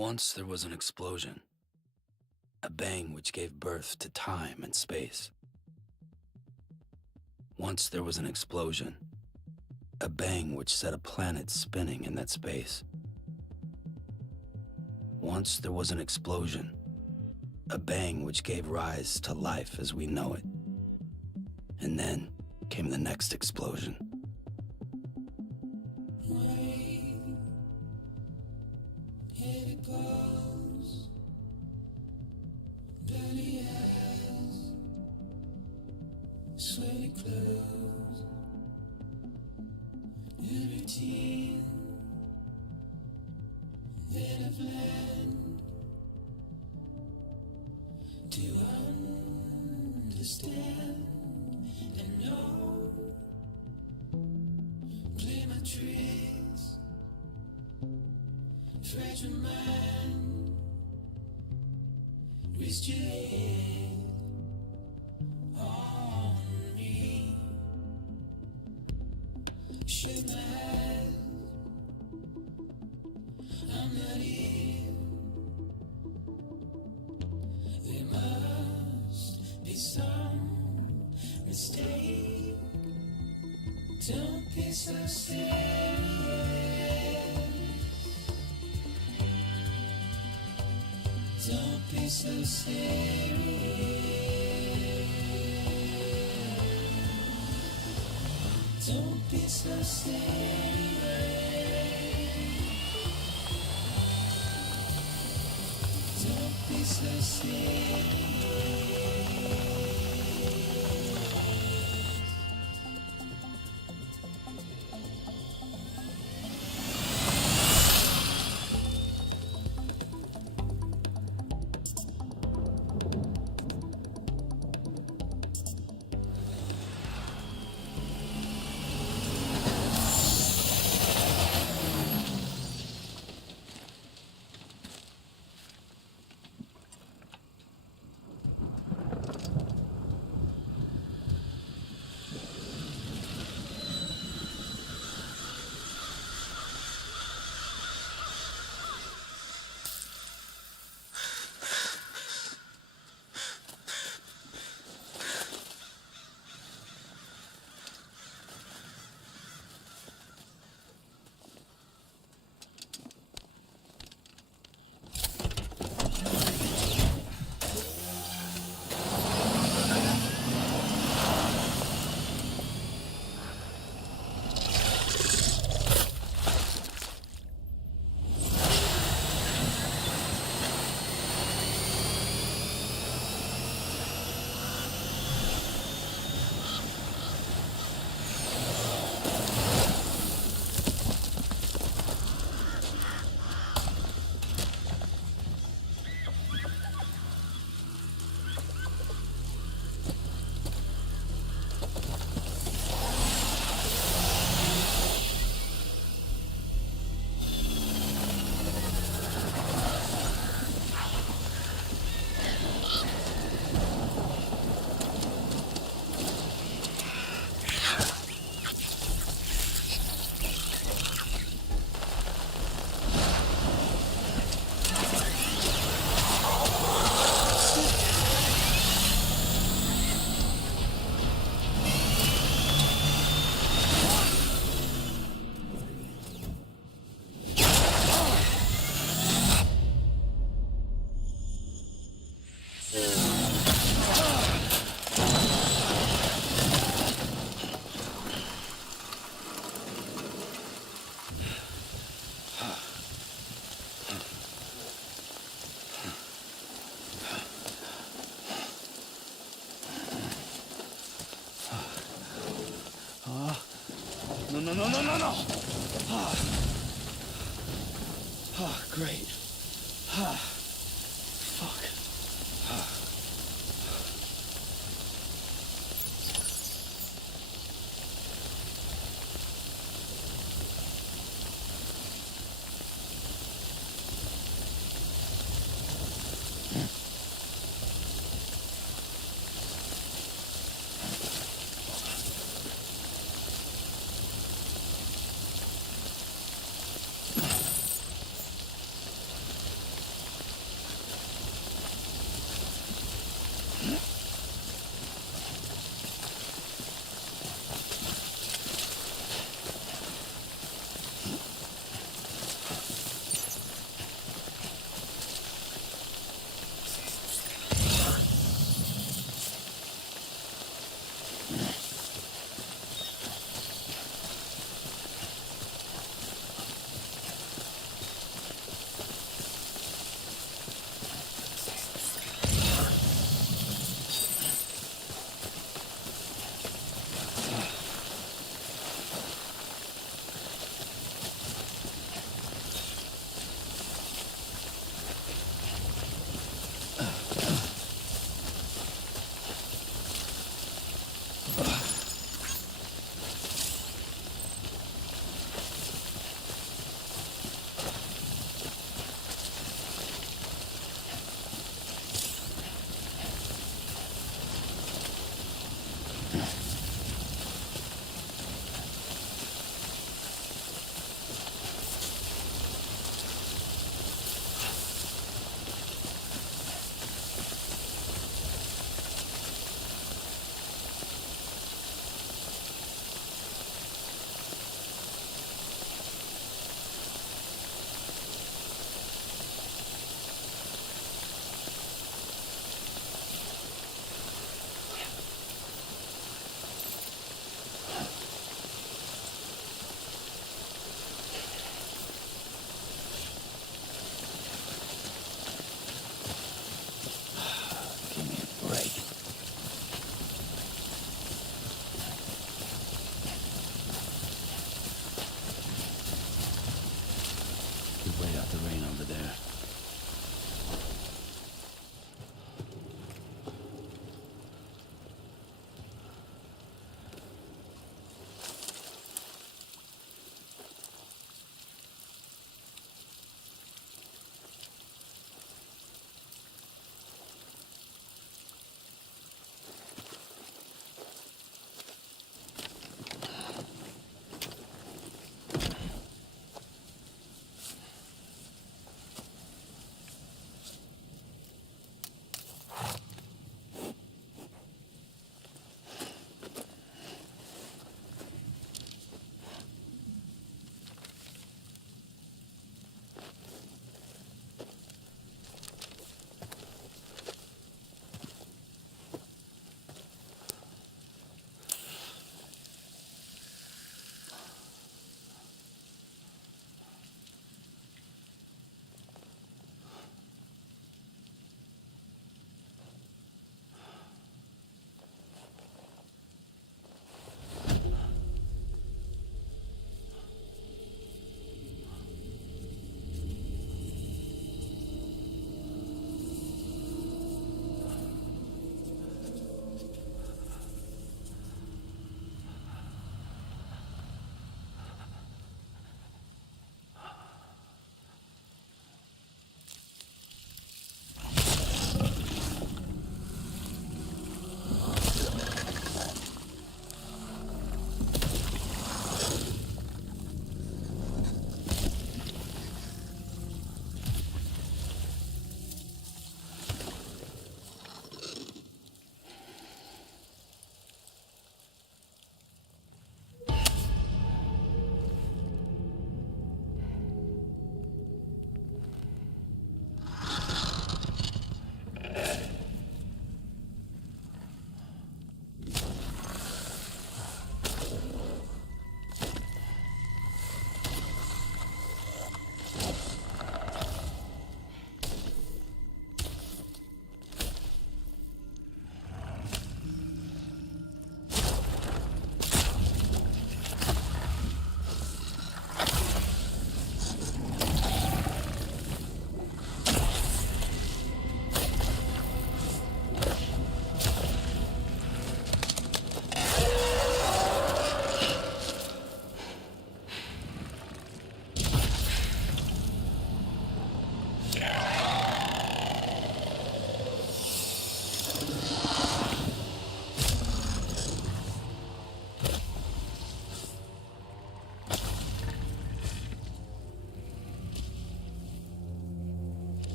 Once there was an explosion, a bang which gave birth to time and space. Once there was an explosion, a bang which set a planet spinning in that space. Once there was an explosion, a bang which gave rise to life as we know it. And then came the next explosion. Slowly close the routine that I've learned to understand and know. Play my tricks, fragile mind, risk your head on me. Shake my head, I'm not here. There must be some mistake. Don't be so serious. Don't be so serious. Don't be so serious. Don't be so serious. No. Great. Fuck.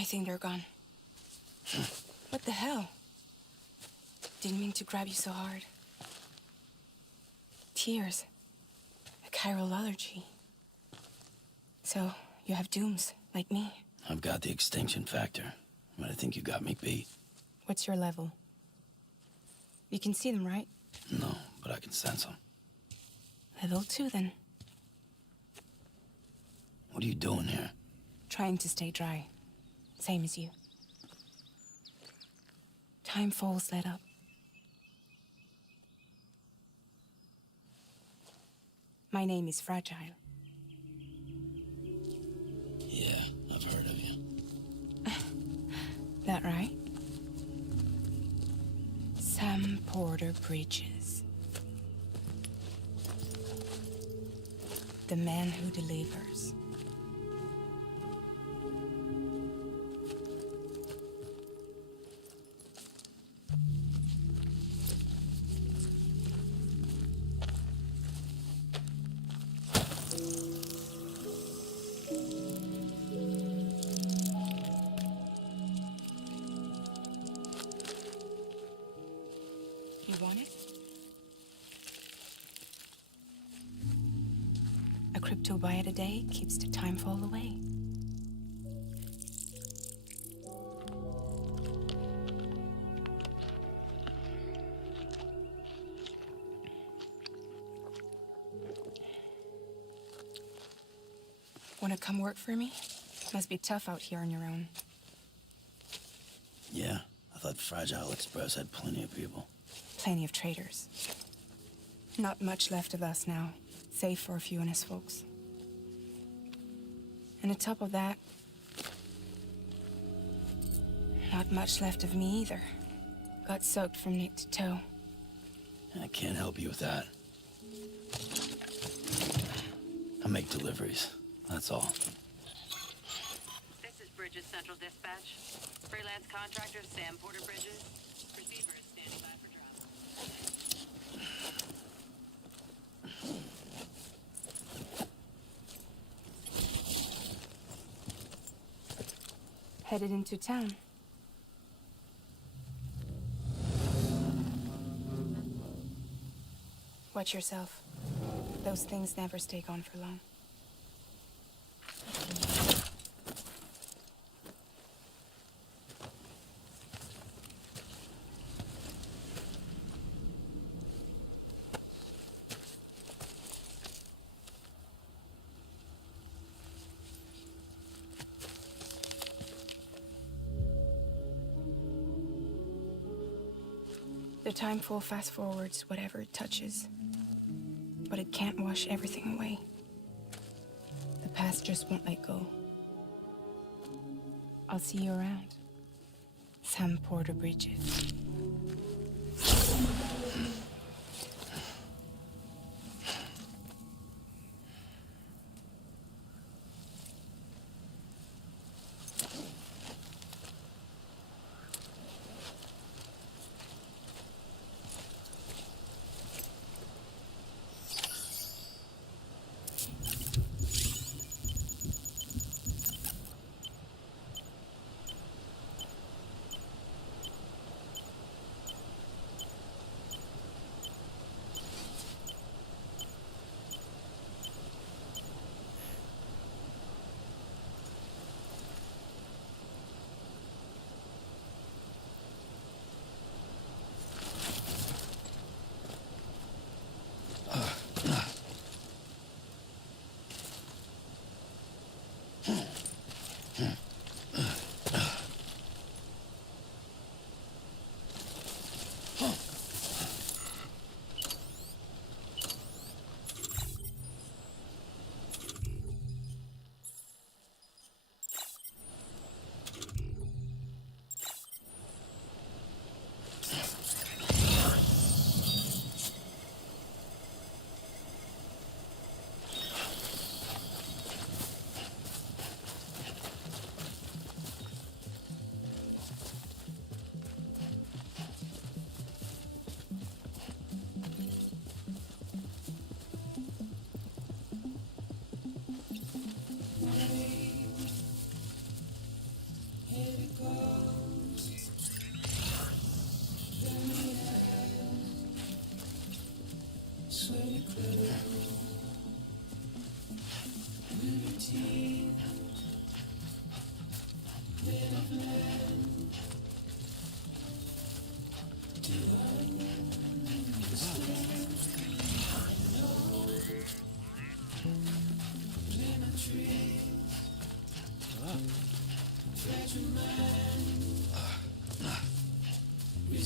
I think they're gone. What the hell? Didn't mean to grab you so hard. Tears. A chiral allergy. So, you have dooms, like me. I've got the extinction factor, but I think you got me beat. What's your level? You can see them, right? No, but I can sense them. Level 2, then. What are you doing here? Trying to stay dry. Same as you. Time falls let up. My name is Fragile. Yeah, I've heard of you. That right? Sam Porter Bridges. The man who delivers. You want it? A crypto byte a day keeps the time fall away. Wanna come work for me? Must be tough out here on your own. Yeah, I thought Fragile Express had plenty of people. Plenty of traitors. Not much left of us now, save for a few honest folks. And on top of that, not much left of me either. Got soaked from neck to toe. I can't help you with that. I make deliveries, that's all. This is Bridges Central Dispatch. Freelance contractor Sam Porter Bridges. Receiver is standing by for drop. Headed into town. Watch yourself. Those things never stay gone for long. The timefall fast forwards whatever it touches, but it can't wash everything away. The past just won't let go. I'll see you around. Sam Porter Bridges.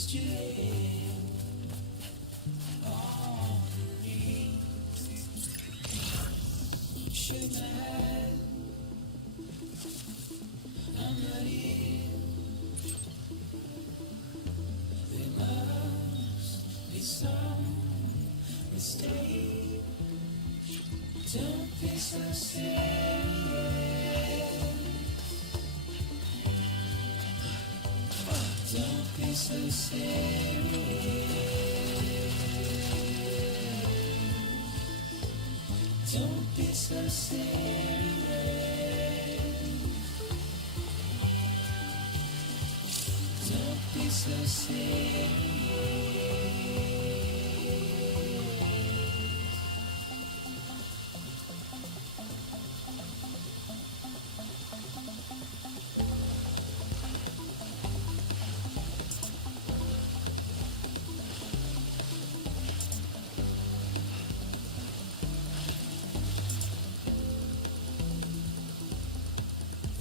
Rest your head on me. Shake my hand. I'm not here. There must be some mistake. Don't be so serious. Don't be so serious. Don't be so serious. Don't be so serious.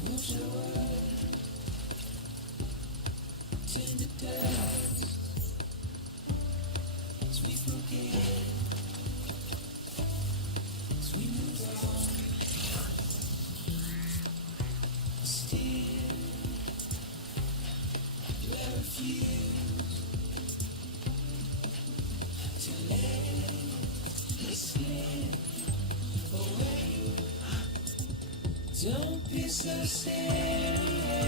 What's your word? Turn to dust as we forget, as we move on. Still, I refuse to let it slip away. Don't be so serious.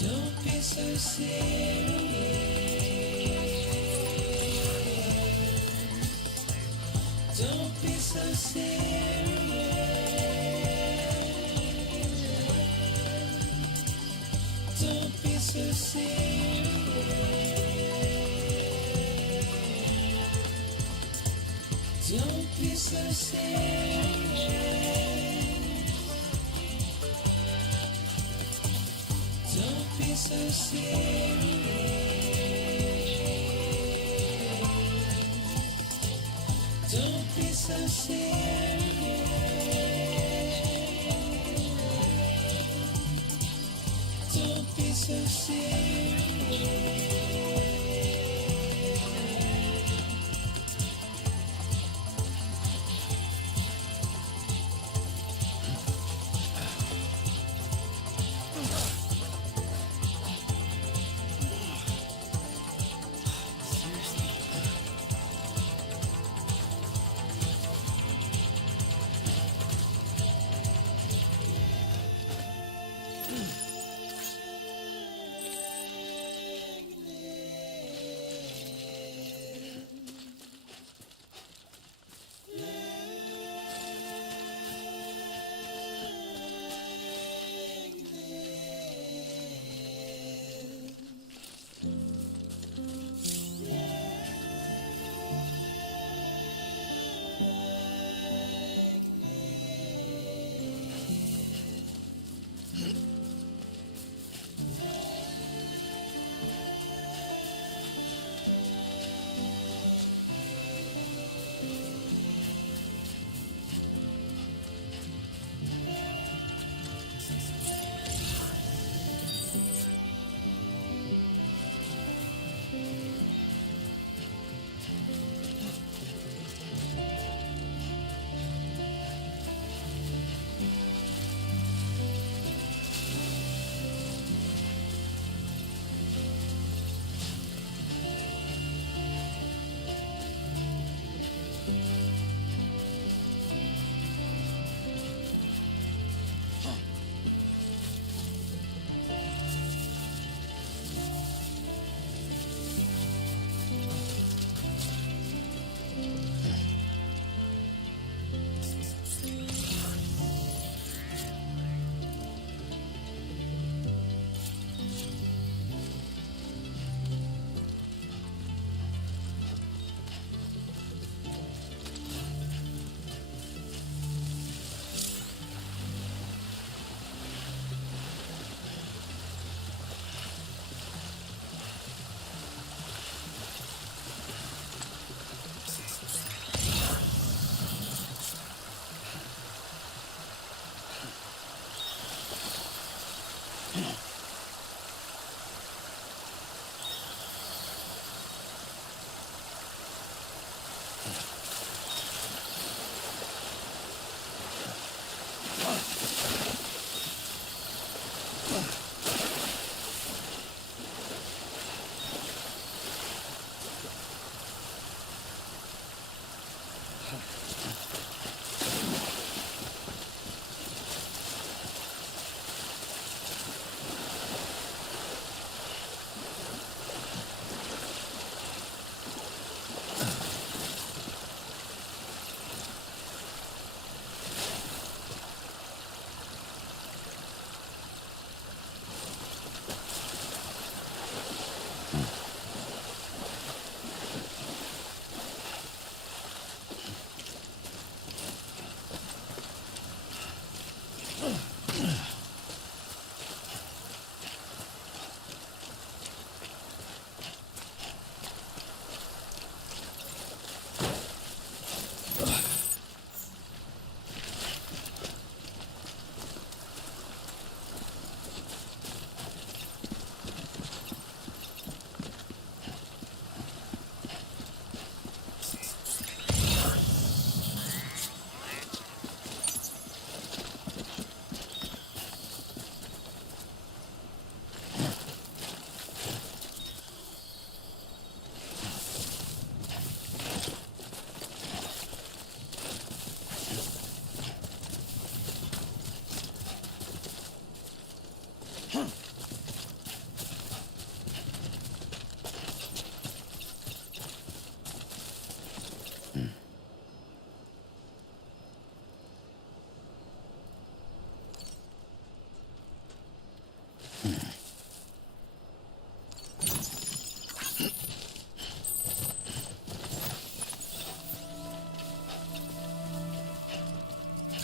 Don't be so serious. Don't be so serious. Don't be so serious. Don't be so serious. Don't be so serious. Don't be so serious. Don't be so serious.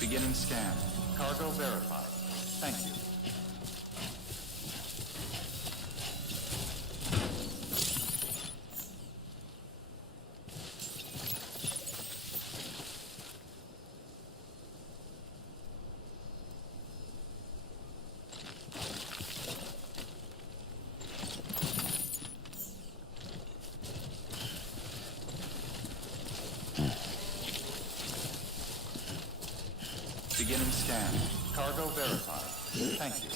Beginning scan. Cargo verified. Thank you. Beginning scan. Cargo verified. Thank you.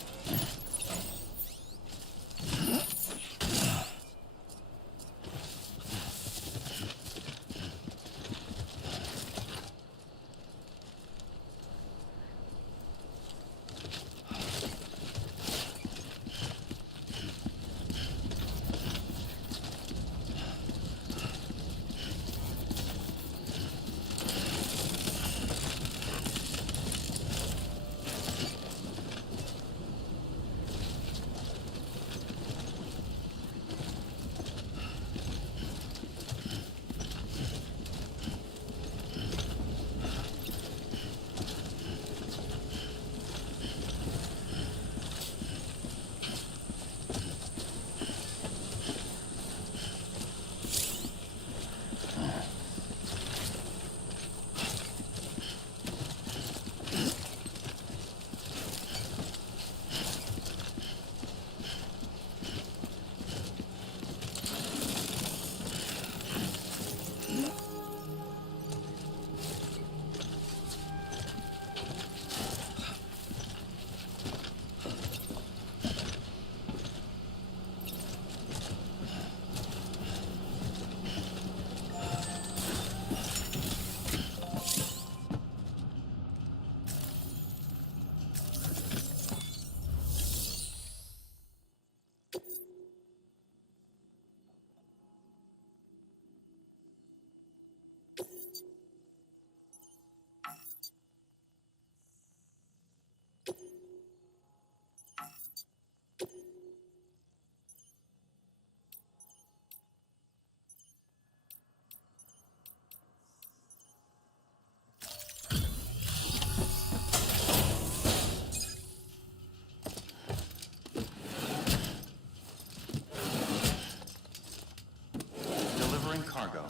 Delivering cargo.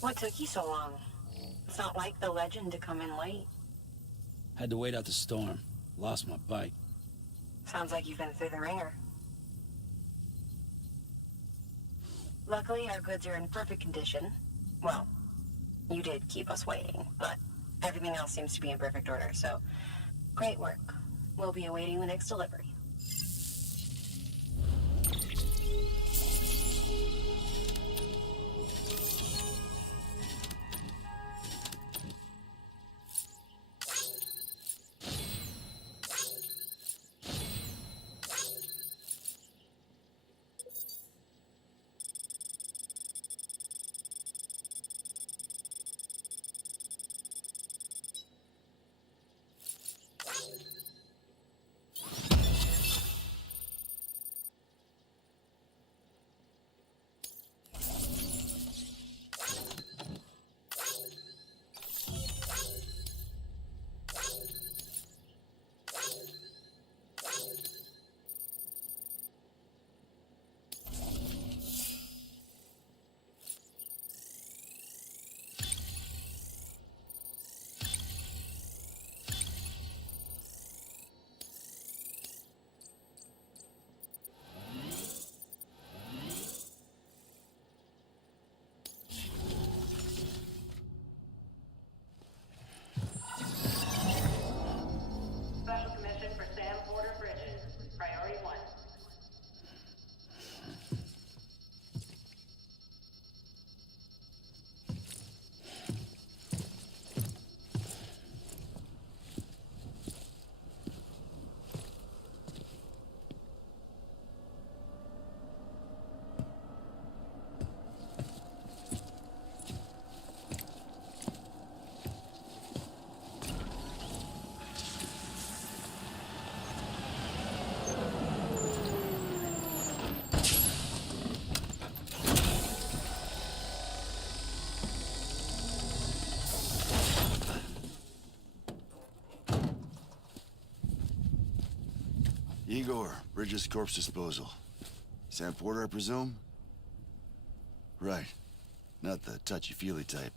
What took you so long? It's not like the legend to come in late. Had to wait out the storm. Lost my bike. Sounds like you've been through the ringer. Luckily, our goods are in perfect condition. Well, you did keep us waiting, but everything else seems to be in perfect order, so great work. We'll be awaiting the next delivery. Special commission for Sam Porter Bridges. Priority 1. Igor, Bridges Corpse Disposal. Sam Porter, I presume? Right. Not the touchy-feely type.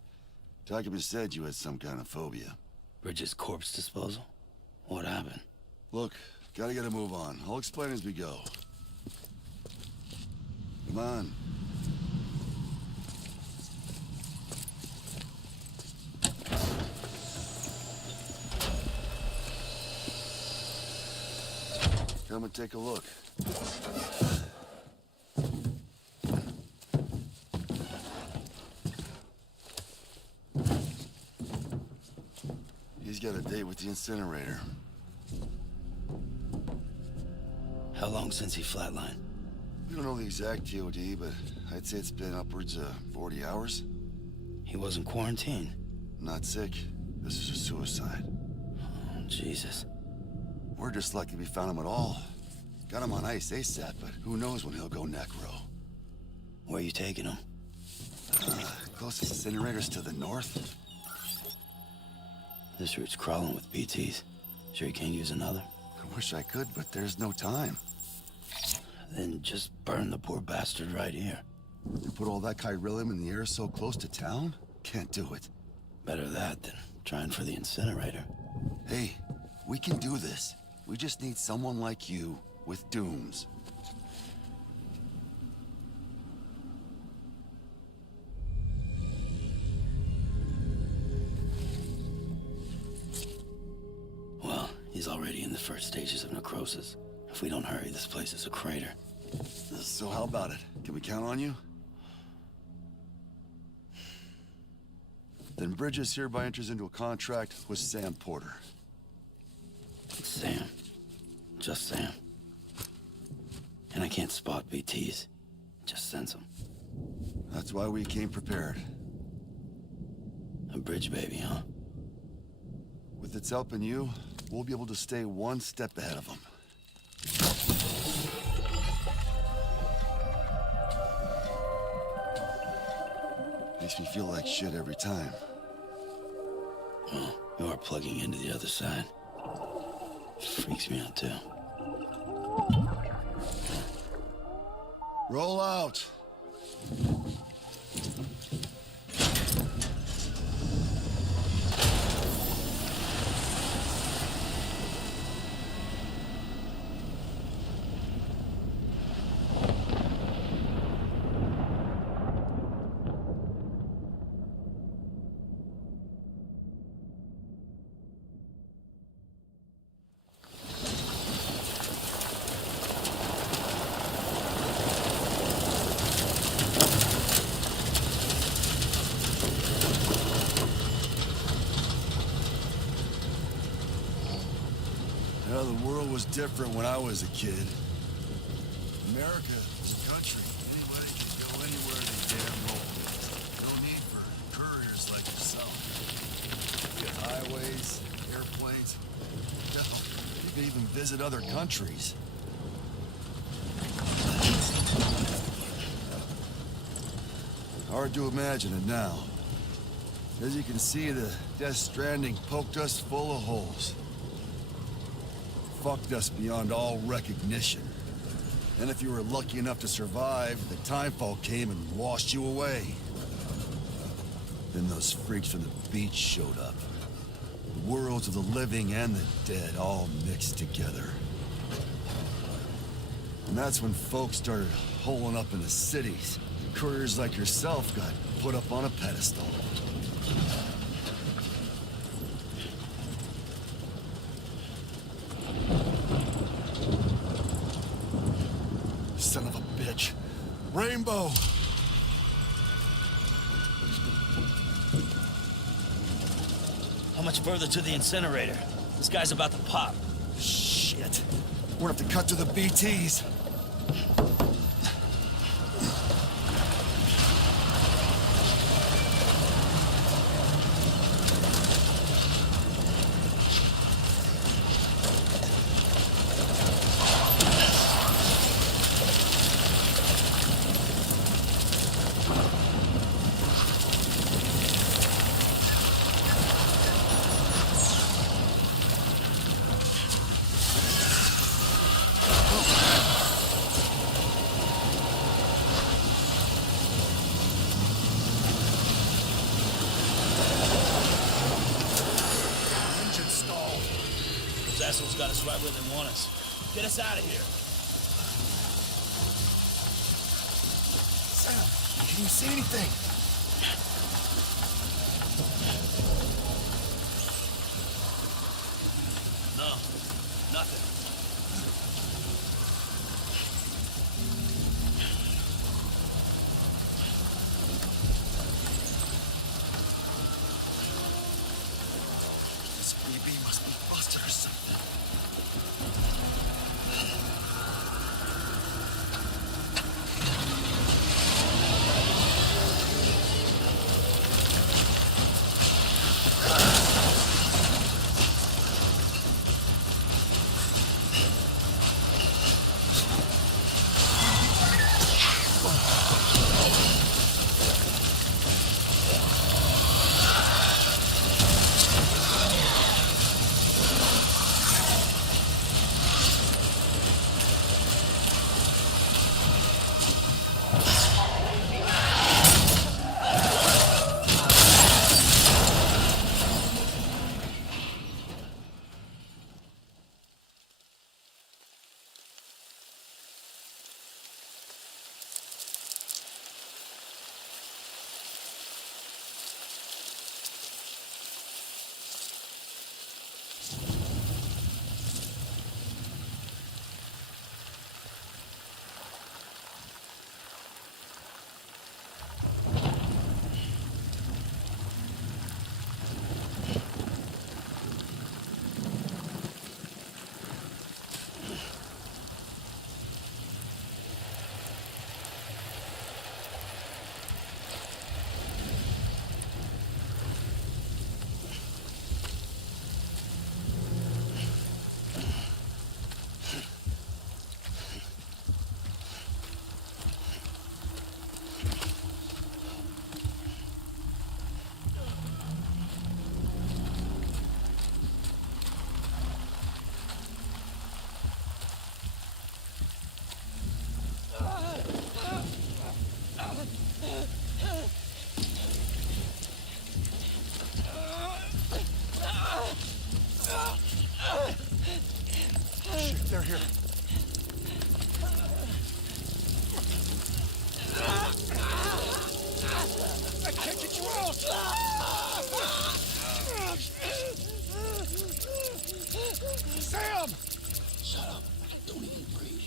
Document said you had some kind of phobia. Bridges corpse disposal? What happened? Look, gotta get a move on. I'll explain as we go. Come on. Come and take a look. He's got a date with the incinerator. How long since he flatlined? We don't know the exact TOD, but I'd say it's been upwards of 40 hours. He wasn't quarantined. Not sick. This is a suicide. Oh, Jesus. We're just lucky we found him at all. Got him on ice ASAP, but who knows when he'll go necro. Where you taking him? Closest incinerator's to the north. This route's crawling with BTs. Sure you can't use another? I wish I could, but there's no time. Then just burn the poor bastard right here. You put all that chiralium in the air so close to town? Can't do it. Better that than trying for the incinerator. Hey, we can do this. We just need someone like you with dooms. Well, he's already in the first stages of necrosis. If we don't hurry, this place is a crater. So how about it? Can we count on you? Then Bridges hereby enters into a contract with Sam Porter. Sam. Just Sam. And I can't spot BTs. Just sense them. That's why we came prepared. A bridge baby, huh? With its help in you, we'll be able to stay one step ahead of them. Makes me feel like shit every time. Well, you are plugging into the other side. Freaks me out, too. Roll out! You know, the world was different when I was a kid. America was a country. Anybody could go anywhere they damn want. No need for couriers like yourself. We had highways, airplanes. Hell, you could even visit other countries. Hard to imagine it now. As you can see, the Death Stranding poked us full of holes. Fucked us beyond all recognition. And if you were lucky enough to survive, the timefall came and washed you away. Then those freaks from the beach showed up. The worlds of the living and the dead all mixed together. And that's when folks started holing up in the cities. Couriers like yourself got put up on a pedestal. Son of a bitch. Rainbow! How much further to the incinerator? This guy's about to pop. Shit. We're gonna have to cut to the BTs. Those assholes got us right where they want us. Get us out of here. Sam, can you see anything? No, nothing. This BB must be busted or something. Shit, they're here. I can't get you out! Sam! Shut up. Don't even breathe.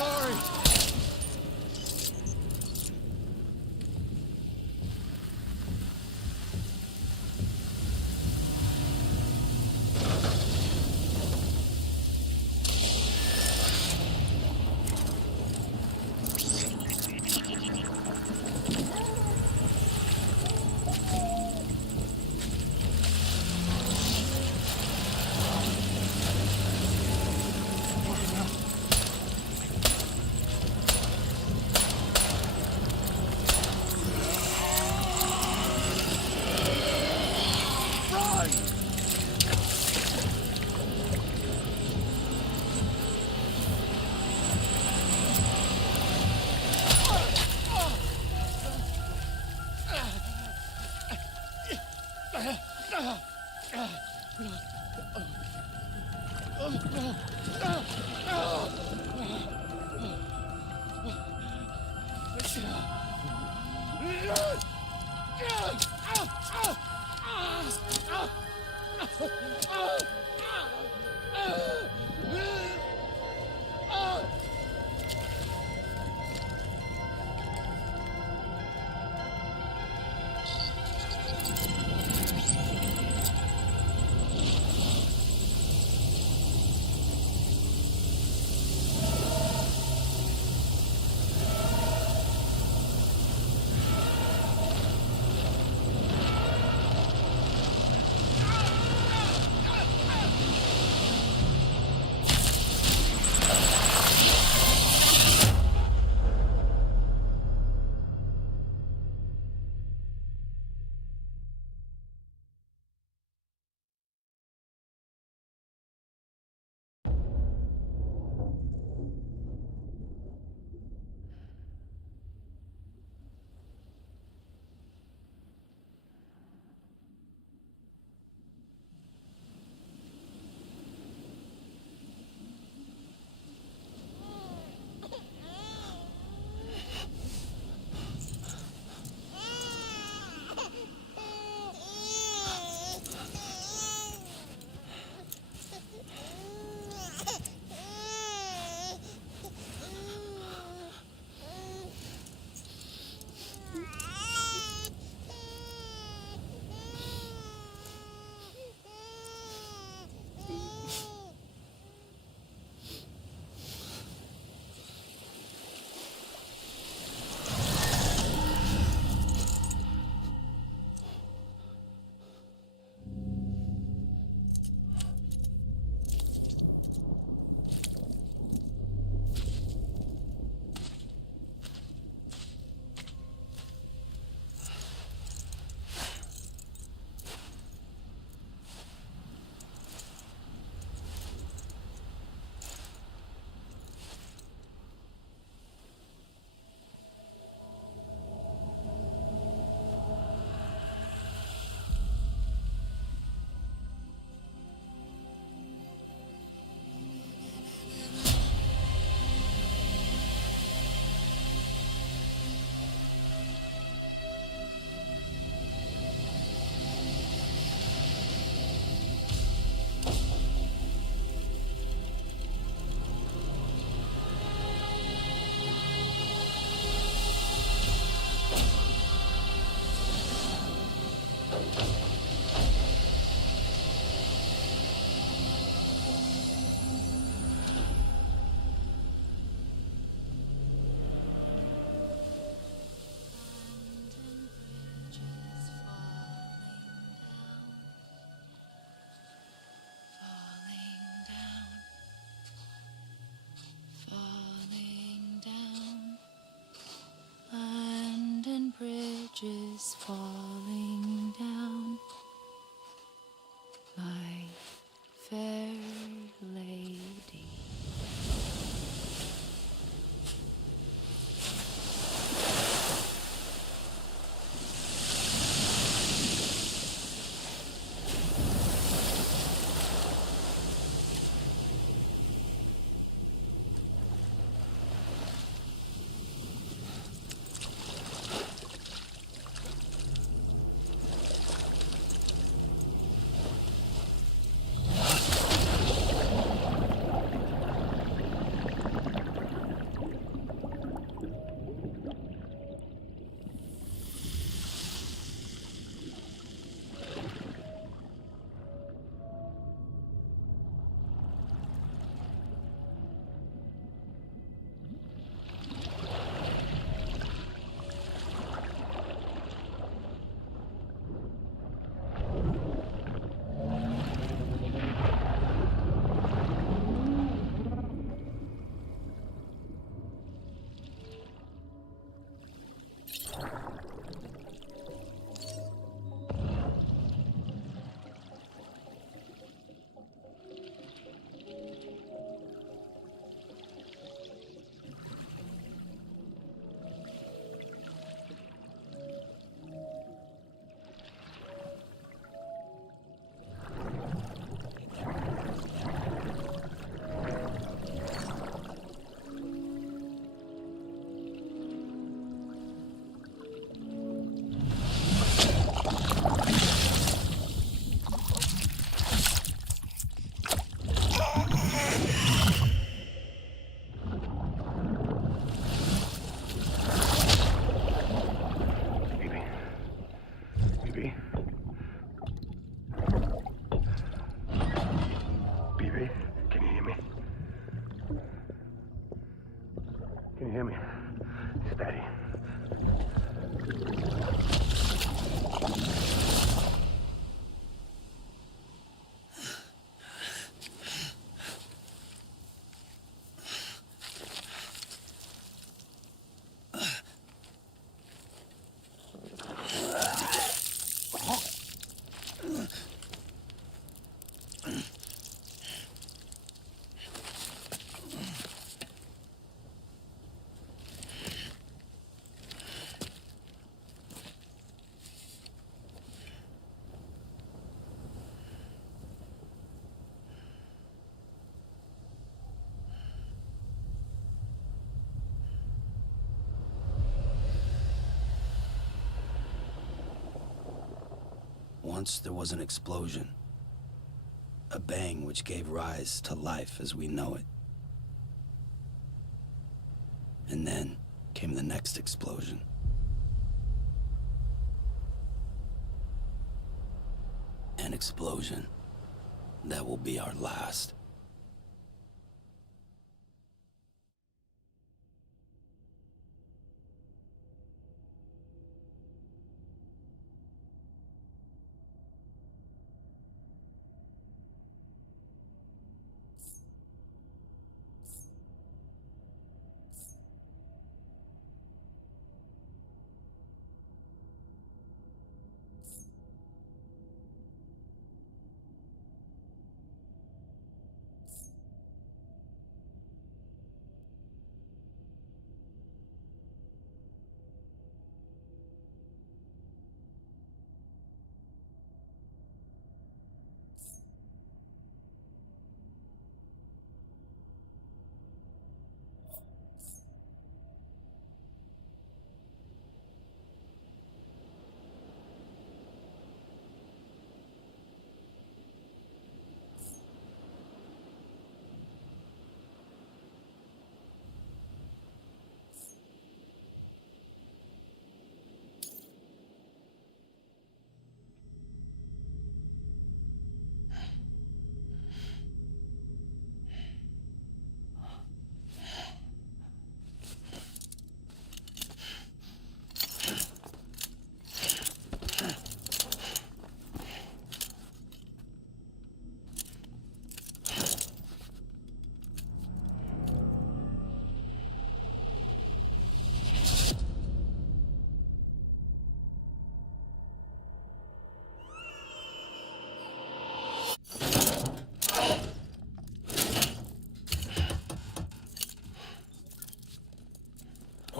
Sorry. bridges falling down, my fair lady. you hear me? Steady. Once there was an explosion. A bang which gave rise to life as we know it. And then came the next explosion. An explosion that will be our last.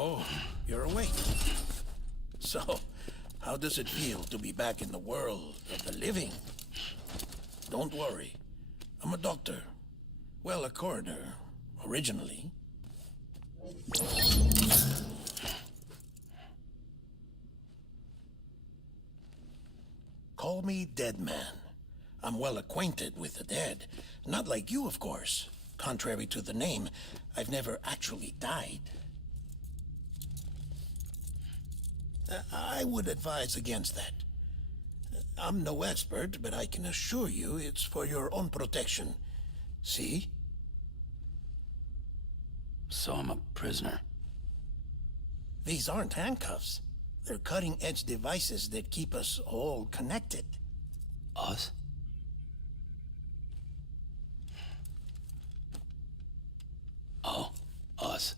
Oh, you're awake. So, how does it feel to be back in the world of the living? Don't worry. I'm a doctor. Well, a coroner, originally. Call me Dead Man. I'm well acquainted with the dead. Not like you, of course. Contrary to the name, I've never actually died. I would advise against that. I'm no expert, but I can assure you it's for your own protection. See? So I'm a prisoner. These aren't handcuffs. They're cutting-edge devices that keep us all connected. Us? Oh, us.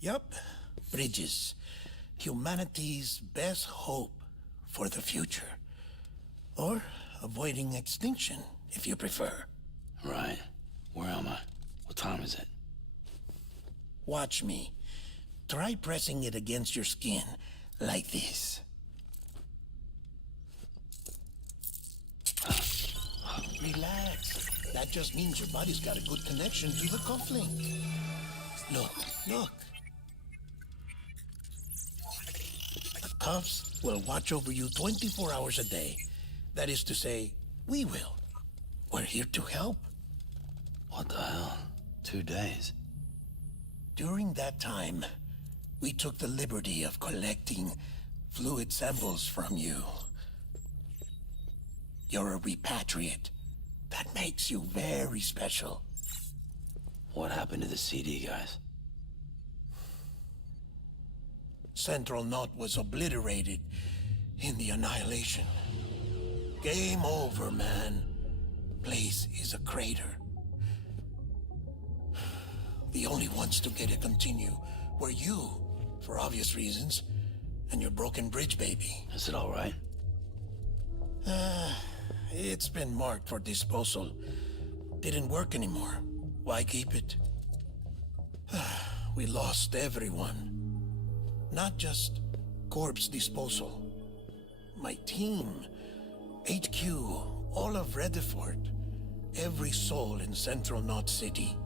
Yup. Bridges. Humanity's best hope for the future. Or avoiding extinction, if you prefer. Right. Where am I? What time is it? Watch me. Try pressing it against your skin, like this. Relax. That just means your body's got a good connection to the cufflink. Look, look. The cuffs will watch over you 24 hours a day. That is to say, we will. We're here to help. What the hell? 2 days? During that time, we took the liberty of collecting fluid samples from you. You're a repatriate. That makes you very special. What happened to the CD guys? Central Knot was obliterated in the annihilation. Game over, man. Place is a crater. The only ones to get it continue were you, for obvious reasons, and your broken bridge baby. Is it all right? It's been marked for disposal. Didn't work anymore. Why keep it? We lost everyone. Not just corpse disposal. My team, HQ, all of Redefort, every soul in Central Knot City.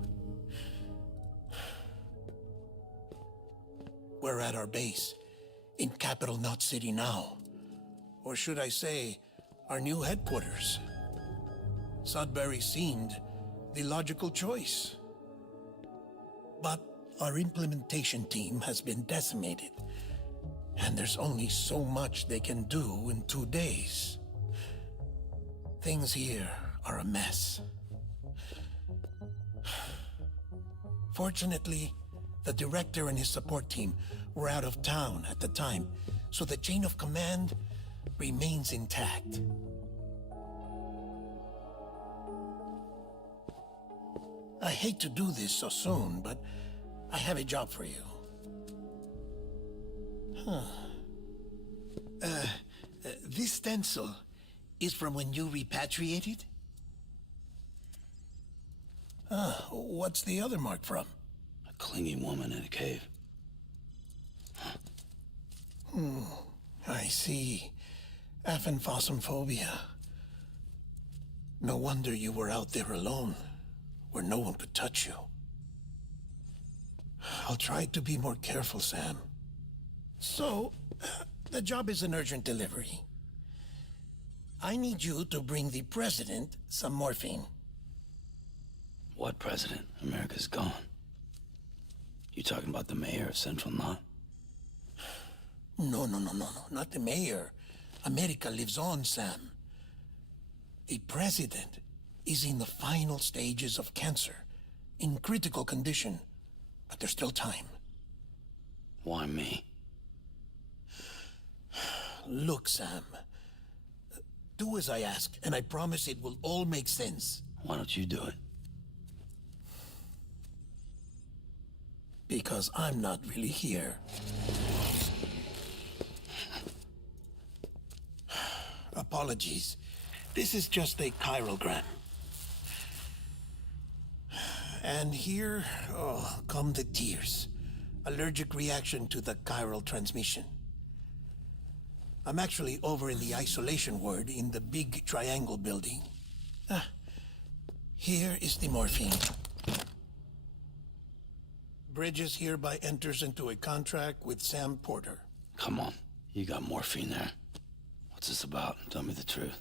We're at our base, in Capital Knot City now. Or should I say, our new headquarters. Sudbury seemed the logical choice. But our implementation team has been decimated, and there's only so much they can do in 2 days. Things here are a mess. Fortunately, the director and his support team were out of town at the time, so the chain of command remains intact. I hate to do this so soon, but I have a job for you. This stencil is from when you repatriated? What's the other mark from? A clinging woman in a cave. I see. Aphenphosmphobia. No wonder you were out there alone, where no one could touch you. I'll try to be more careful, Sam. So, the job is an urgent delivery. I need you to bring the president some morphine. What president? America's gone. You talking about the mayor of Central Knot? No, not the mayor. America lives on, Sam. The president is in the final stages of cancer, in critical condition, but there's still time. Why me? Look, Sam. Do as I ask, and I promise it will all make sense. Why don't you do it? Because I'm not really here. Apologies. This is just a chiralgram. And here, come the tears. Allergic reaction to the chiral transmission. I'm actually over in the isolation ward in the big triangle building. Here is the morphine. Bridges hereby enters into a contract with Sam Porter. Come on. You got morphine there. What's this about? Tell me the truth.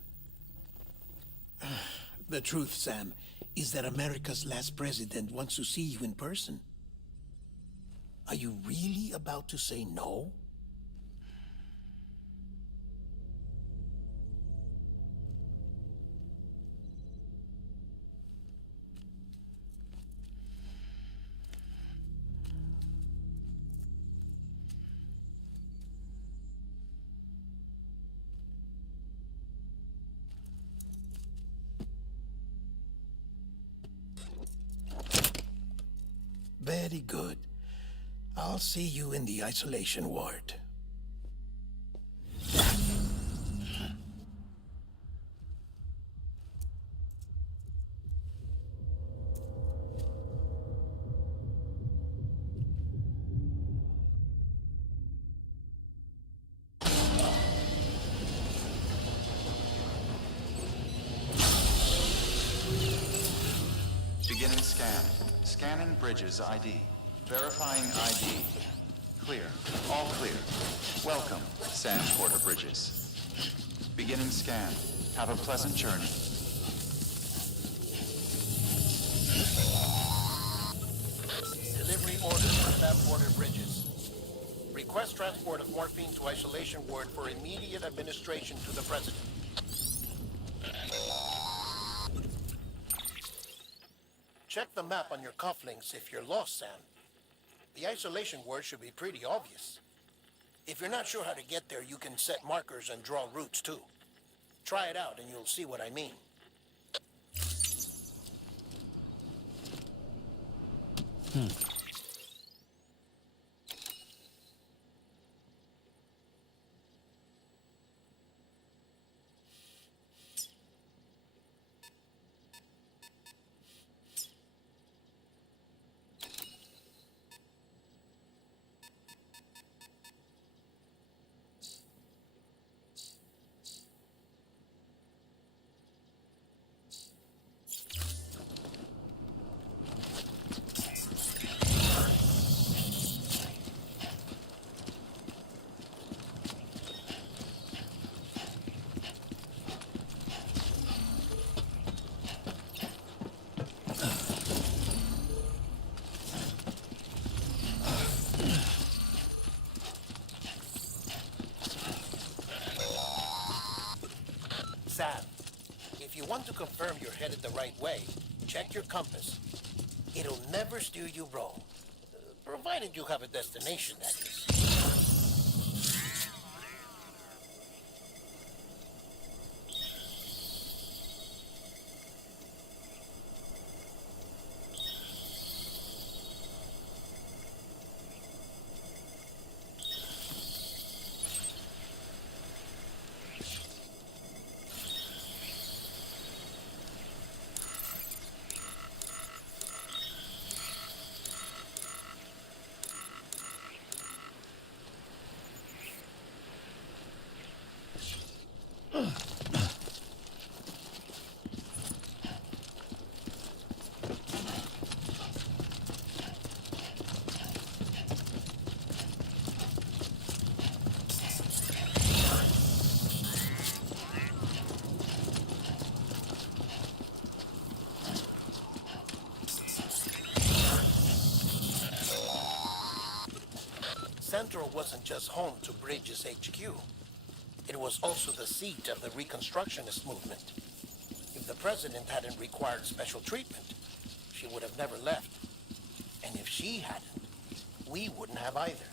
The truth, Sam, is that America's last president wants to see you in person. Are you really about to say no? Very good. I'll see you in the isolation ward. Beginning scan. Scanning Bridges ID. Verifying ID. Clear. All clear. Welcome, Sam Porter Bridges. Beginning scan. Have a pleasant journey. Delivery orders for Sam Porter Bridges. Request transport of morphine to isolation ward for immediate administration to the president. Check the map on your cufflinks if you're lost, Sam. The isolation word should be pretty obvious. If you're not sure how to get there, you can set markers and draw routes too. Try it out and you'll see what I mean. Sam, if you want to confirm you're headed the right way, check your compass. It'll never steer you wrong. Provided you have a destination, that is. Central wasn't just home to Bridges HQ. It was also the seat of the Reconstructionist movement. If the president hadn't required special treatment, she would have never left. And if she hadn't, we wouldn't have either.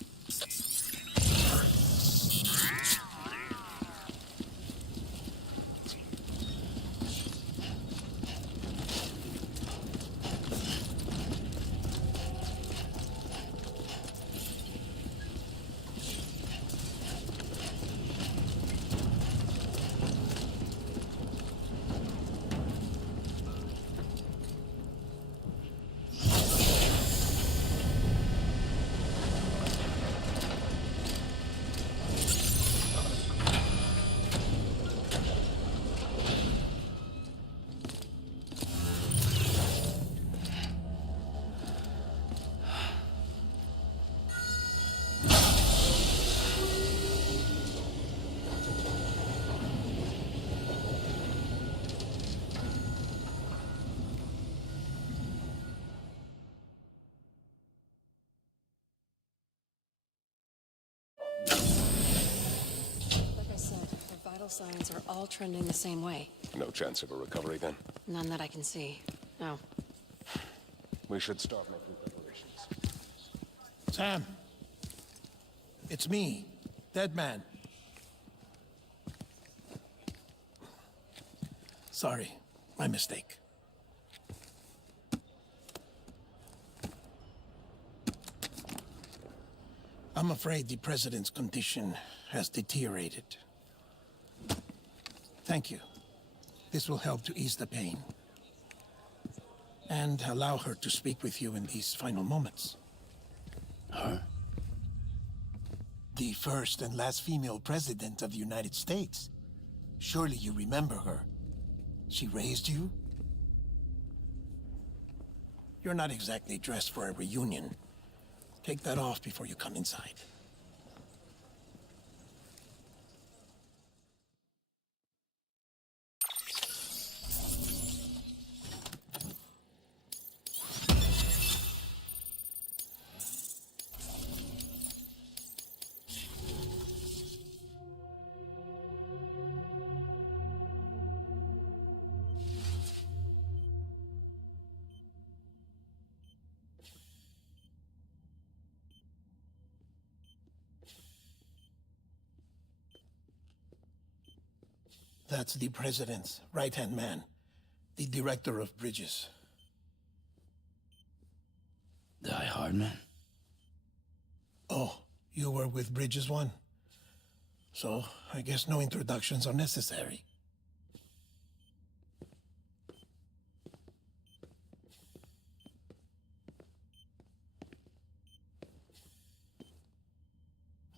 Like I said, her vital signs are all trending the same way. No chance of a recovery then? None that I can see. No. We should start making preparations. Sam, it's me, Dead Man. Sorry, my mistake. I'm afraid the president's condition has deteriorated. Thank you. This will help to ease the pain. And allow her to speak with you in these final moments. Her? The first and last female president of the United States. Surely you remember her. She raised you? You're not exactly dressed for a reunion. Take that off before you come inside. That's the president's right-hand man, the director of bridges. Die Hardman? Oh, you were with Bridges 1? So, I guess no introductions are necessary.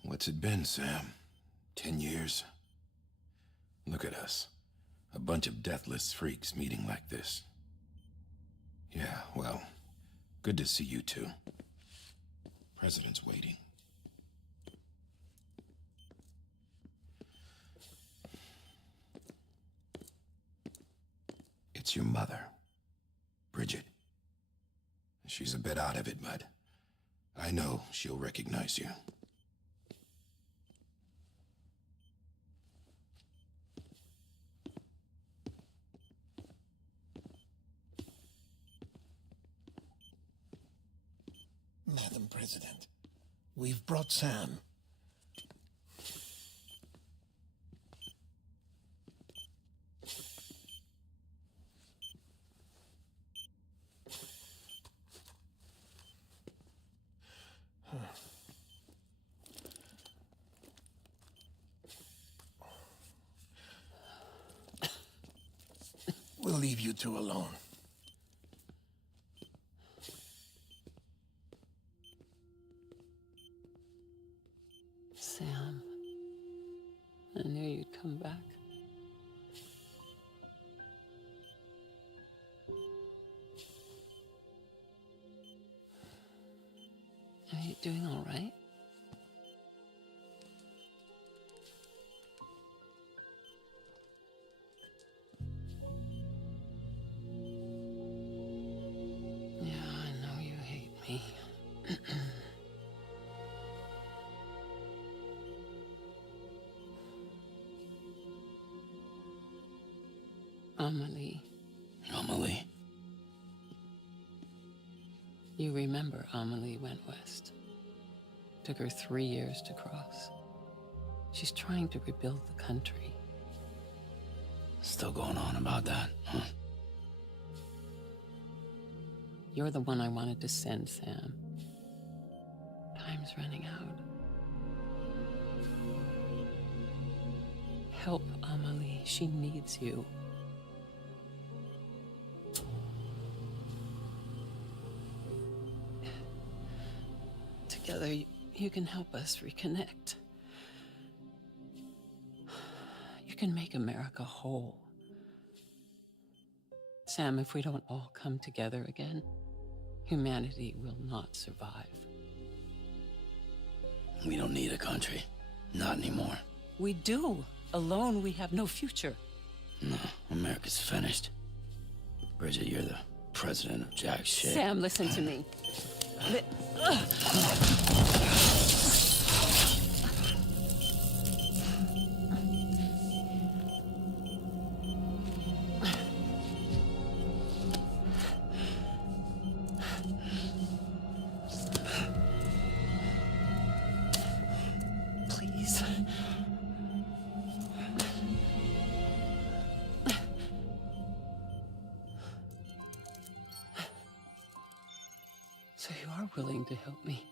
What's it been, Sam? 10 years? Look at us. A bunch of deathless freaks meeting like this. Yeah, well, good to see you two. President's waiting. It's your mother, Bridget. She's a bit out of it, but I know she'll recognize you. Madam President, we've brought Sam. We'll leave you two alone. Sam, I knew you'd come back. Are you doing all right? Yeah, I know you hate me. Amelie. Amelie? You remember Amelie went west. Took her 3 years to cross. She's trying to rebuild the country. Still going on about that, huh? You're the one I wanted to send, Sam. Time's running out. Help Amelie. She needs you. Together, you can help us reconnect. You can make America whole. Sam, if we don't all come together again, humanity will not survive. We don't need a country. Not anymore. We do. Alone, we have no future. No, America's finished. Bridget, you're the president of jack shit. Sam, listen to me. Please. So you are willing to help me?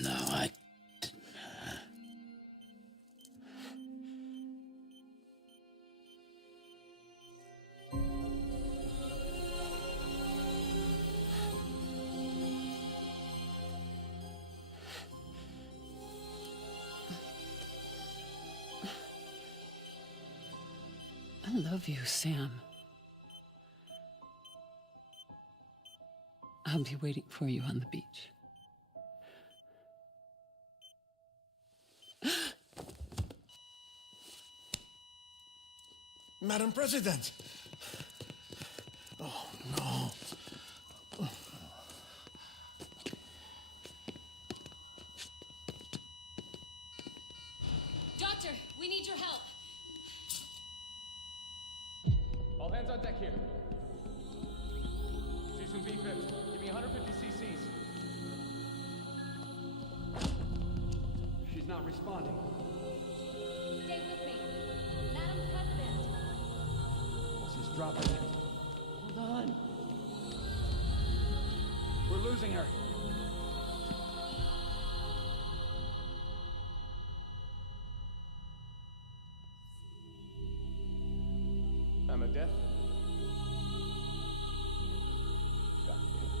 No, I... I love you, Sam. I'll be waiting for you on the beach. Madam President! Oh, no. Doctor, we need your help. All hands on deck here. Season B-Fibs, give me 150 cc's. She's not responding. Stay with me. Drop it. Hold on. We're losing her. I'm a death. God damn it.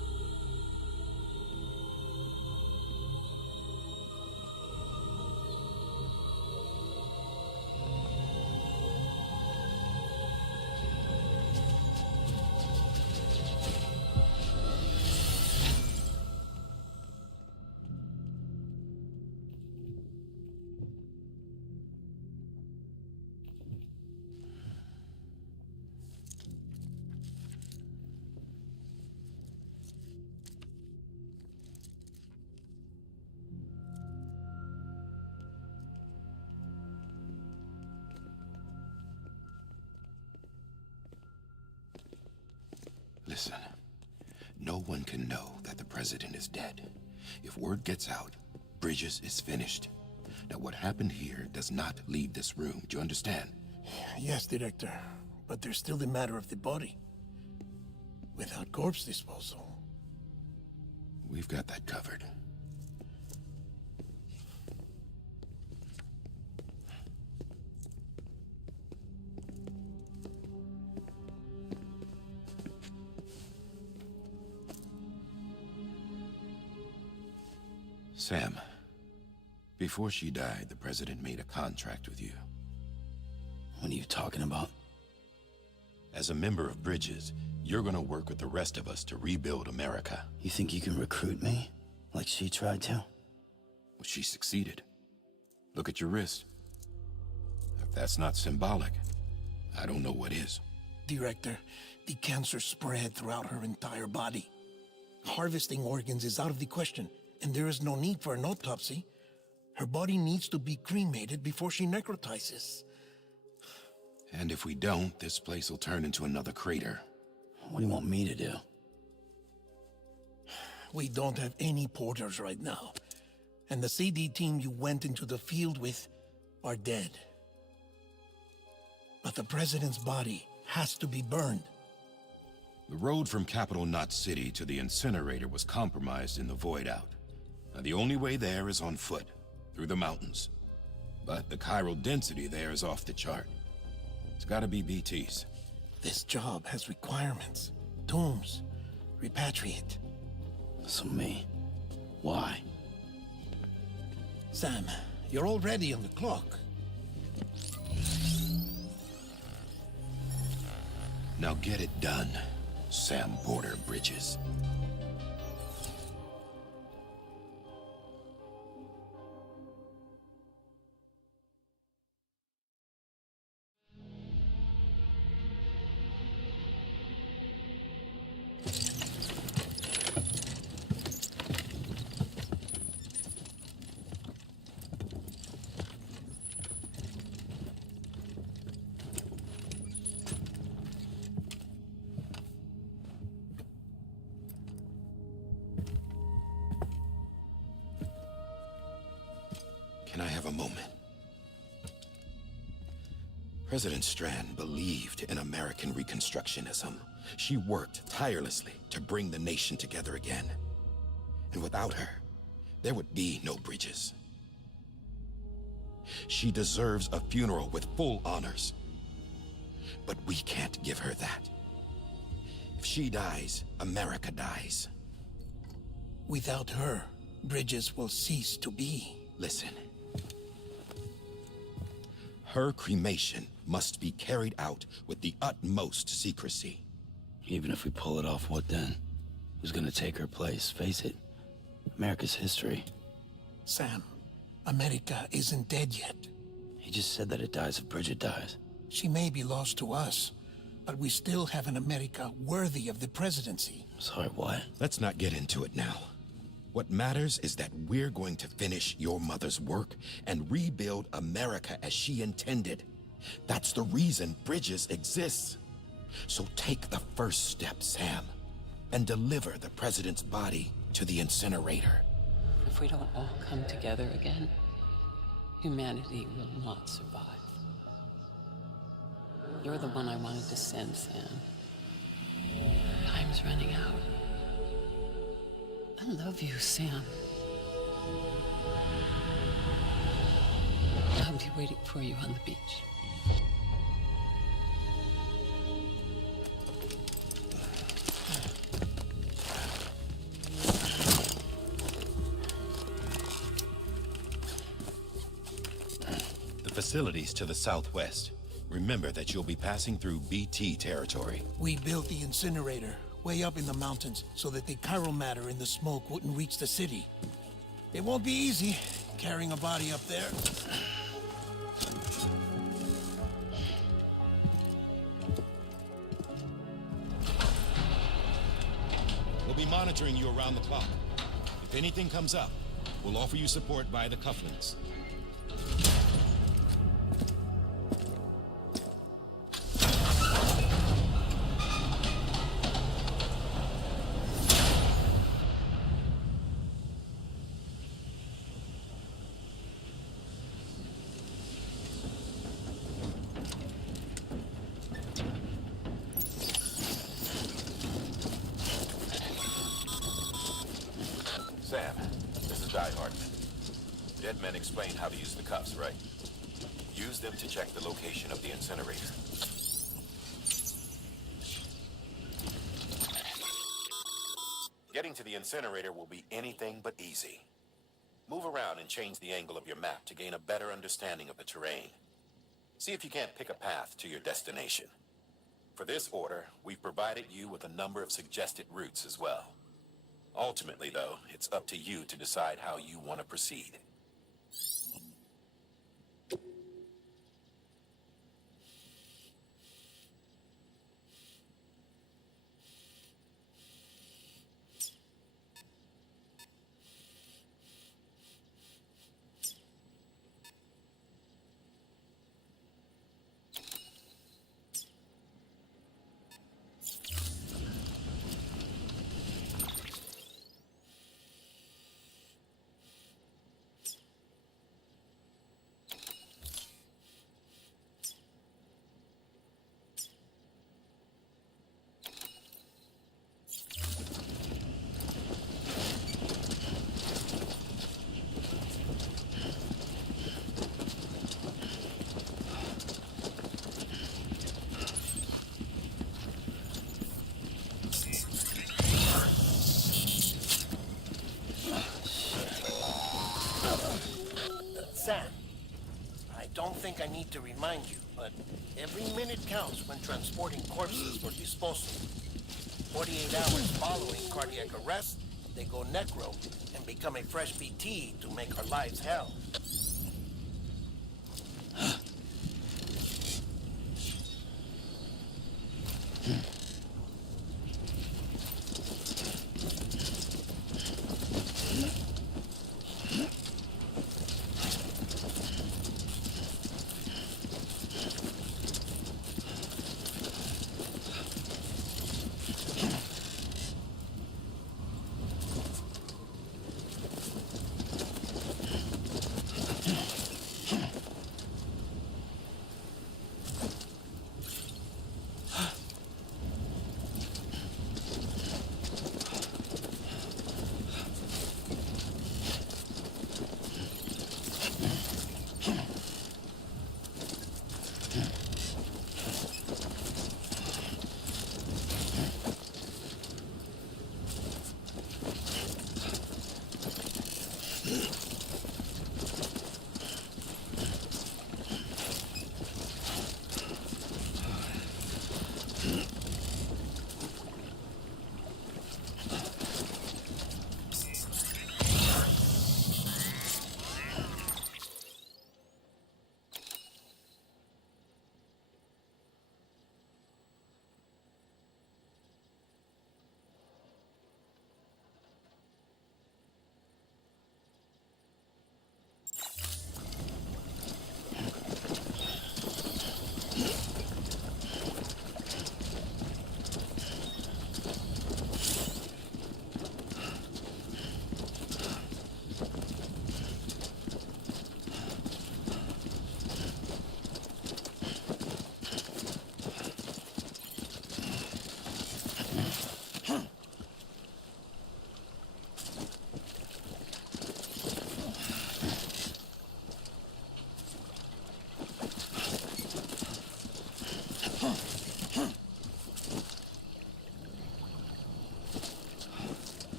Listen, no one can know that the president is dead. If word gets out, Bridges is finished. Now, what happened here does not leave this room. Do you understand? Yes, Director. But there's still the matter of the body. Without corpse disposal. We've got that covered. Sam, before she died, the president made a contract with you. What are you talking about? As a member of Bridges, you're gonna work with the rest of us to rebuild America. You think you can recruit me? Like she tried to? Well, she succeeded. Look at your wrist. If that's not symbolic, I don't know what is. Director, the cancer spread throughout her entire body. Harvesting organs is out of the question, and there is no need for an autopsy. Her body needs to be cremated before she necrotizes. And if we don't, this place will turn into another crater. What do you want me to do? We don't have any porters right now. And the CD team you went into the field with are dead. But the president's body has to be burned. The road from Capital Knot City to the incinerator was compromised in the void out. Now, the only way there is on foot, through the mountains. But the chiral density there is off the chart. It's gotta be BTs. This job has requirements. Tombs. Repatriate. So me. Why? Sam, you're already on the clock. Now get it done, Sam Porter Bridges. Can I have a moment? President Strand believed in American Reconstructionism. She worked tirelessly to bring the nation together again. And without her, there would be no Bridges. She deserves a funeral with full honors. But we can't give her that. If she dies, America dies. Without her, Bridges will cease to be. Listen. Her cremation must be carried out with the utmost secrecy. Even if we pull it off, what then? Who's gonna take her place? Face it, America's history. Sam, America isn't dead yet. He just said that it dies if Bridget dies. She may be lost to us, but we still have an America worthy of the presidency. Sorry, what? Let's not get into it now. What matters is that we're going to finish your mother's work and rebuild America as she intended. That's the reason Bridges exists. So take the first step, Sam, and deliver the president's body to the incinerator. If we don't all come together again, humanity will not survive. You're the one I wanted to send, Sam. Time's running out. I love you, Sam. I'll be waiting for you on the beach. The facility's to the southwest. Remember that you'll be passing through BT territory. We built the incinerator way up in the mountains so that the chiral matter in the smoke wouldn't reach the city. It won't be easy carrying a body up there. We'll be monitoring you around the clock. If anything comes up, we'll offer you support via the cufflinks. Sam, this is Die Hartman. Dead men explained how to use the cuffs, right? Use them to check the location of the incinerator. Getting to the incinerator will be anything but easy. Move around and change the angle of your map to gain a better understanding of the terrain. See if you can't pick a path to your destination. For this order, we've provided you with a number of suggested routes as well. Ultimately, though, it's up to you to decide how you want to proceed. Sam, I don't think I need to remind you, but every minute counts when transporting corpses for disposal. 48 hours following cardiac arrest, they go necro and become a fresh BT to make our lives hell.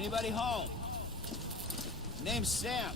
Anybody home? Name's Sam.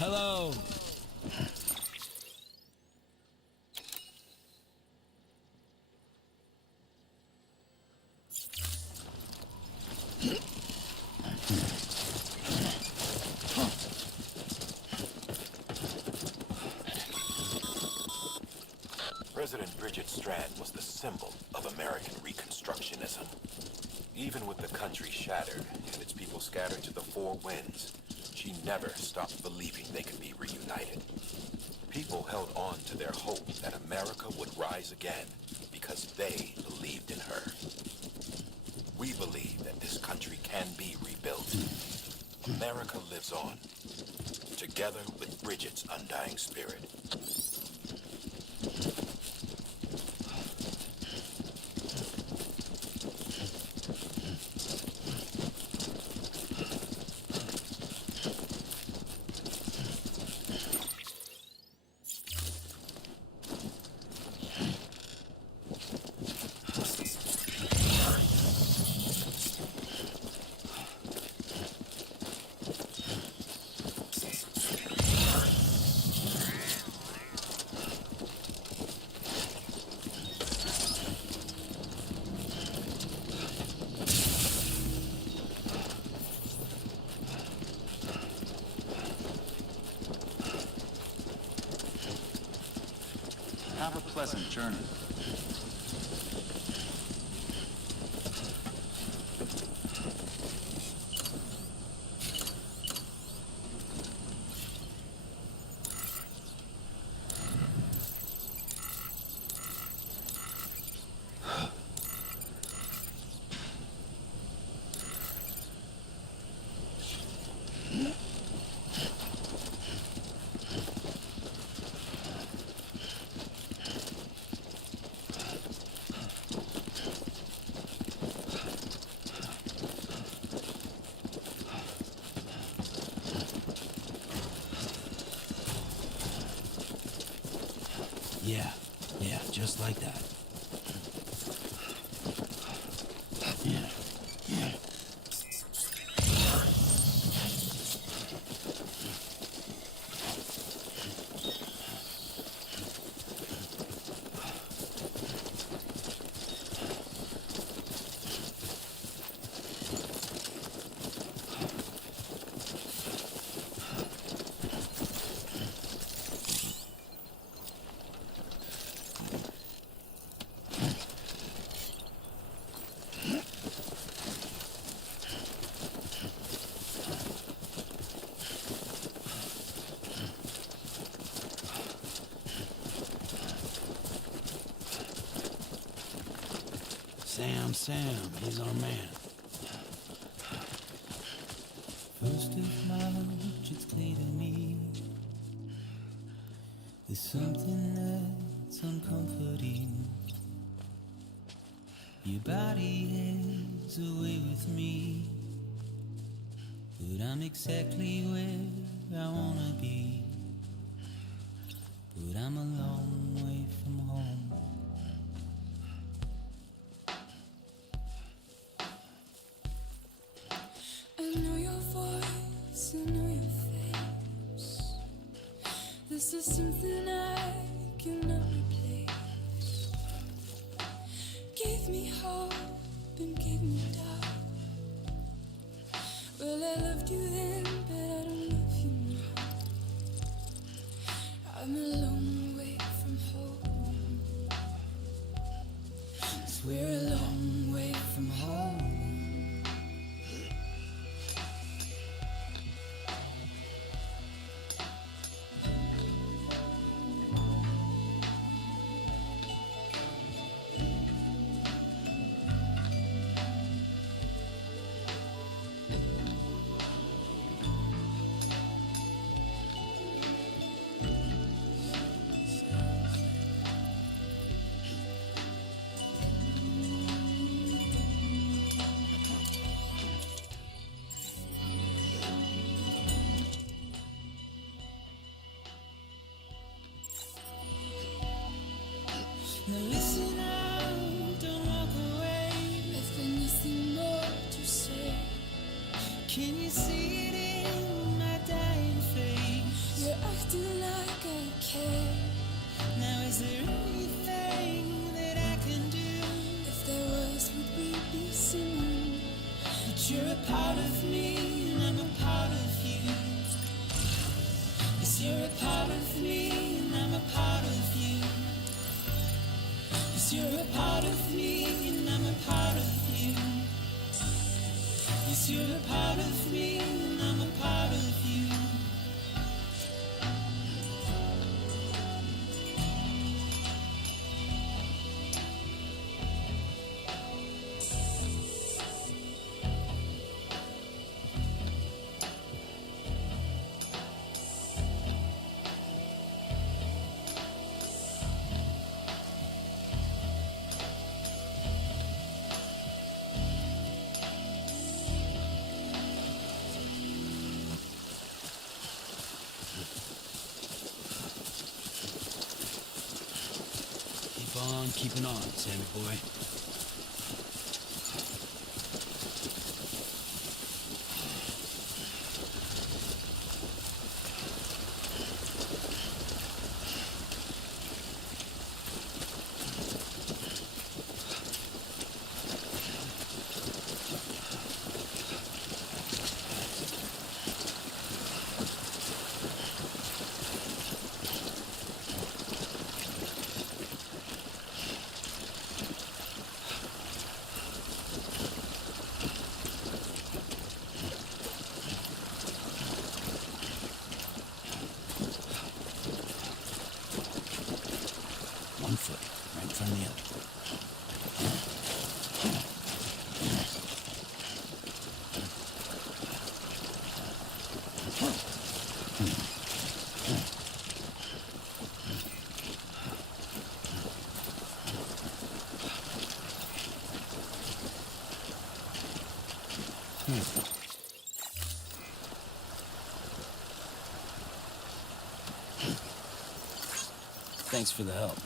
Hello. President Bridget Strand was the symbol of American Reconstructionism. Even with the country shattered and its people scattered to the four winds, she never stopped believing they could be reunited. People held on to their hope that America would rise again because they believed in her. We believe that this country can be rebuilt. America lives on, together with Bridget's undying spirit. Have a pleasant journey. Yeah, just like that. Yeah. Sam, he's our man. First of March, it's clear to me there's something that's uncomforting. Your body is away with me, but I'm exactly where I wanna be. But I'm a long way from home. I know your voice, I know your face. This is something I cannot replace. Gave me hope and gave me doubt. Well, I loved you then, but I don't love you now. I'm a long way from home. 'Cause we're a long way from home. Now listen out, don't walk away. I've got nothing more to say. Can you see it in my dying face? You're acting like I care. Now is there anything that I can do? If there was, would we be singing? But you're a part of me and I'm a part of you. Yes, you're a part of me and I'm a part of you. Yes, you're a part of me and I'm a part of you. Yes, you're a part of me and I'm a part of you. Keep on keeping on, Sammy boy. One foot, right in front of the other. Thanks for the help.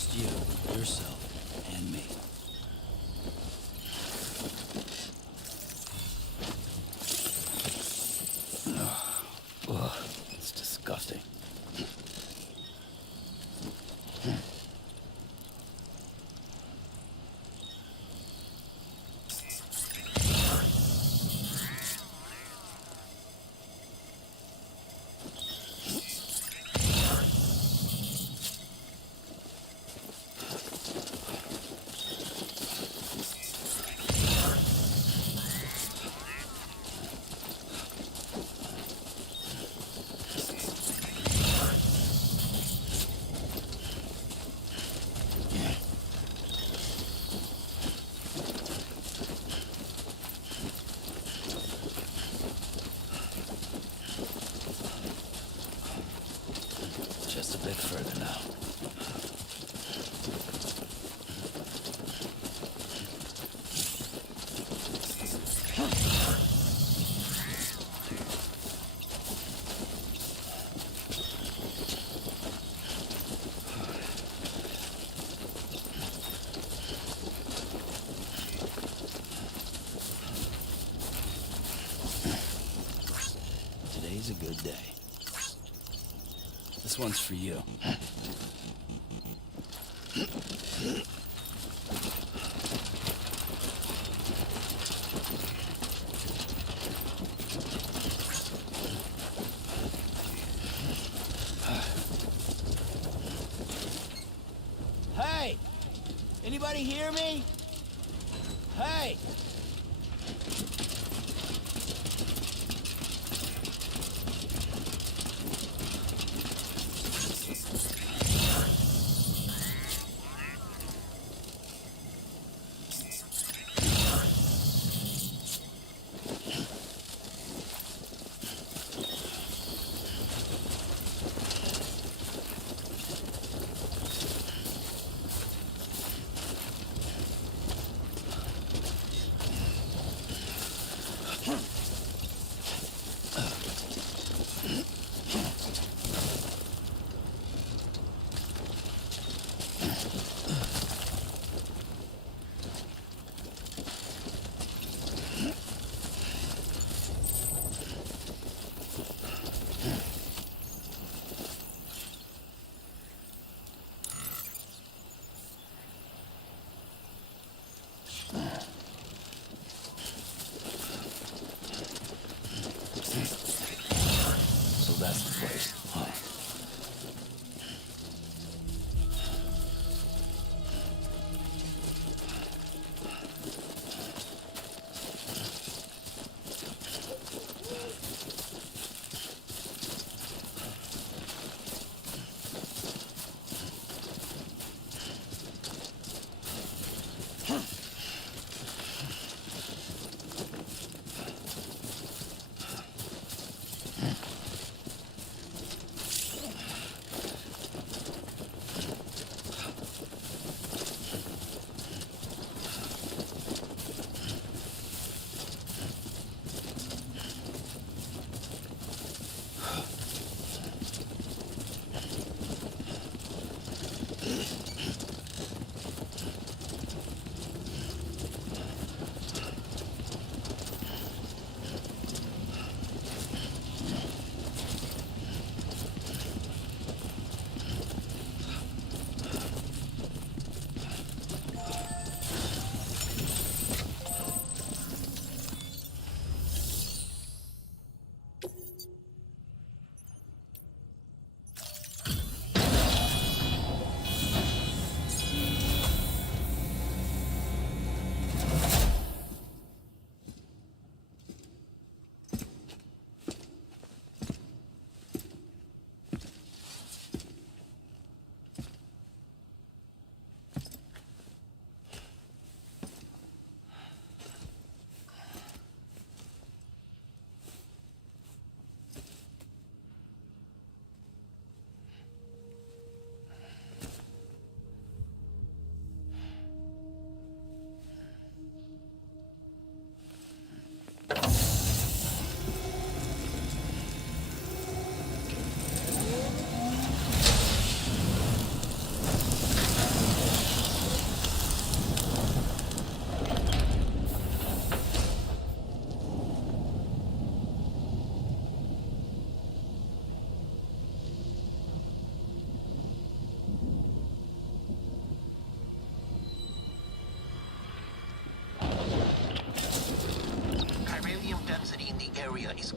Just you, yourself, and me. Ugh, it's disgusting. Just a bit further now. Today's a good day. This one's for you. Hey! Anybody hear me? Hey!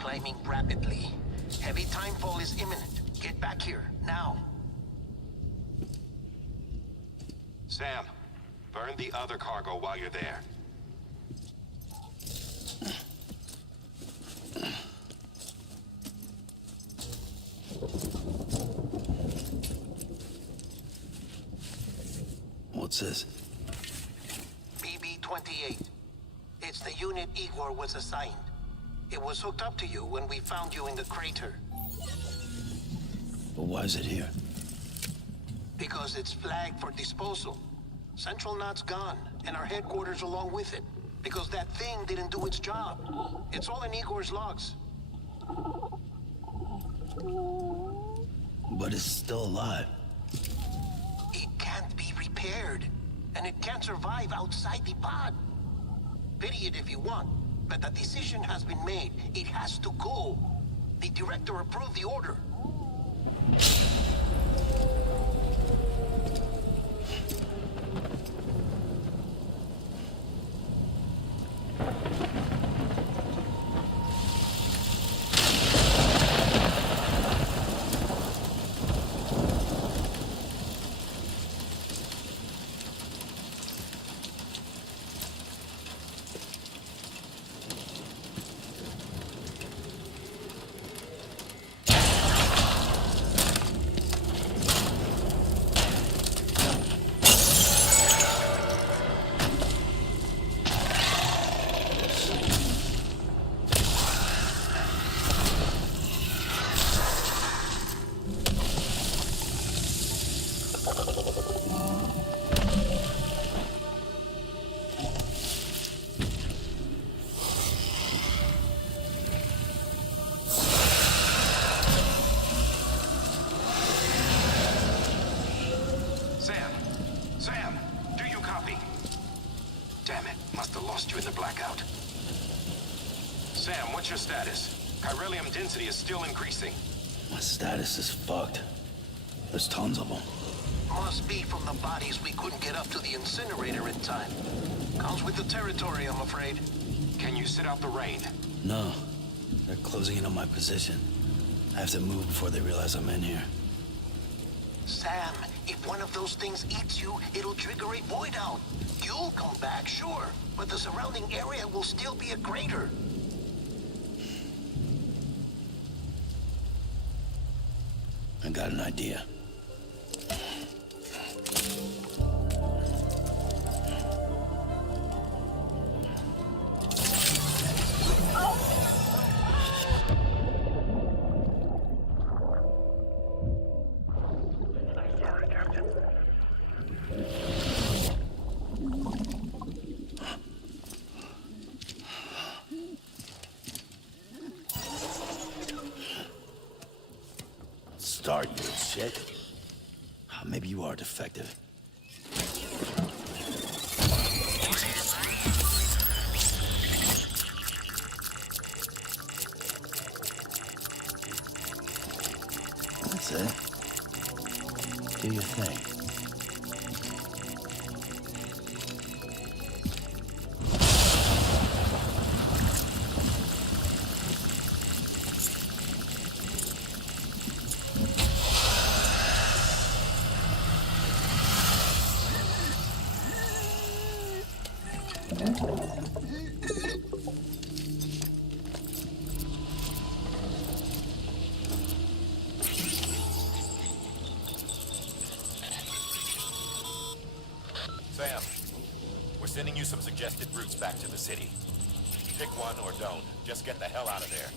climbing rapidly. Heavy timefall is imminent. Get back here, now. Sam, burn the other cargo while you're there. What's this? BB-28. It's the unit Igor was assigned. It was hooked up to you when we found you in the crater. But why is it here? Because it's flagged for disposal. Central Knot's gone, and our headquarters along with it. Because that thing didn't do its job. It's all in Igor's logs. But it's still alive. It can't be repaired, and it can't survive outside the pod. Pity it if you want, but the decision has been made. It has to go. The director approved the order. Sam, do you copy? Damn it, must have lost you in the blackout. Sam, what's your status? Chiralium density is still increasing. My status is fucked. There's tons of them. Must be from the bodies we couldn't get up to the incinerator in time. Comes with the territory, I'm afraid. Can you sit out the rain? No. They're closing in on my position. I have to move before they realize I'm in here. Sam, if one of those things eats you, it'll trigger a void out. You'll come back, sure, but the surrounding area will still be a crater. I got an idea. Start, you shit. Maybe you are defective. That's it. Do your thing. Sam, we're sending you some suggested routes back to the city. Pick one or don't. Just get the hell out of there.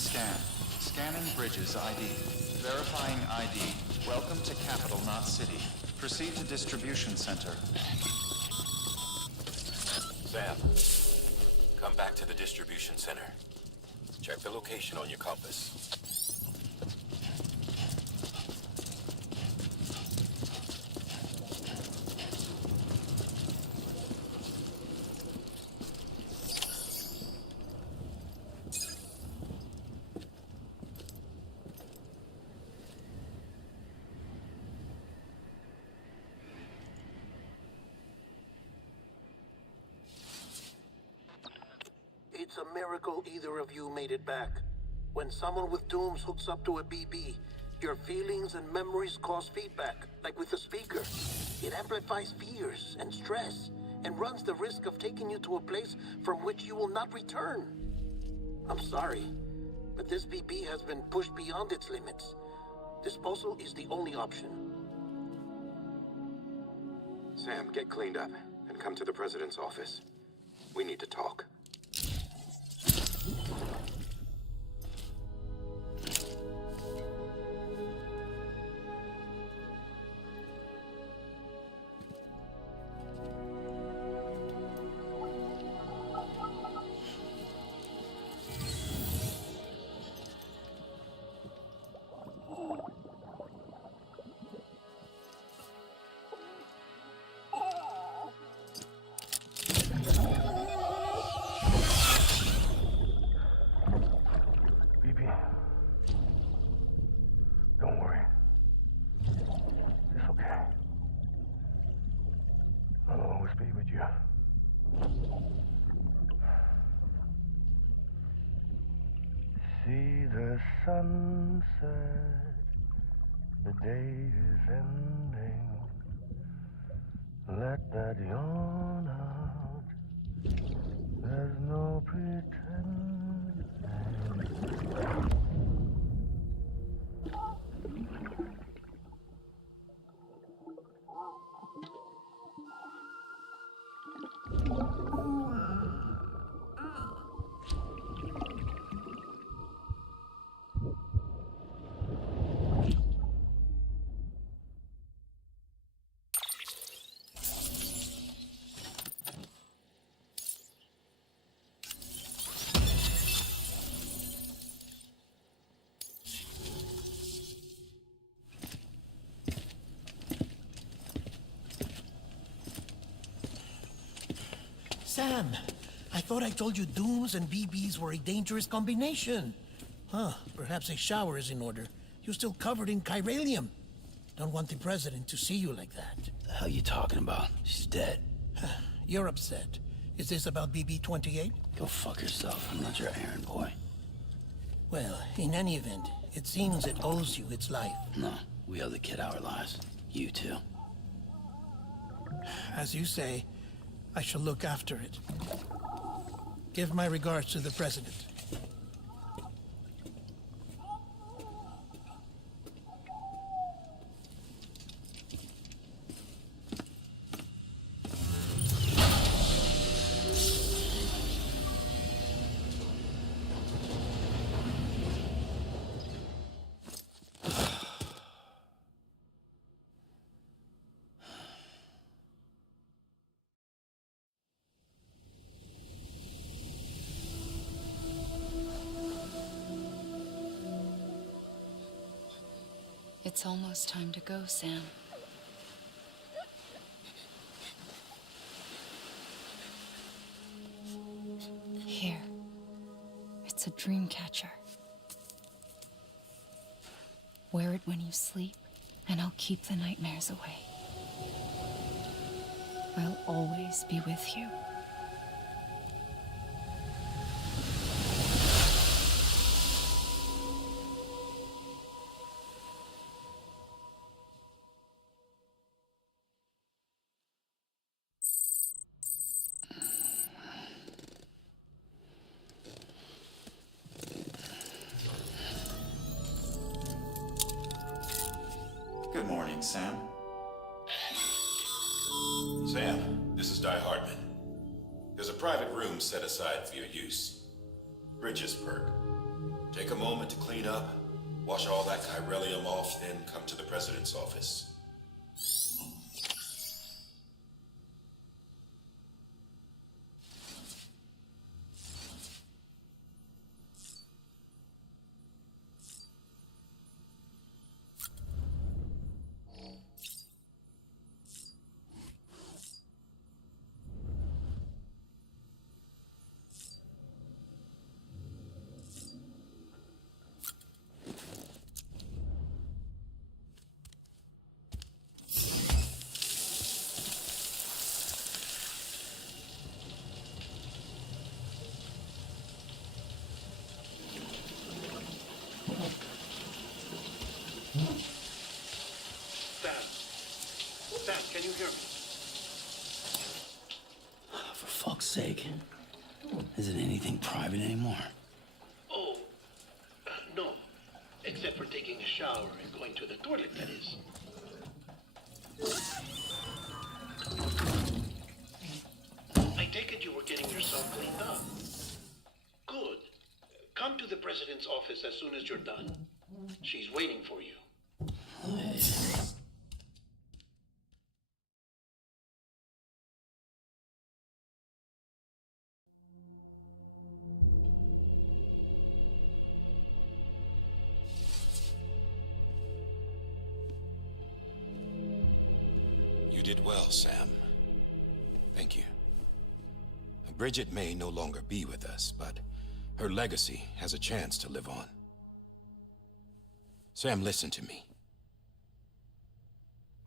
scan. Scanning Bridges ID. Verifying ID. Welcome to Capital, not City. Proceed to Distribution Center. Sam, come back to the distribution center. Check the location on your compass. It's a miracle either of you made it back. When someone with dooms hooks up to a BB, your feelings and memories cause feedback, like with a speaker. It amplifies fears and stress, and runs the risk of taking you to a place from which you will not return. I'm sorry, but this BB has been pushed beyond its limits. Disposal is the only option. Sam, get cleaned up and come to the president's office. We need to talk. Don't worry. It's okay. I'll always be with you. See the sunset. The day is ending. Let that yawn out. There's no pretending. Sam, I thought I told you dooms and BBs were a dangerous combination. Huh, perhaps a shower is in order. You're still covered in chiralium. Don't want the president to see you like that. The hell you talking about? She's dead. You're upset. Is this about BB-28? Go fuck yourself. I'm not your errand boy. Well, in any event, it seems it owes you its life. No, we owe the kid our lives. You too. As you say, I shall look after it. Give my regards to the president. It's almost time to go, Sam. Here. It's a dream catcher. Wear it when you sleep, and I'll keep the nightmares away. I'll always be with you. Good morning, Sam. Sam, this is Di Hardman. There's a private room set aside for your use. Bridges perk. Take a moment to clean up, wash all that chiralium off, then come to the President's office. Sam, can you hear me? For fuck's sake. Isn't anything private anymore? Oh, no. Except for taking a shower and going to the toilet, that is. I take it you were getting yourself cleaned up. Good. Come to the President's office as soon as you're done. She's waiting for you. You did well, Sam. Thank you. Bridget may no longer be with us, but her legacy has a chance to live on. Sam, listen to me.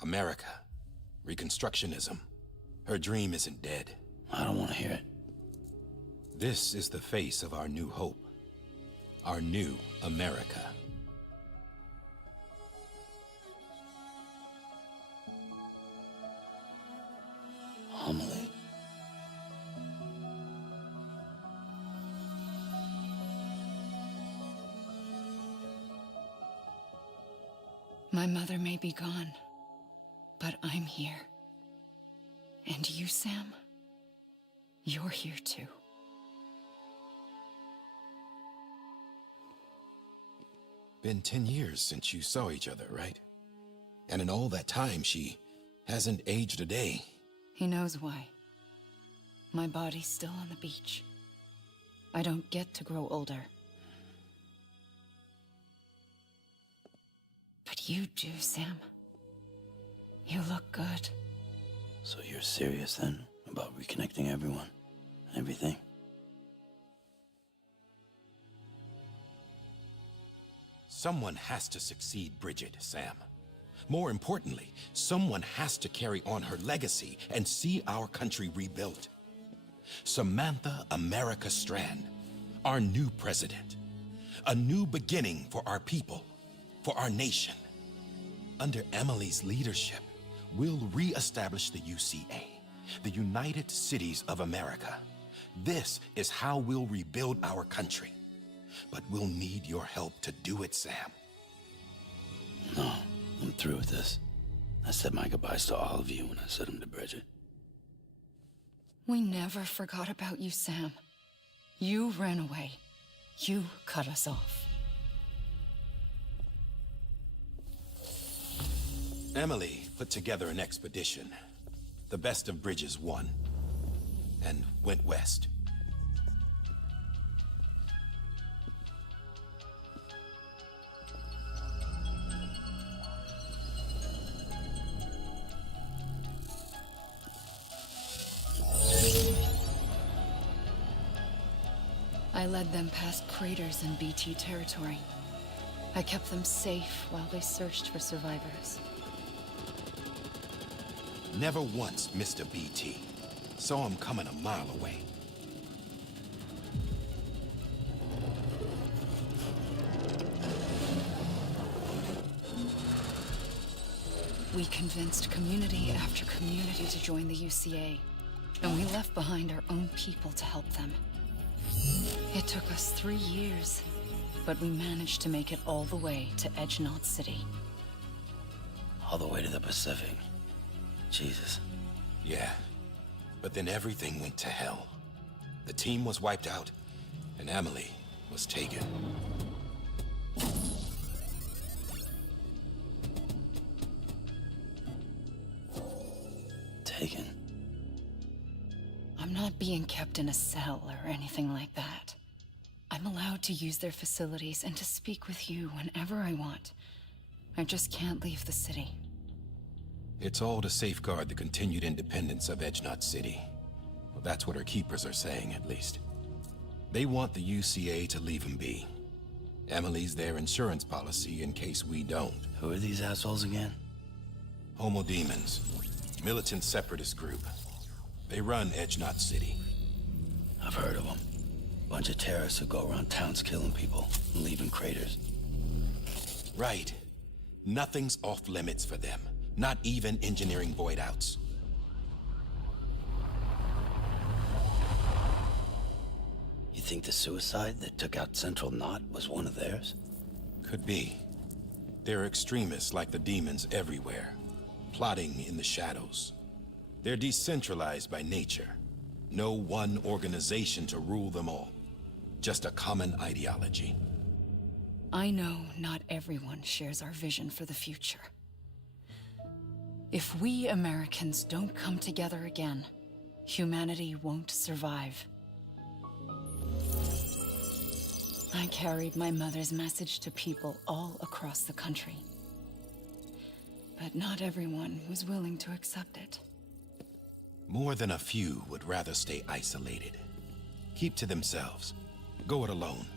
America, Reconstructionism, her dream isn't dead. I don't want to hear it. This is the face of our new hope, our new America. Amelie. My mother may be gone, but I'm here. And you, Sam, you're here too. Been 10 years since you saw each other, right? And in all that time, she hasn't aged a day. He knows why. My body's still on the beach. I don't get to grow older. But you do, Sam. You look good. So you're serious then about reconnecting everyone and everything? Someone has to succeed Bridget, Sam. More importantly, someone has to carry on her legacy and see our country rebuilt. Samantha America Strand, our new president. A new beginning for our people, for our nation. Under Emily's leadership, we'll re-establish the UCA, the United Cities of America. This is how we'll rebuild our country. But we'll need your help to do it, Sam. No, I'm through with this. I said my goodbyes to all of you when I said them to Bridget. We never forgot about you, Sam. You ran away. You cut us off. Emily put together an expedition. The best of Bridges won, and went west. I led them past craters in BT territory. I kept them safe while they searched for survivors. Never once missed a BT. Saw him coming a mile away. We convinced community after community to join the UCA, and we left behind our own people to help them. It took us 3 years, but we managed to make it all the way to Edgenaught City. All the way to the Pacific. Jesus. Yeah, but then everything went to hell. The team was wiped out, and Emily was taken. I'm not being kept in a cell or anything like that. I'm allowed to use their facilities and to speak with you whenever I want. I just can't leave the city. It's all to safeguard the continued independence of Edgenot City. Well, that's what our keepers are saying, at least. They want the UCA to leave him be. Emily's their insurance policy in case we don't. Who are these assholes again? Homo Demons. Militant separatist group. They run Edgenot City. I've heard of them. Bunch of terrorists who go around towns killing people and leaving craters. Right. Nothing's off limits for them. Not even engineering void outs. You think the suicide that took out Central Knot was one of theirs? Could be. There are extremists like the demons everywhere, plotting in the shadows. They're decentralized by nature. No one organization to rule them all. Just a common ideology. I know not everyone shares our vision for the future. If we Americans don't come together again, humanity won't survive. I carried my mother's message to people all across the country. But not everyone was willing to accept it. More than a few would rather stay isolated. Keep to themselves. Go it alone.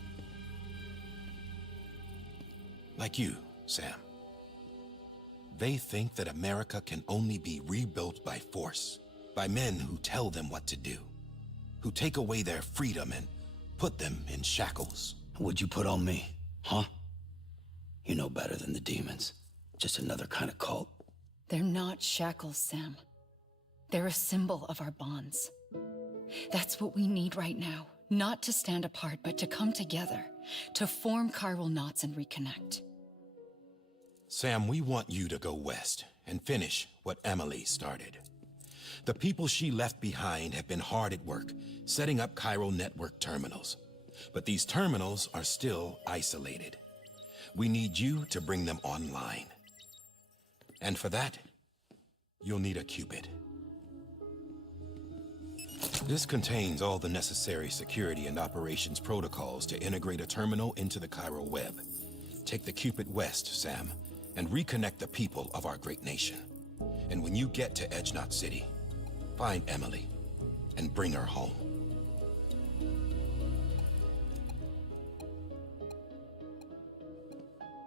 Like you, Sam. They think that America can only be rebuilt by force, by men who tell them what to do, who take away their freedom and put them in shackles. What'd you put on me, huh? You know better than the demons. Just another kind of cult. They're not shackles, Sam. They're a symbol of our bonds. That's what we need right now. Not to stand apart, but to come together, to form chiral knots and reconnect. Sam, we want you to go west and finish what Emily started. The people she left behind have been hard at work, setting up chiral network terminals. But these terminals are still isolated. We need you to bring them online. And for that, you'll need a Cupid. This contains all the necessary security and operations protocols to integrate a terminal into the chiral web. Take the Cupid west, Sam, and reconnect the people of our great nation. And when you get to Edgenot City, find Emily and bring her home.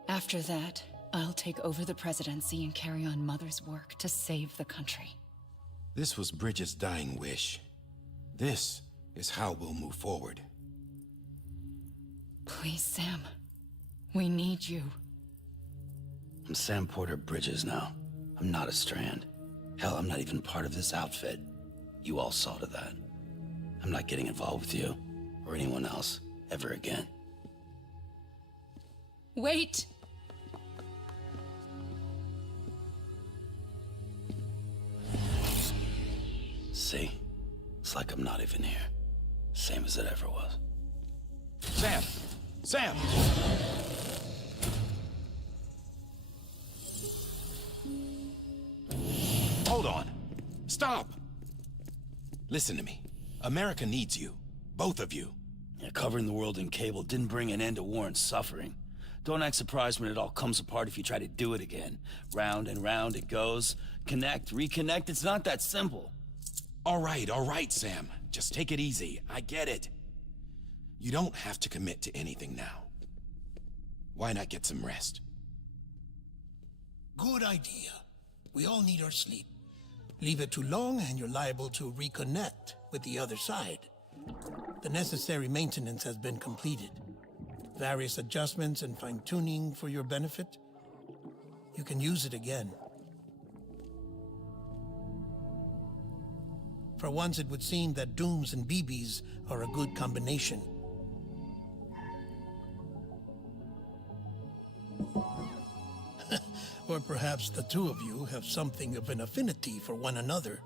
After that, I'll take over the presidency and carry on Mother's work to save the country. This was Bridget's dying wish. This is how we'll move forward. Please, Sam. We need you. I'm Sam Porter Bridges now. I'm not a Strand. Hell, I'm not even part of this outfit. You all saw to that. I'm not getting involved with you, or anyone else, ever again. Wait! See? It's like I'm not even here. Same as it ever was. Sam! Sam! Hold on. Stop! Listen to me. America needs you. Both of you. Yeah, covering the world in cable didn't bring an end to war and suffering. Don't act surprised when it all comes apart if you try to do it again. Round and round it goes. Connect, reconnect, it's not that simple. All right, Sam. Just take it easy. I get it. You don't have to commit to anything now. Why not get some rest? Good idea. We all need our sleep. Leave it too long and you're liable to reconnect with the other side. The necessary maintenance has been completed. Various adjustments and fine-tuning for your benefit. You can use it again. For once, it would seem that Dooms and BBs are a good combination. Or perhaps the two of you have something of an affinity for one another.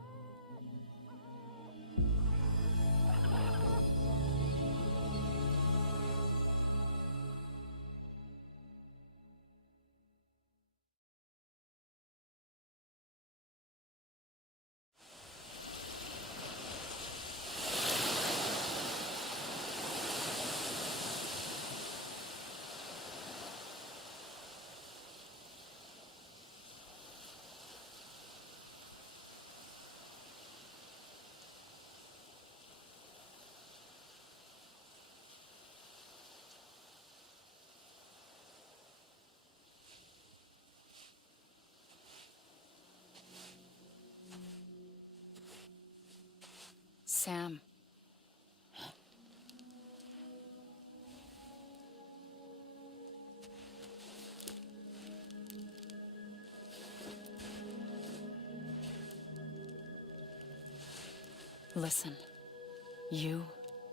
Sam. Listen, you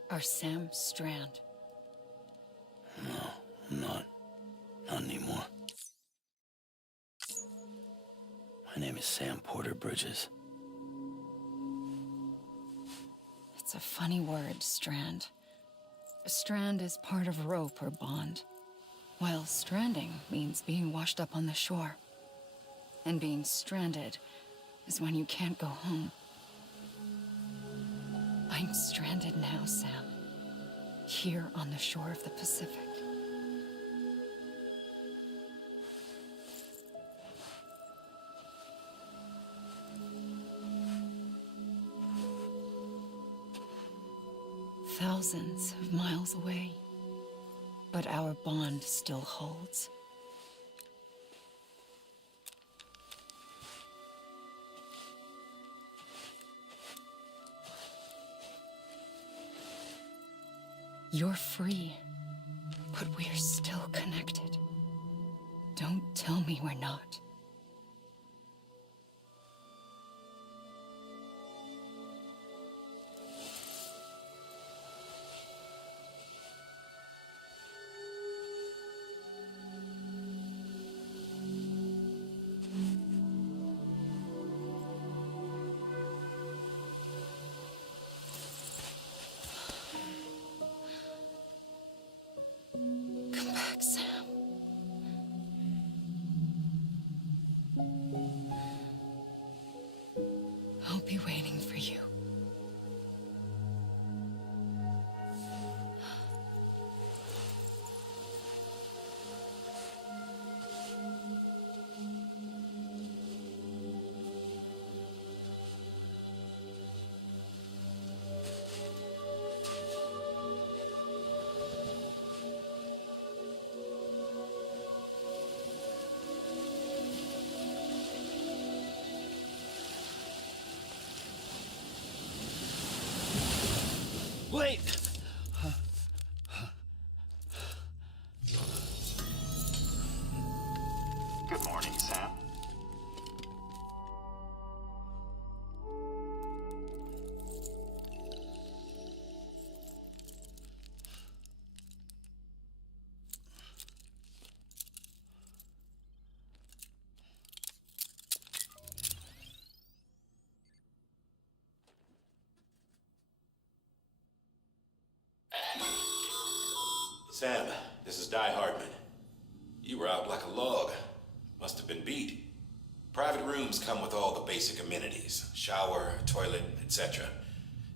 are Sam Strand. No, I'm not. Not anymore. My name is Sam Porter Bridges. It's a funny word, Strand. A strand is part of rope or bond, while stranding means being washed up on the shore. And being stranded is when you can't go home. I'm stranded now, Sam. Here on the shore of the Pacific. Thousands of miles away, but our bond still holds. You're free, but we're still connected. Don't tell me we're not. Come back, Sam. I'll be waiting for you. Wait! Good morning, Sam. Sam, this is Di Hardman. You were out like a log. Must have been beat. Private rooms come with all the basic amenities. Shower, toilet, etc.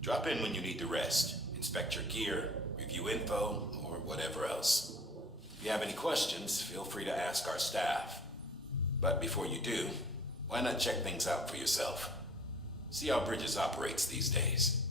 Drop in when you need to rest. Inspect your gear, review info, or whatever else. If you have any questions, feel free to ask our staff. But before you do, why not check things out for yourself? See how Bridges operates these days.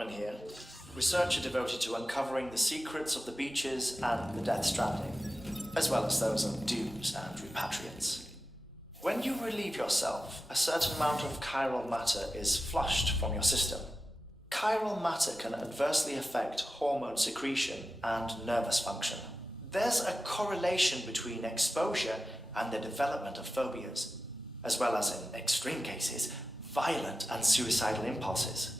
Hartman here, researcher devoted to uncovering the secrets of the beaches and the Death Stranding, as well as those of dooms and repatriates. When you relieve yourself, a certain amount of chiral matter is flushed from your system. Chiral matter can adversely affect hormone secretion and nervous function. There's a correlation between exposure and the development of phobias, as well as, in extreme cases, violent and suicidal impulses.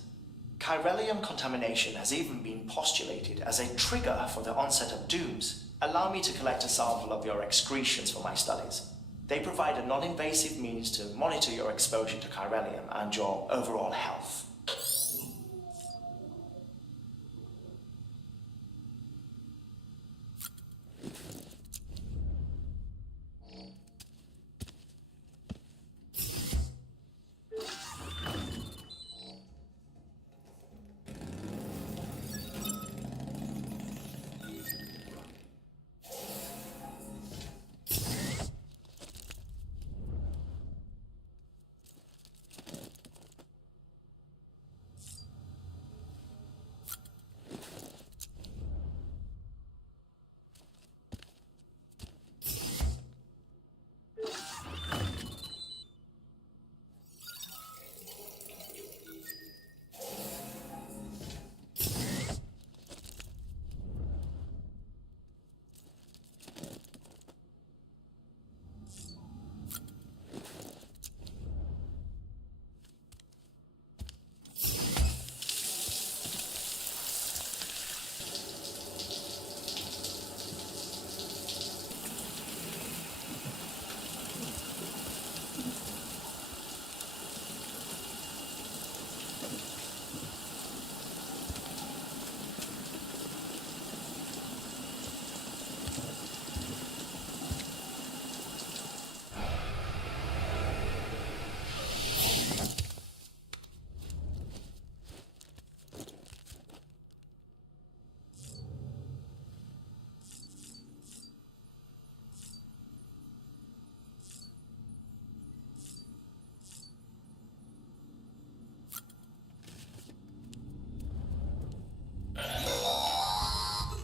Chiralium contamination has even been postulated as a trigger for the onset of dooms. Allow me to collect a sample of your excretions for my studies. They provide a non-invasive means to monitor your exposure to chiralium and your overall health.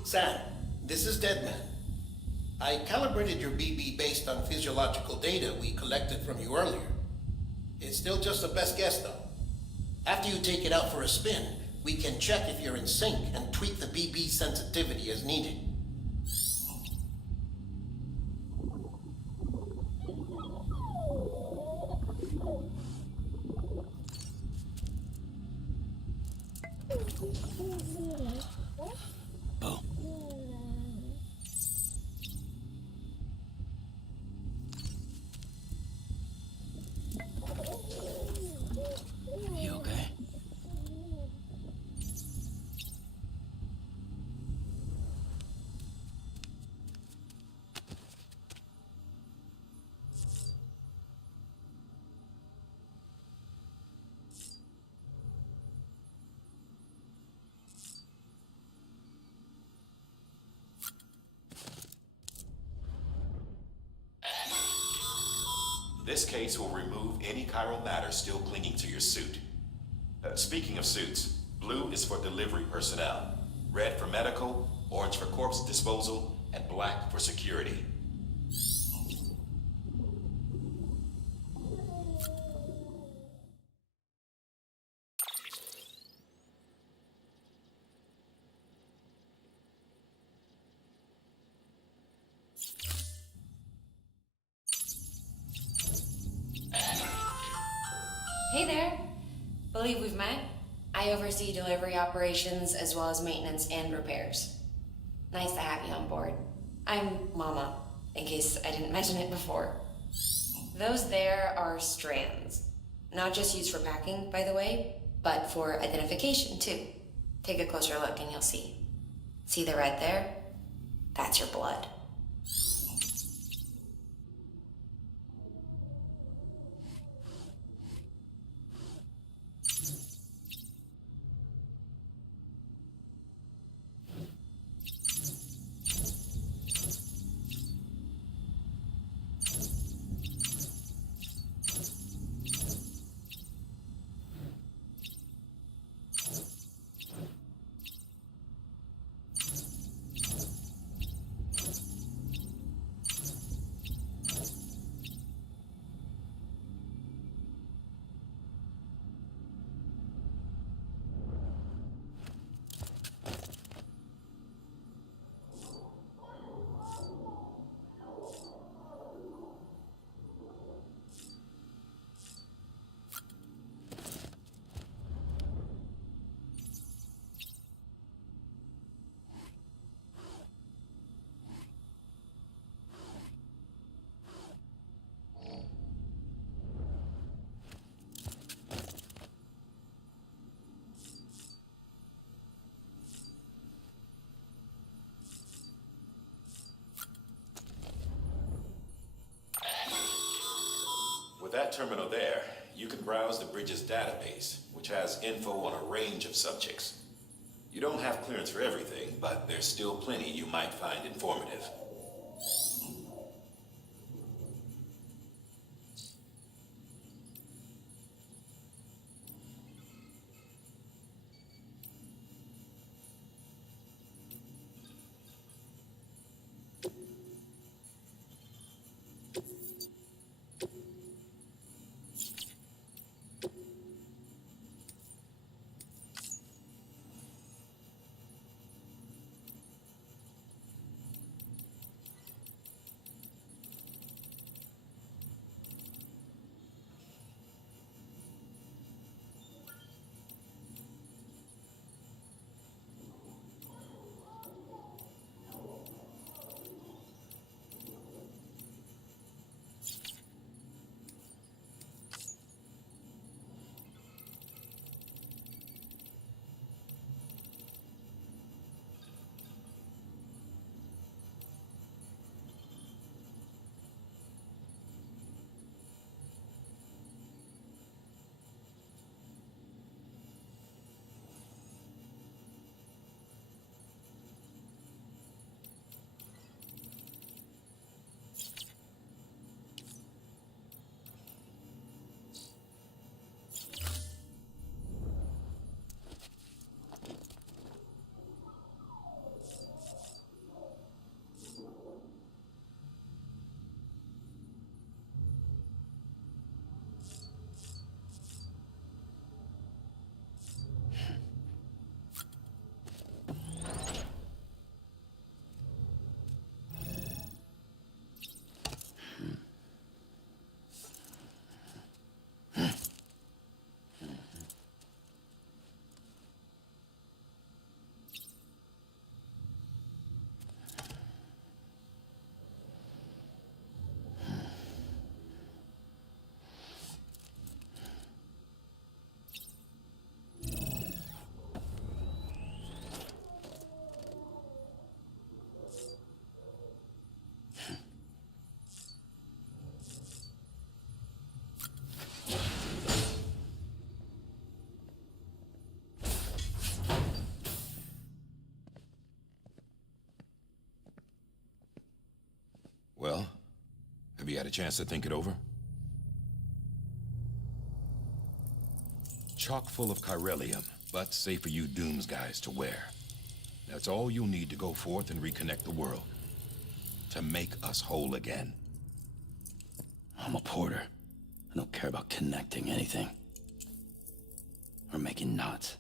Sam, this is Deadman. I calibrated your BB based on physiological data we collected from you earlier. It's still just a best guess, though. After you take it out for a spin, we can check if you're in sync and tweak the BB sensitivity as needed. You okay? This case will remove any chiral matter still clinging to your suit. Speaking of suits, blue is for delivery personnel, red for medical, orange for corpse disposal, and black for security. Hey there. Believe we've met. I oversee delivery operations as well as maintenance and repairs. Nice to have you on board. I'm Mama, in case I didn't mention it before. Those there are strands. Not just used for packing, by the way, but for identification too. Take a closer look and you'll see. See the red there? That's your blood. that terminal there, you can browse the bridge's database, which has info on a range of subjects. You don't have clearance for everything, but there's still plenty you might find informative. Well, have you had a chance to think it over? Chock full of chiralium, but safe for you Dooms guys to wear. That's all you'll need to go forth and reconnect the world. To make us whole again. I'm a porter. I don't care about connecting anything. Or making knots.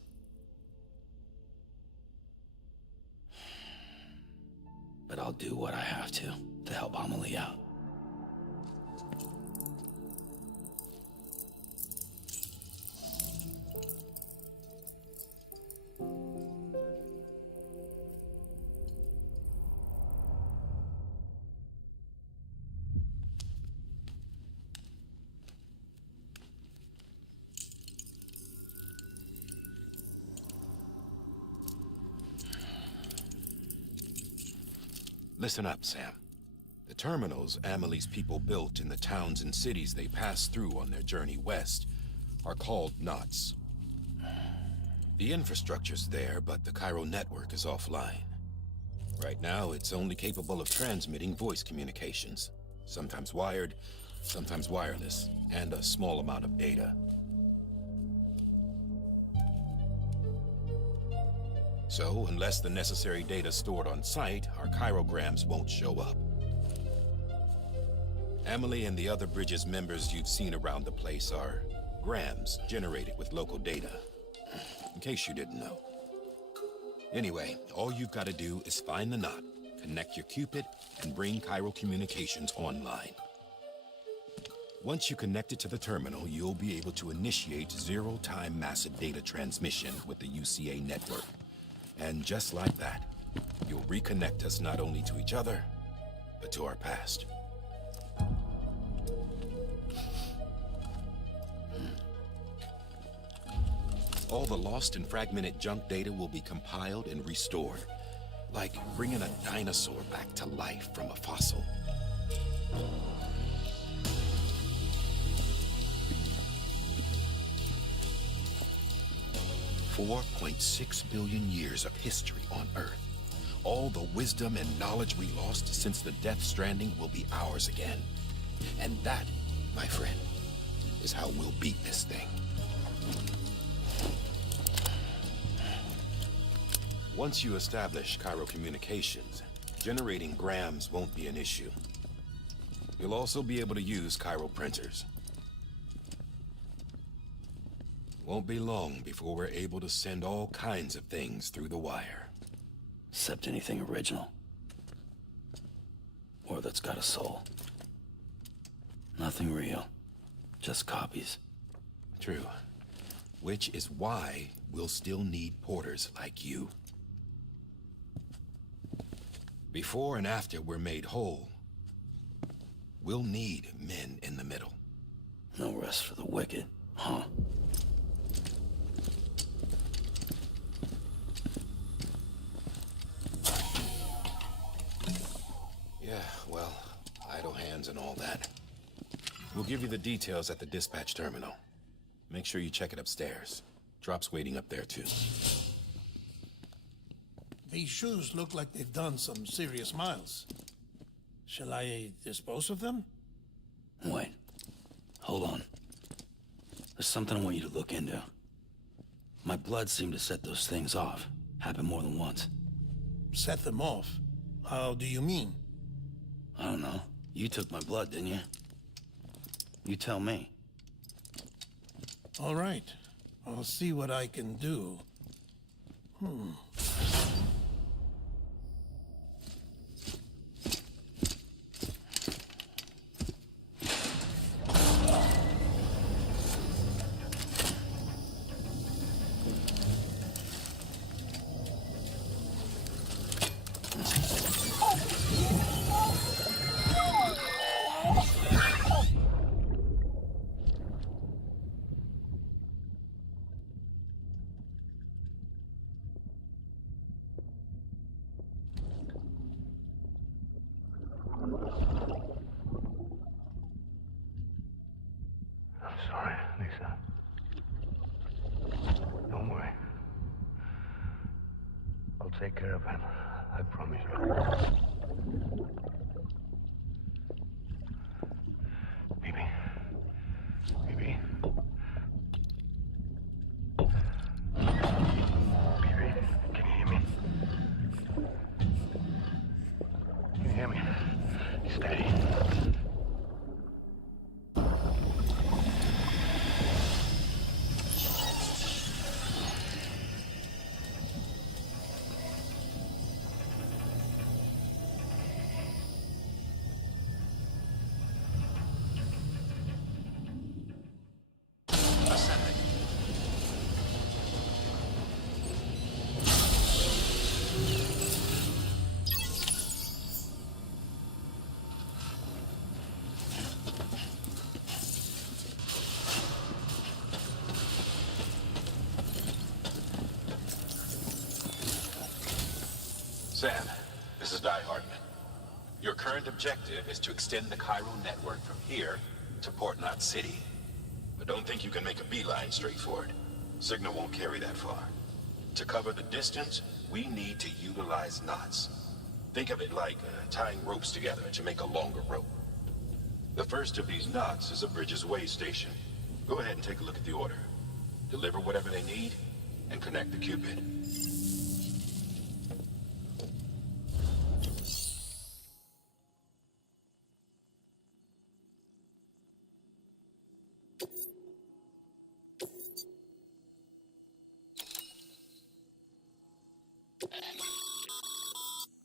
But I'll do what I have to help Amelie out. Listen up, Sam. The terminals Amelie's people built in the towns and cities they passed through on their journey west are called knots. The infrastructure's there, but the Cairo network is offline. Right now, it's only capable of transmitting voice communications, sometimes wired, sometimes wireless, and a small amount of data. So, unless the necessary data stored on site, our chirograms won't show up. Amelie and the other Bridges members you've seen around the place are grams generated with local data, in case you didn't know. Anyway, all you've got to do is find the knot, connect your Cupid, and bring Cairo communications online. Once you connect it to the terminal, you'll be able to initiate zero-time massive data transmission with the UCA network. And just like that, you'll reconnect us not only to each other, but to our past. All the lost and fragmented junk data will be compiled and restored, like bringing a dinosaur back to life from a fossil. 4.6 billion years of history on Earth. All the wisdom and knowledge we lost since the Death Stranding will be ours again. And that, my friend, is how we'll beat this thing. Once you establish Cairo communications, generating grams won't be an issue. You'll also be able to use Cairo printers. Won't be long before we're able to send all kinds of things through the wire. Except anything original. Or that's got a soul. Nothing real. Just copies. True. Which is why we'll still need porters like you. Before and after we're made whole, we'll need men in the middle. No rest for the wicked, huh? Yeah, well, idle hands and all that. We'll give you the details at the dispatch terminal. Make sure you check it upstairs. Drop's waiting up there, too. These shoes look like they've done some serious miles. Shall I dispose of them? Wait. Hold on. There's something I want you to look into. My blood seemed to set those things off. Happened more than once. Set them off? How do you mean? I don't know. You took my blood, didn't you? You tell me. All right. I'll see what I can do. I'm sorry, Lisa. Don't worry. I'll take care of him. I promise you. Baby. Baby. Baby, can you hear me? Can you hear me? Steady. Sam, this is Di Hartman. Your current objective is to extend the Cairo network from here to Port Knot City. But don't think you can make a beeline straight for it. Signal won't carry that far. To cover the distance, we need to utilize knots. Think of it like tying ropes together to make a longer rope. The first of these knots is a Bridges Way station. Go ahead and take a look at the order. Deliver whatever they need, and connect the Cupid.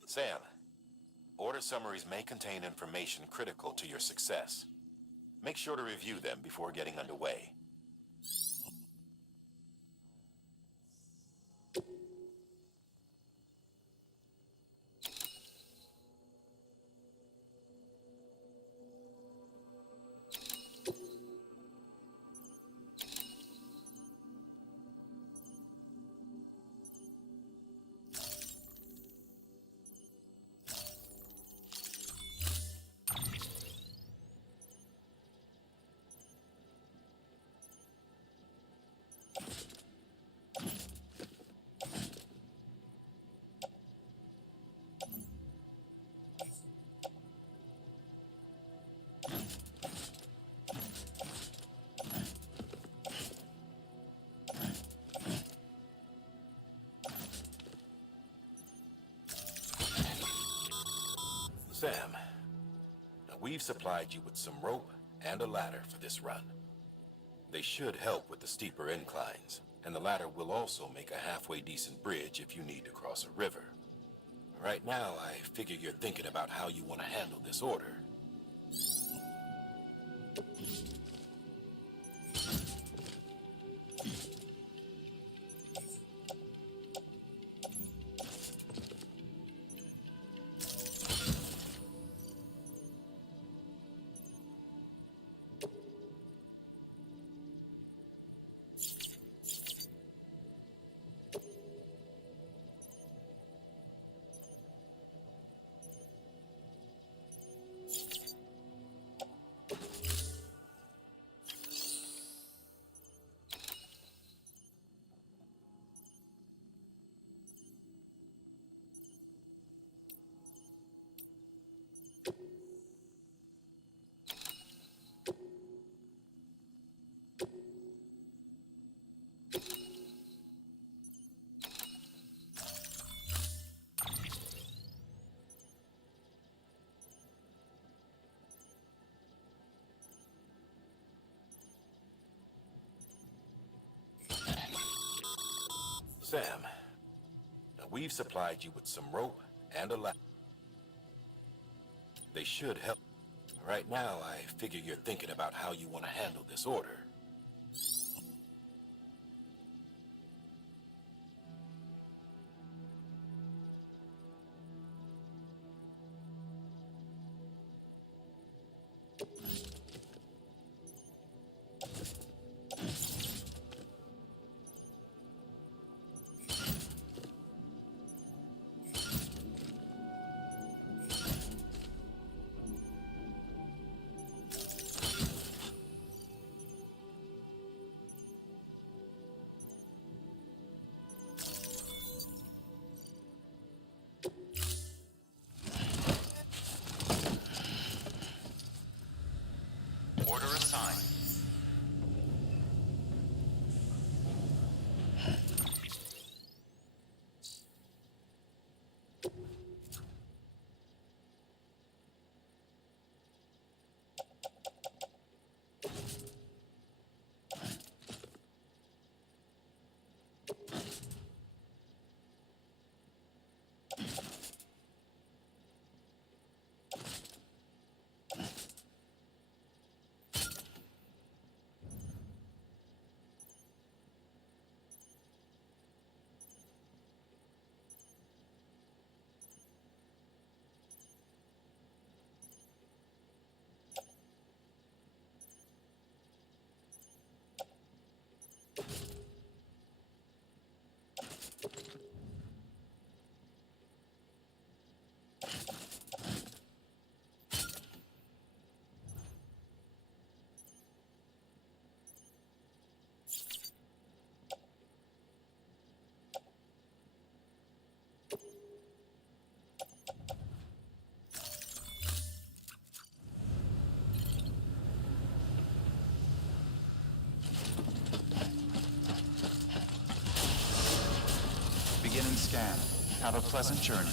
Sam, order summaries may contain information critical to your success. Make sure to review them before getting underway. Sam, now we've supplied you with some rope and a ladder for this run. They should help with the steeper inclines, and the ladder will also make a halfway decent bridge if you need to cross a river. Right now, I figure you're thinking about how you want to handle this order. Sam, now we've supplied you with some rope and a ladder. They should help. Right now, I figure you're thinking about how you want to handle this order. Order assigned. Beginning scan. Have a pleasant journey.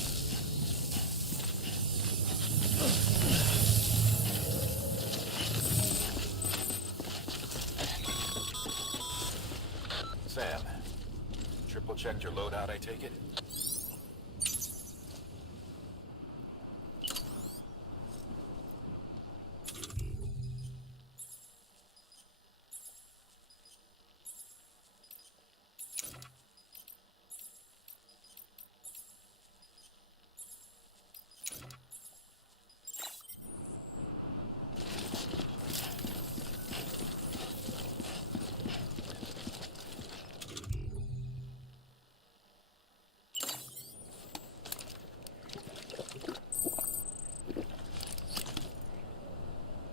Sam, triple checked your loadout, I take it?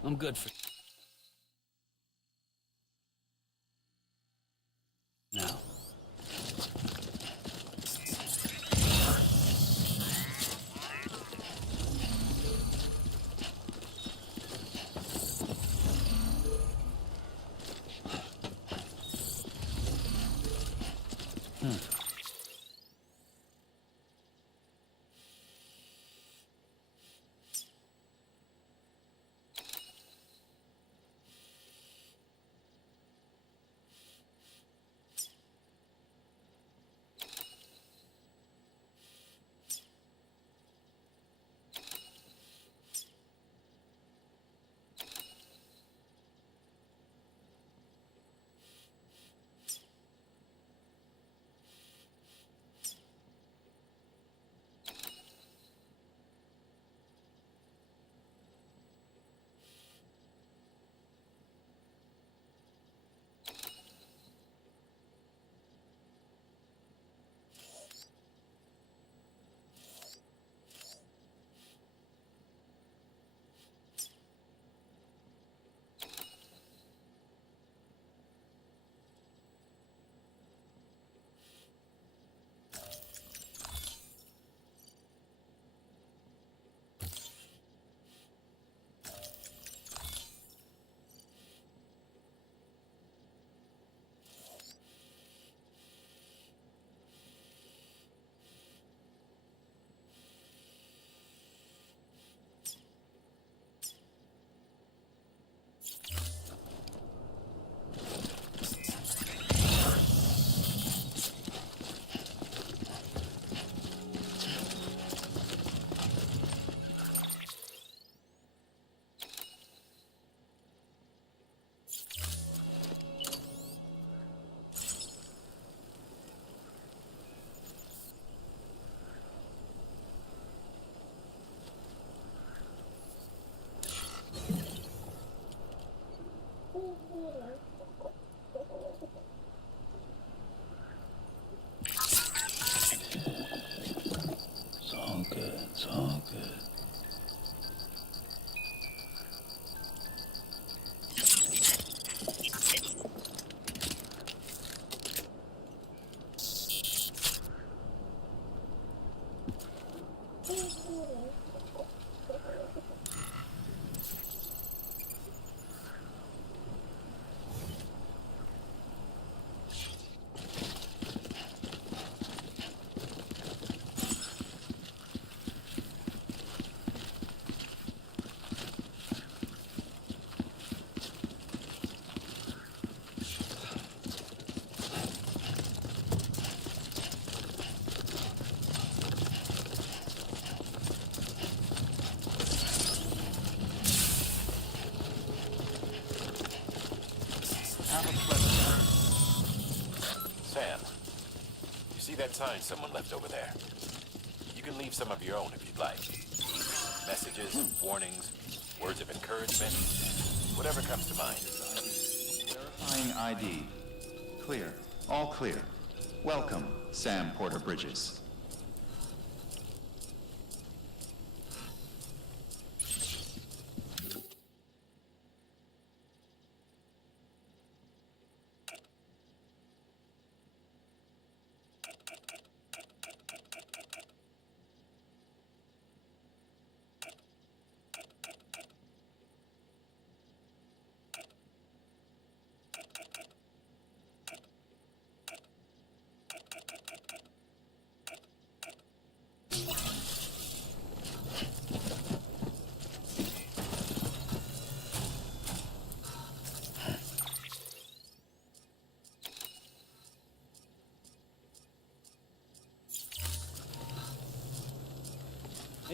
I'm good for now. Have a pleasant Sam, you see that sign someone left over there? You can leave some of your own if you'd like. Messages, warnings, words of encouragement, whatever comes to mind. verifying ID. Clear. All clear. Welcome, Sam Porter Bridges.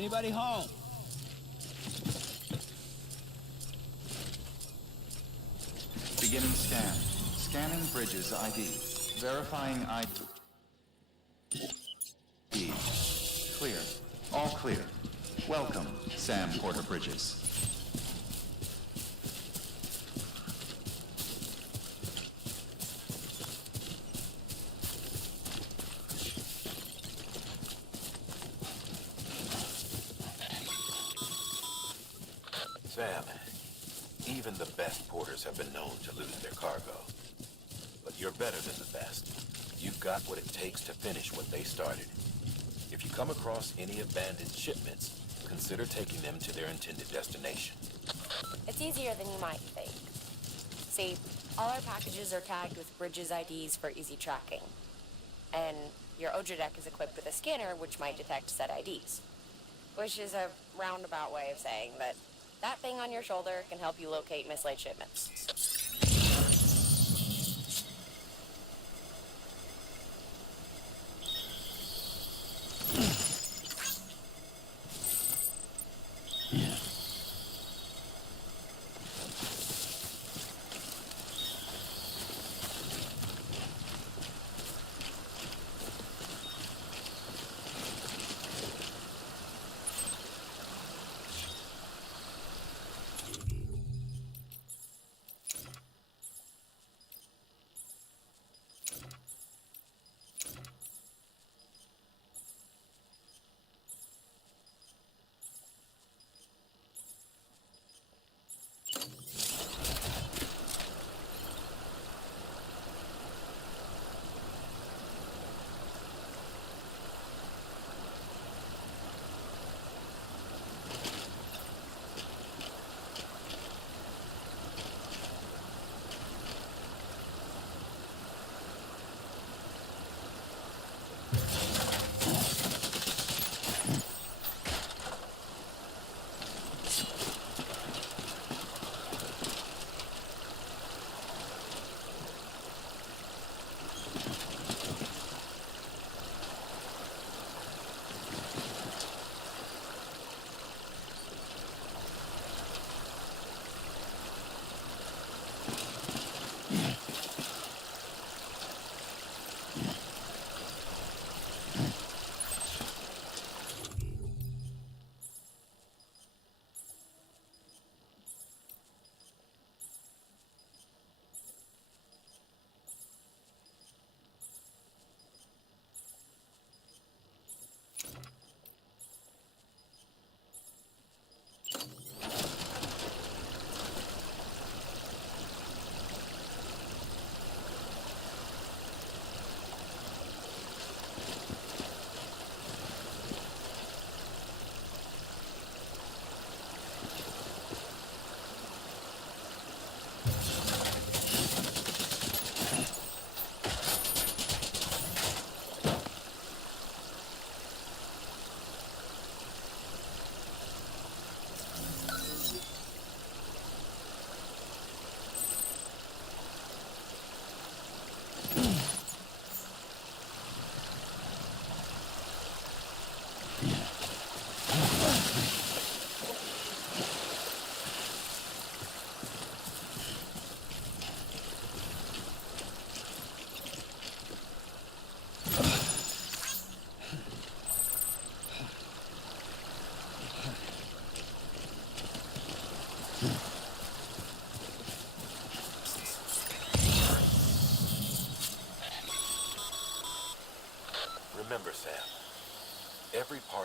Anybody home? Beginning scan. Scanning Bridges ID. Verifying ID. Clear. All clear. Welcome, Sam Porter Bridges. Sam, even the best porters have been known to lose their cargo. But you're better than the best. You've got what it takes to finish what they started. If you come across any abandoned shipments, consider taking them to their intended destination. It's easier than you might think. See, all our packages are tagged with Bridges IDs for easy tracking. And your Odra deck is equipped with a scanner which might detect said IDs. Which is a roundabout way of saying that that thing on your shoulder can help you locate mislaid shipments.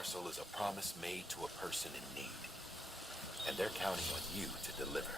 parcel is a promise made to a person in need. And they're counting on you to deliver.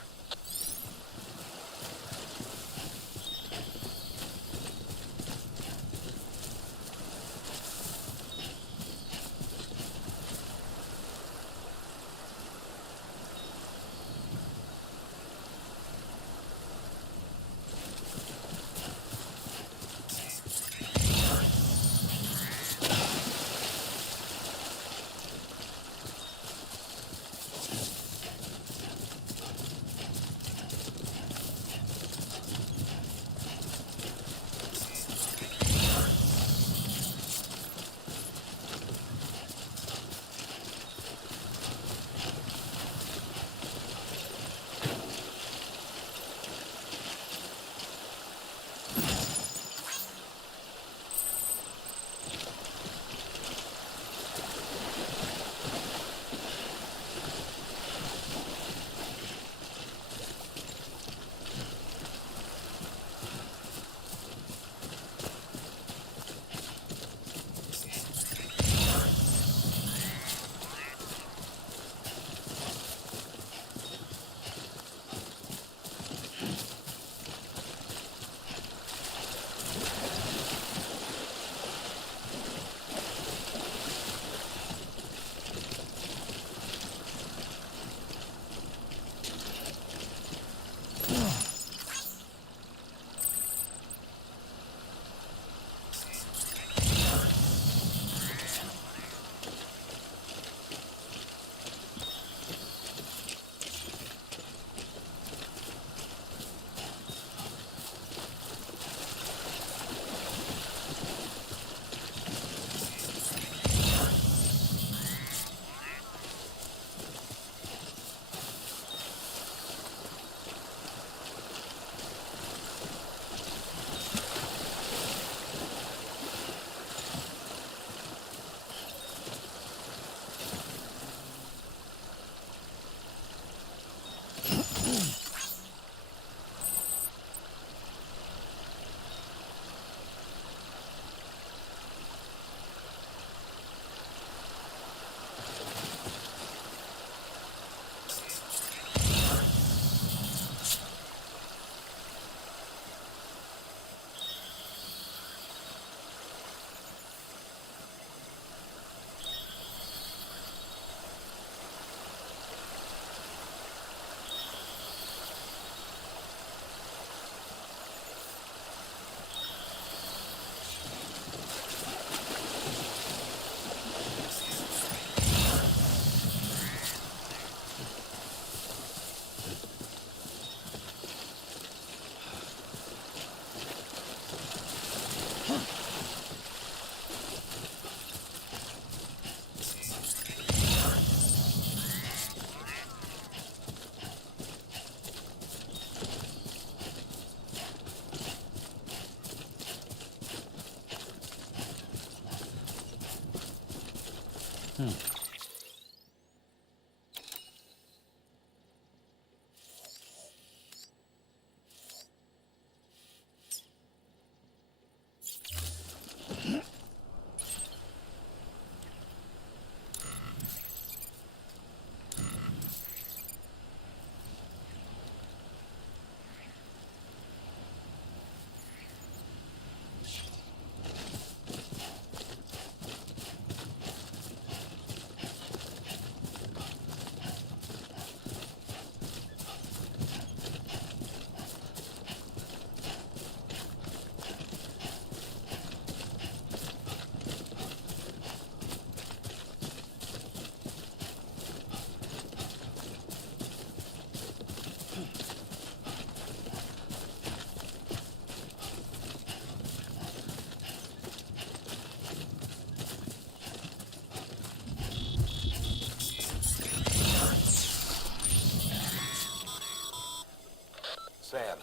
Sam,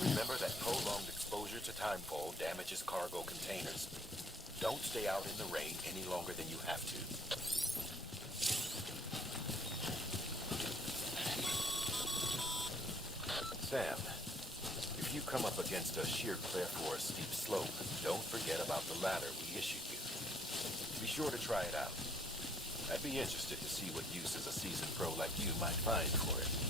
remember that prolonged exposure to timefall damages cargo containers. Don't stay out in the rain any longer than you have to. Sam, if you come up against a sheer cliff or a steep slope, don't forget about the ladder we issued you. Be sure to try it out. I'd be interested to see what uses a seasoned pro like you might find for it.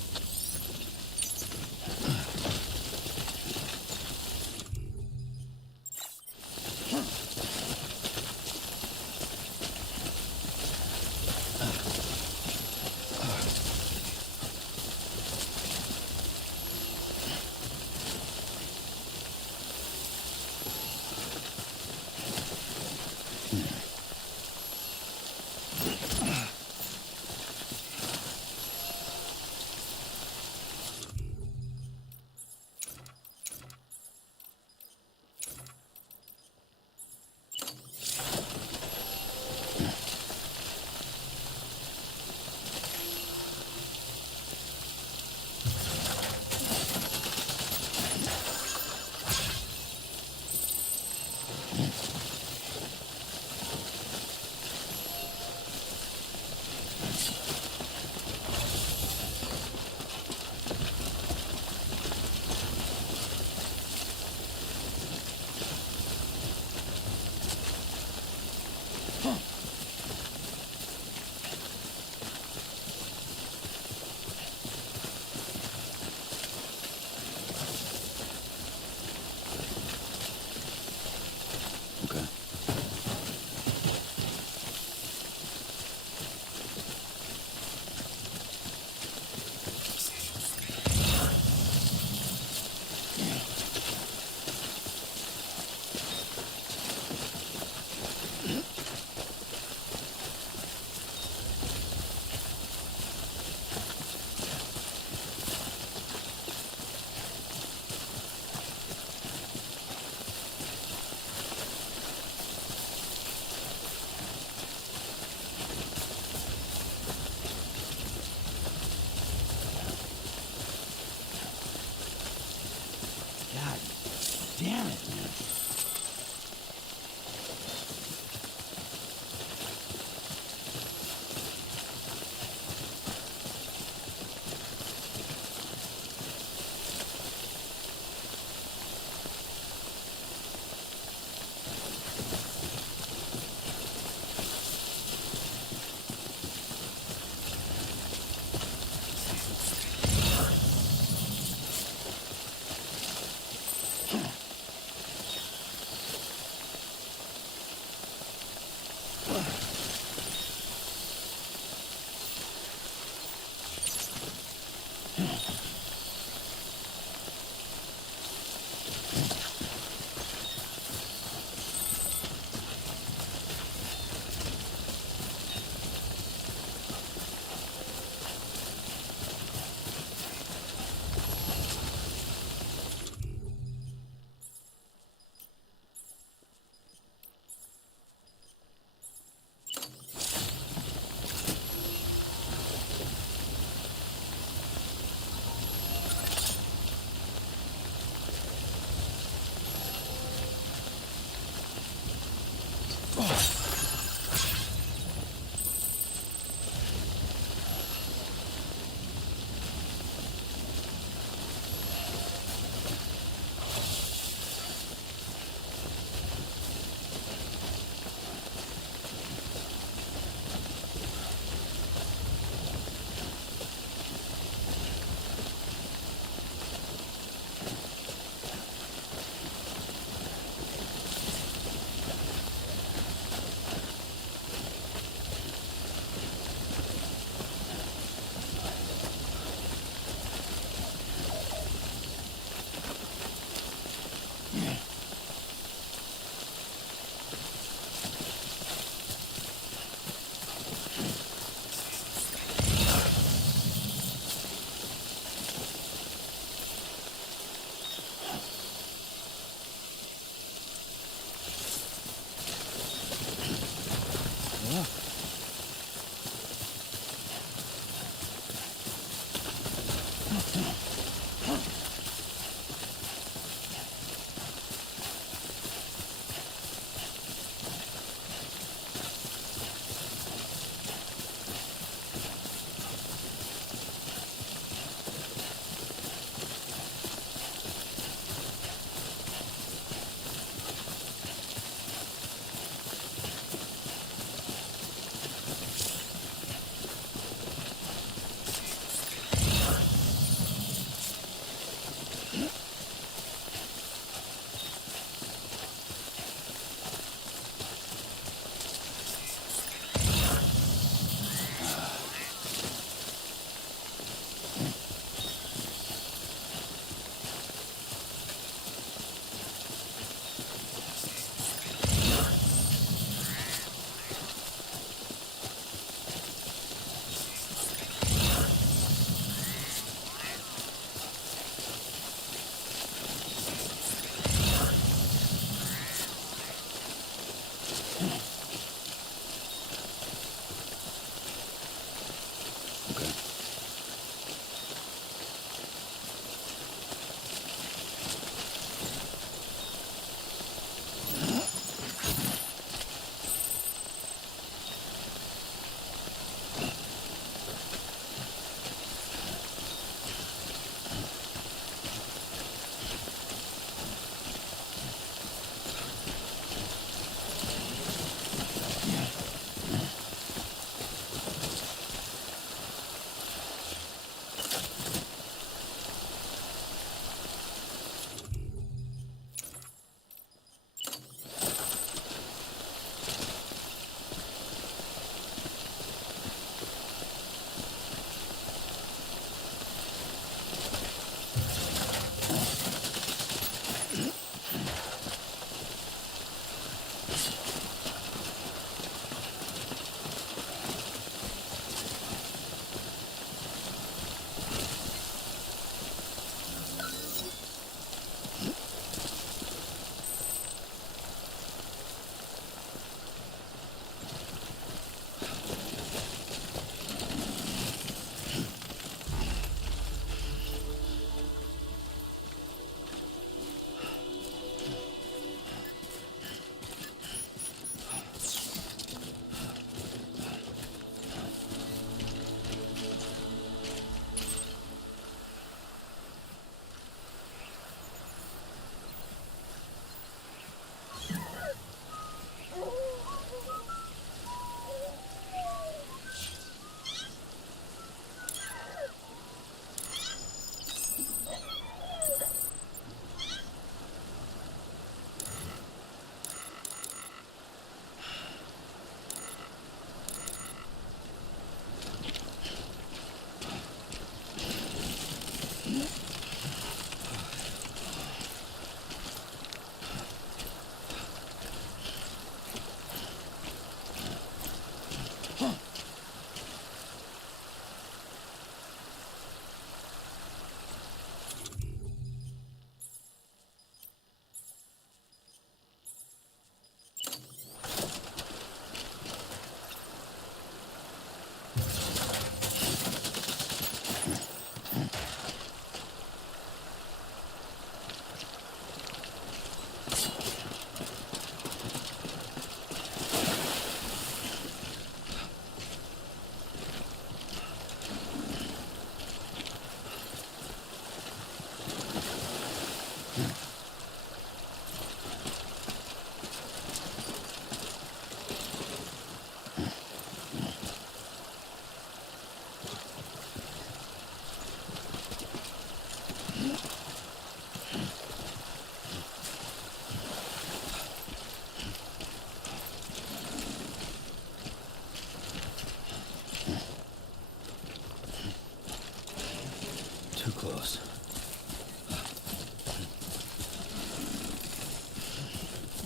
Too close.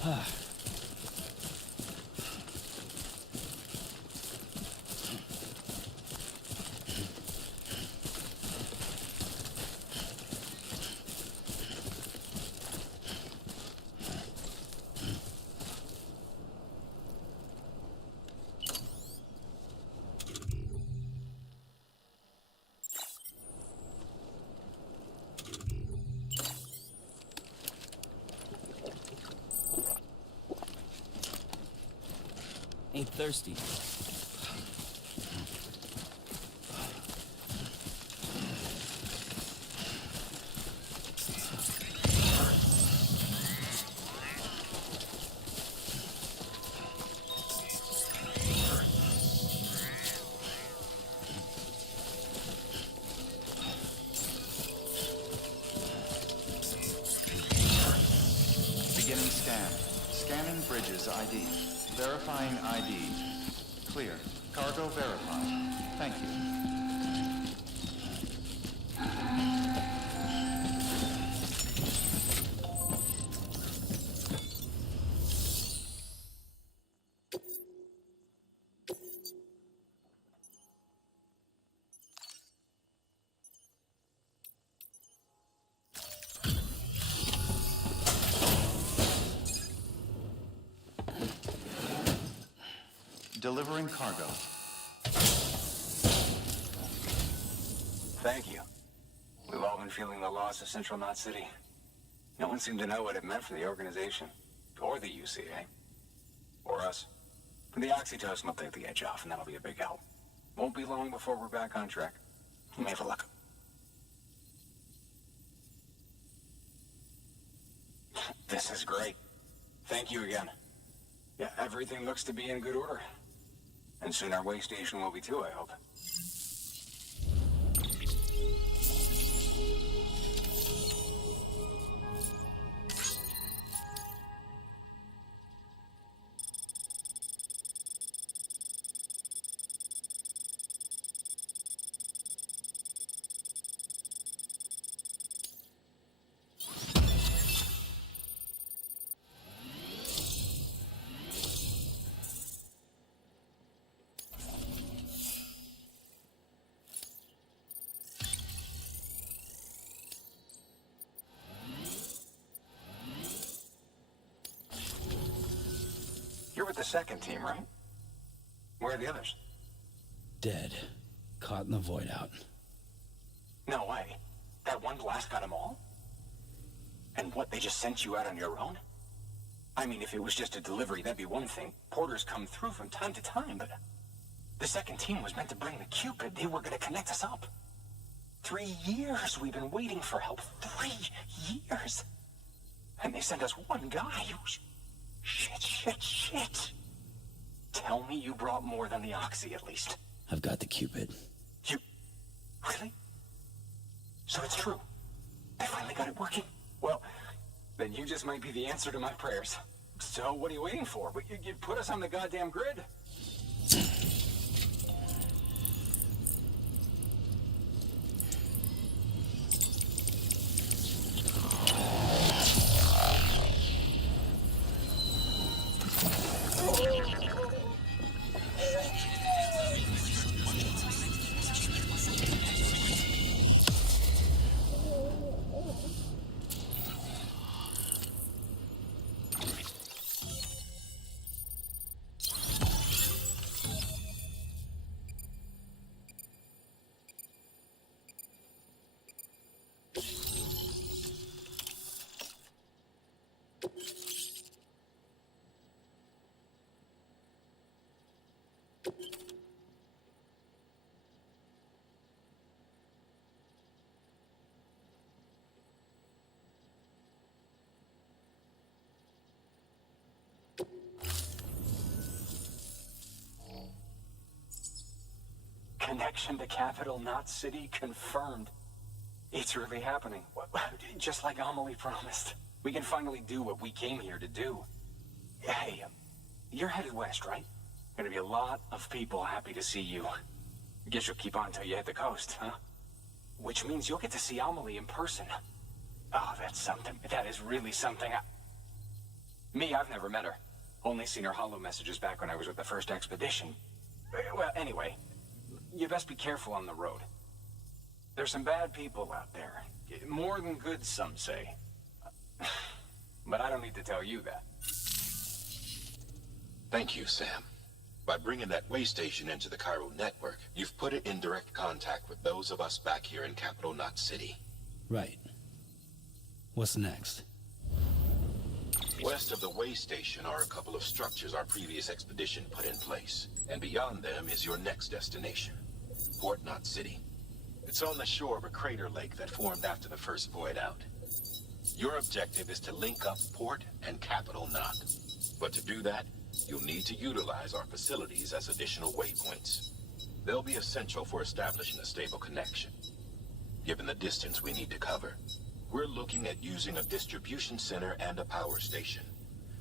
Ah. Ain't thirsty. Beginning scan. Scanning bridges ID. Verifying ID. Clear. Cargo verified. Thank you. Delivering cargo. Thank you. We've all been feeling the loss of Central Knot City. No one seemed to know what it meant for the organization, or the UCA, or us. But the oxytocin will take the edge off, and that'll be a big help. Won't be long before we're back on track. You may have a luck. This is great. Thank you again. Yeah, everything looks to be in good order. And soon our way station will be too, I hope. You're with the second team, right? Where are the others? Dead. Caught in the void out. No way. That one blast got them all? And what, they just sent you out on your own? I mean, if it was just a delivery, that'd be one thing. Porters come through from time to time, but the second team was meant to bring the Cupid. They were gonna connect us up. 3 years we've been waiting for help. 3 years. And they sent us one guy who's... Shit. Tell me you brought more than the Oxy, at least. I've got the Cupid. You... Really? So it's true. They finally got it working. Well, then you just might be the answer to my prayers. So what are you waiting for? You put us on the goddamn grid. Connection to Capital Knot City confirmed. It's really happening. Just like Amelie promised. We can finally do what we came here to do. Hey, you're headed west, right? Gonna be a lot of people happy to see you. Guess you'll keep on until you hit the coast, huh? Which means you'll get to see Amelie in person. Oh, that's something. That is really something. Me, I've never met her. Only seen her holo messages back when I was with the first expedition. Well, anyway, you best be careful on the road. There's some bad people out there. More than good, some say. But I don't need to tell you that. Thank you, Sam. By bringing that way station into the Cairo network, you've put it in direct contact with those of us back here in Capital Knot City. Right. What's next? West of the way station are a couple of structures our previous expedition put in place. And beyond them is your next destination, Port Knot City. It's on the shore of a crater lake that formed after the first void out. Your objective is to link up Port and Capital Knot. But to do that, you'll need to utilize our facilities as additional waypoints. They'll be essential for establishing a stable connection. Given the distance we need to cover, we're looking at using a distribution center and a power station,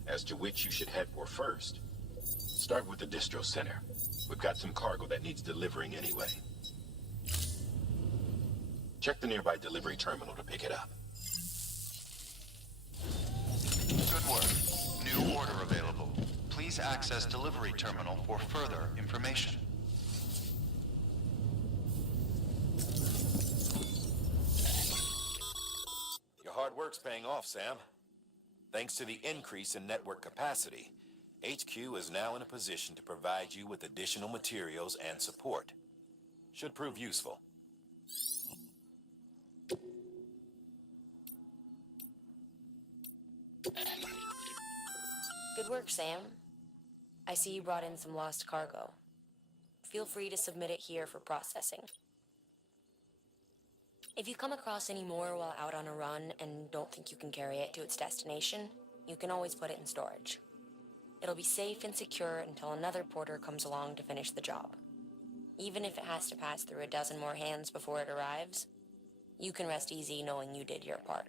as to which you should head for first. Start with the distro center. We've got some cargo that needs delivering anyway. Check the nearby delivery terminal to pick it up. Good work. New order available. Please access delivery terminal for further information. Your hard work's paying off, Sam. Thanks to the increase in network capacity, HQ is now in a position to provide you with additional materials and support. Should prove useful. Good work, Sam. I see you brought in some lost cargo. Feel free to submit it here for processing. If you come across any more while out on a run and don't think you can carry it to its destination, you can always put it in storage. It'll be safe and secure until another porter comes along to finish the job. Even if it has to pass through a dozen more hands before it arrives, you can rest easy knowing you did your part.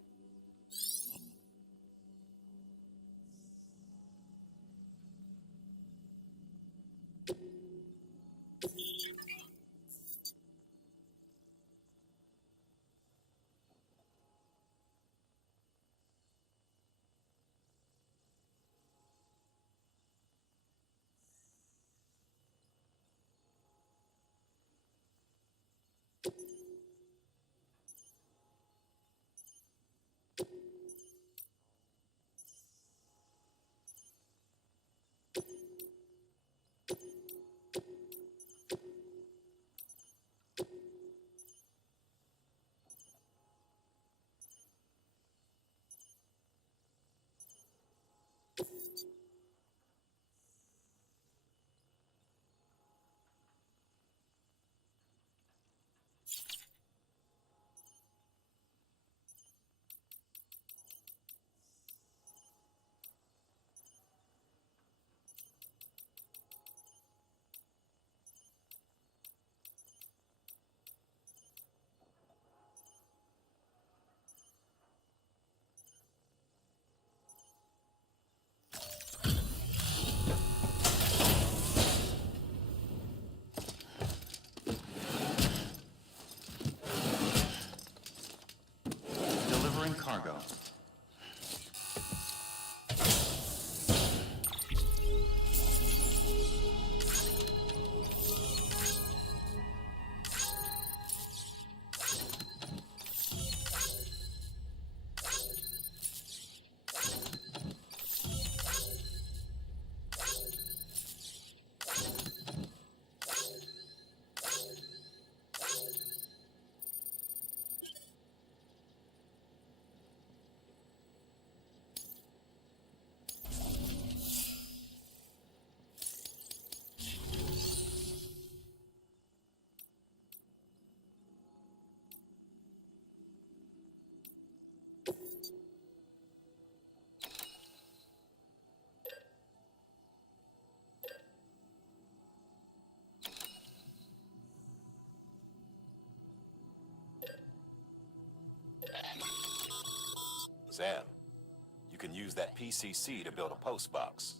Delivering cargo. Sam, you can use that PCC to build a post box.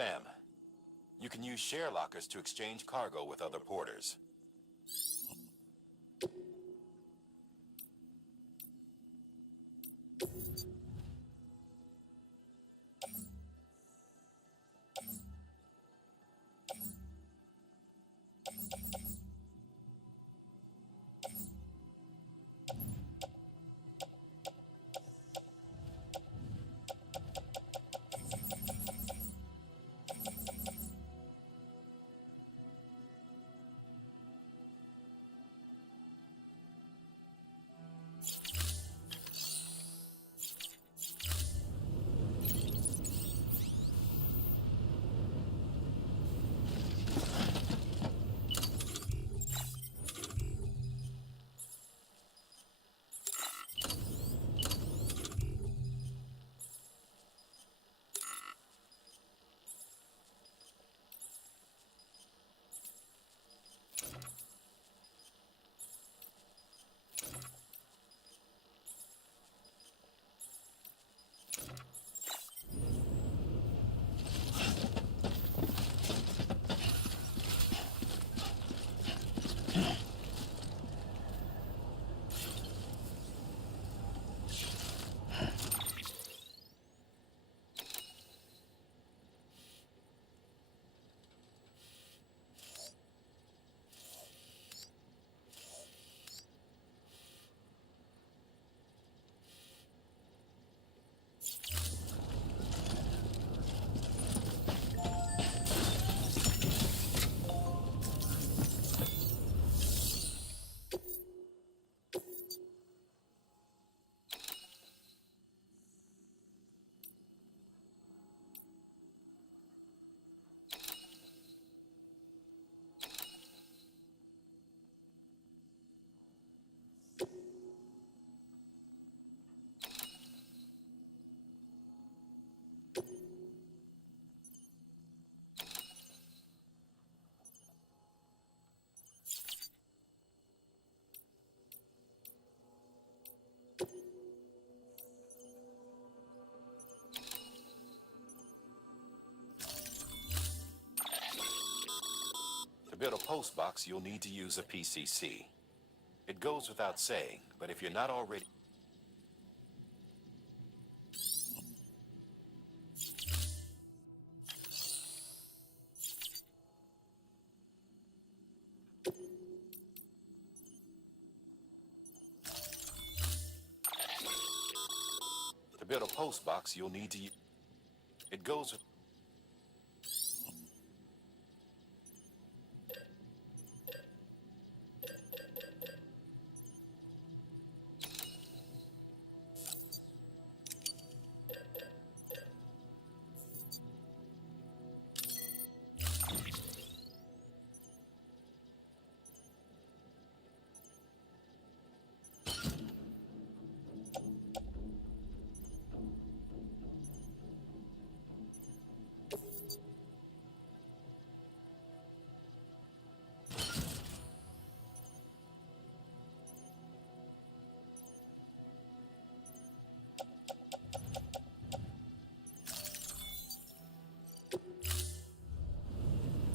Sam, you can use share lockers to exchange cargo with other porters. To build a post box, you'll need to use a PCC. It goes without saying, but if you're not already... To build a post box, you'll need to... It goes with...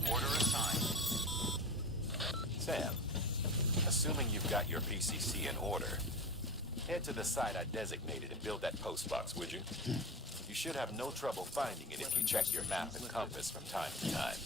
Order assigned. Sam, assuming you've got your PCC in order, head to the site I designated and build that post box, would you? You should have no trouble finding it if you check your map and compass from time to time.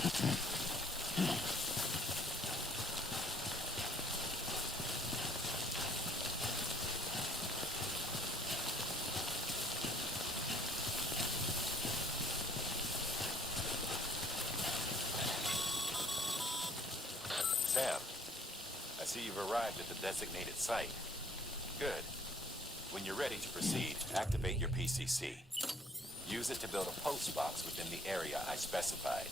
Sam, I see you've arrived at the designated site. Good. When you're ready to proceed, activate your PCC. Use it to build a post box within the area I specified.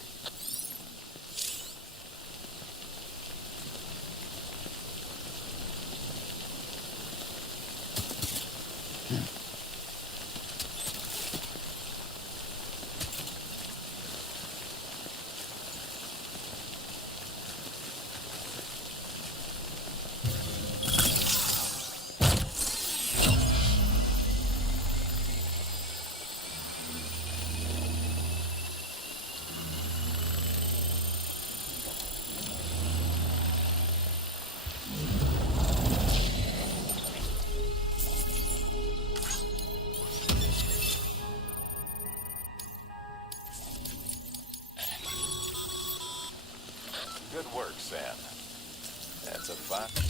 Good work, Sam. That's a fine...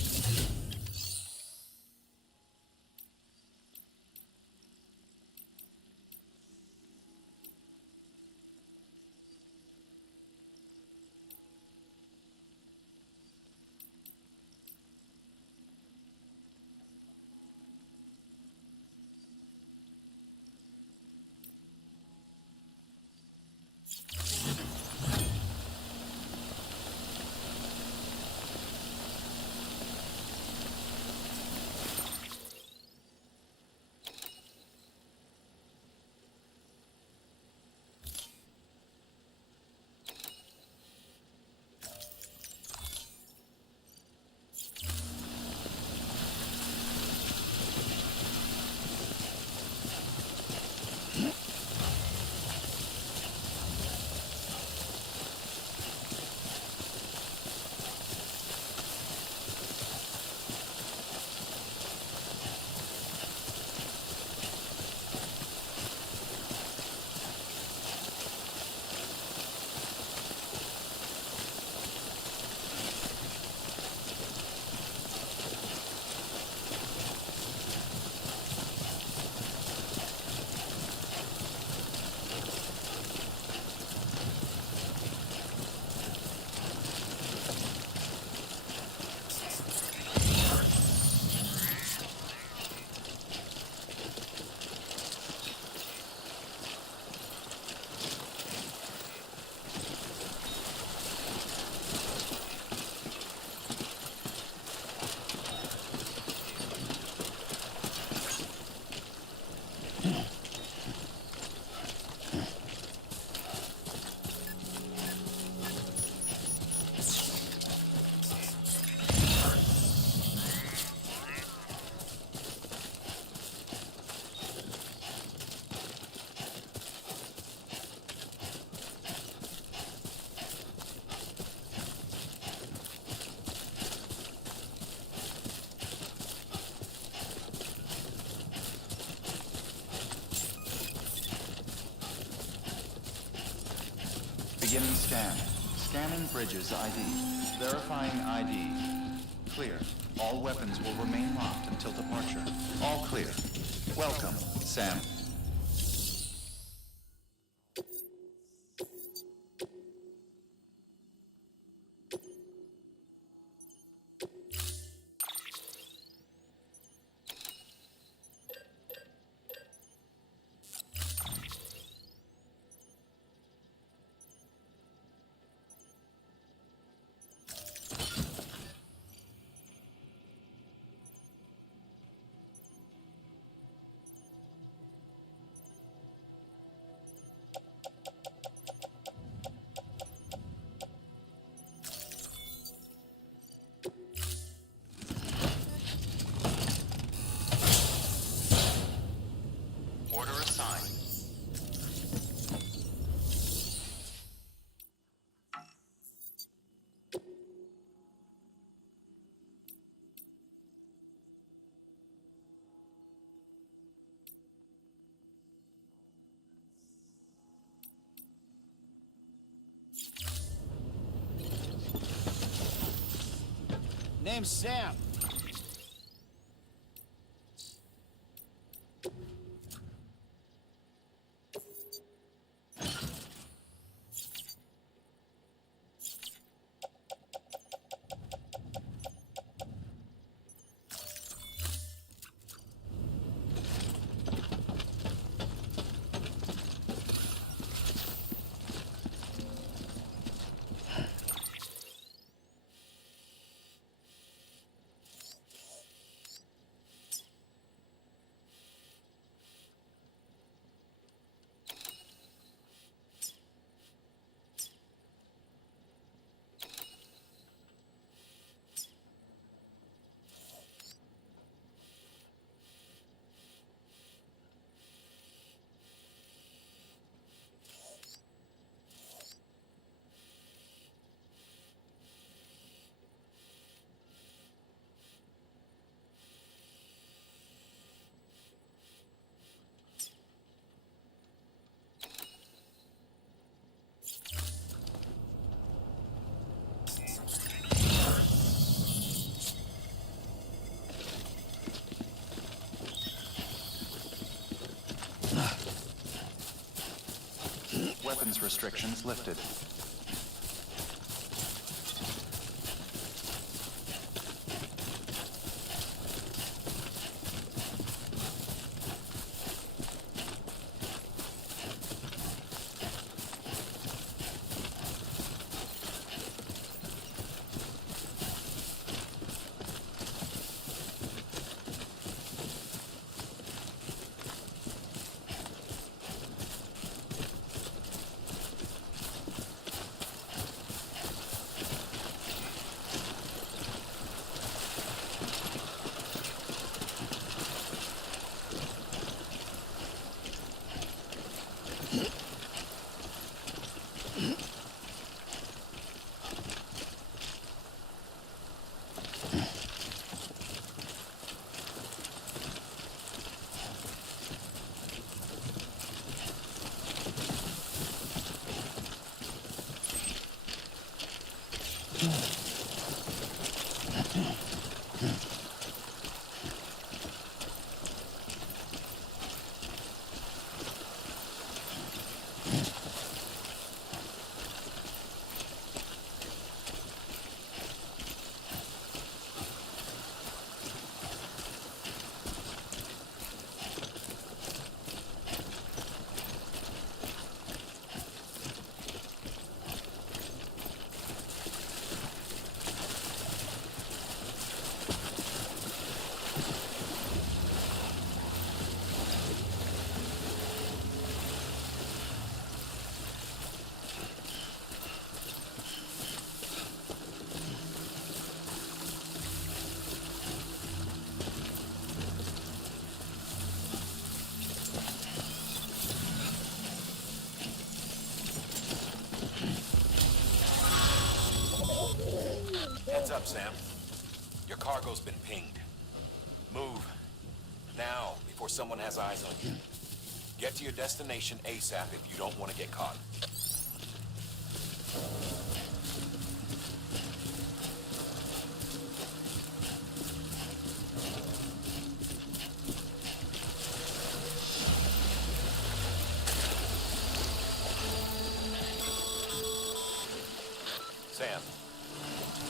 Beginning scan. Scanning bridges ID. Verifying ID. Clear. All weapons will remain locked until departure. All clear. Welcome, Sam. Name's Sam. Weapons restrictions lifted. Heads up, Sam. Your cargo's been pinged. Move. Now, before someone has eyes on you. Get to your destination ASAP if you don't want to get caught. Sam,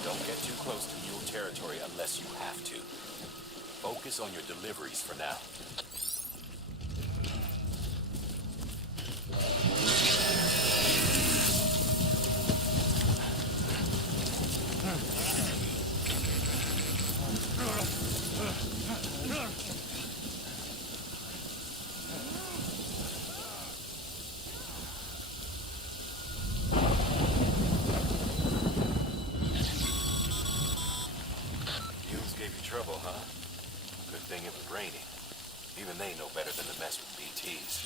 don't get too close to mule territory unless you have to. Focus on your deliveries for now. Mules gave you trouble, huh? Good thing it was raining. Even they know better than to mess with BTs.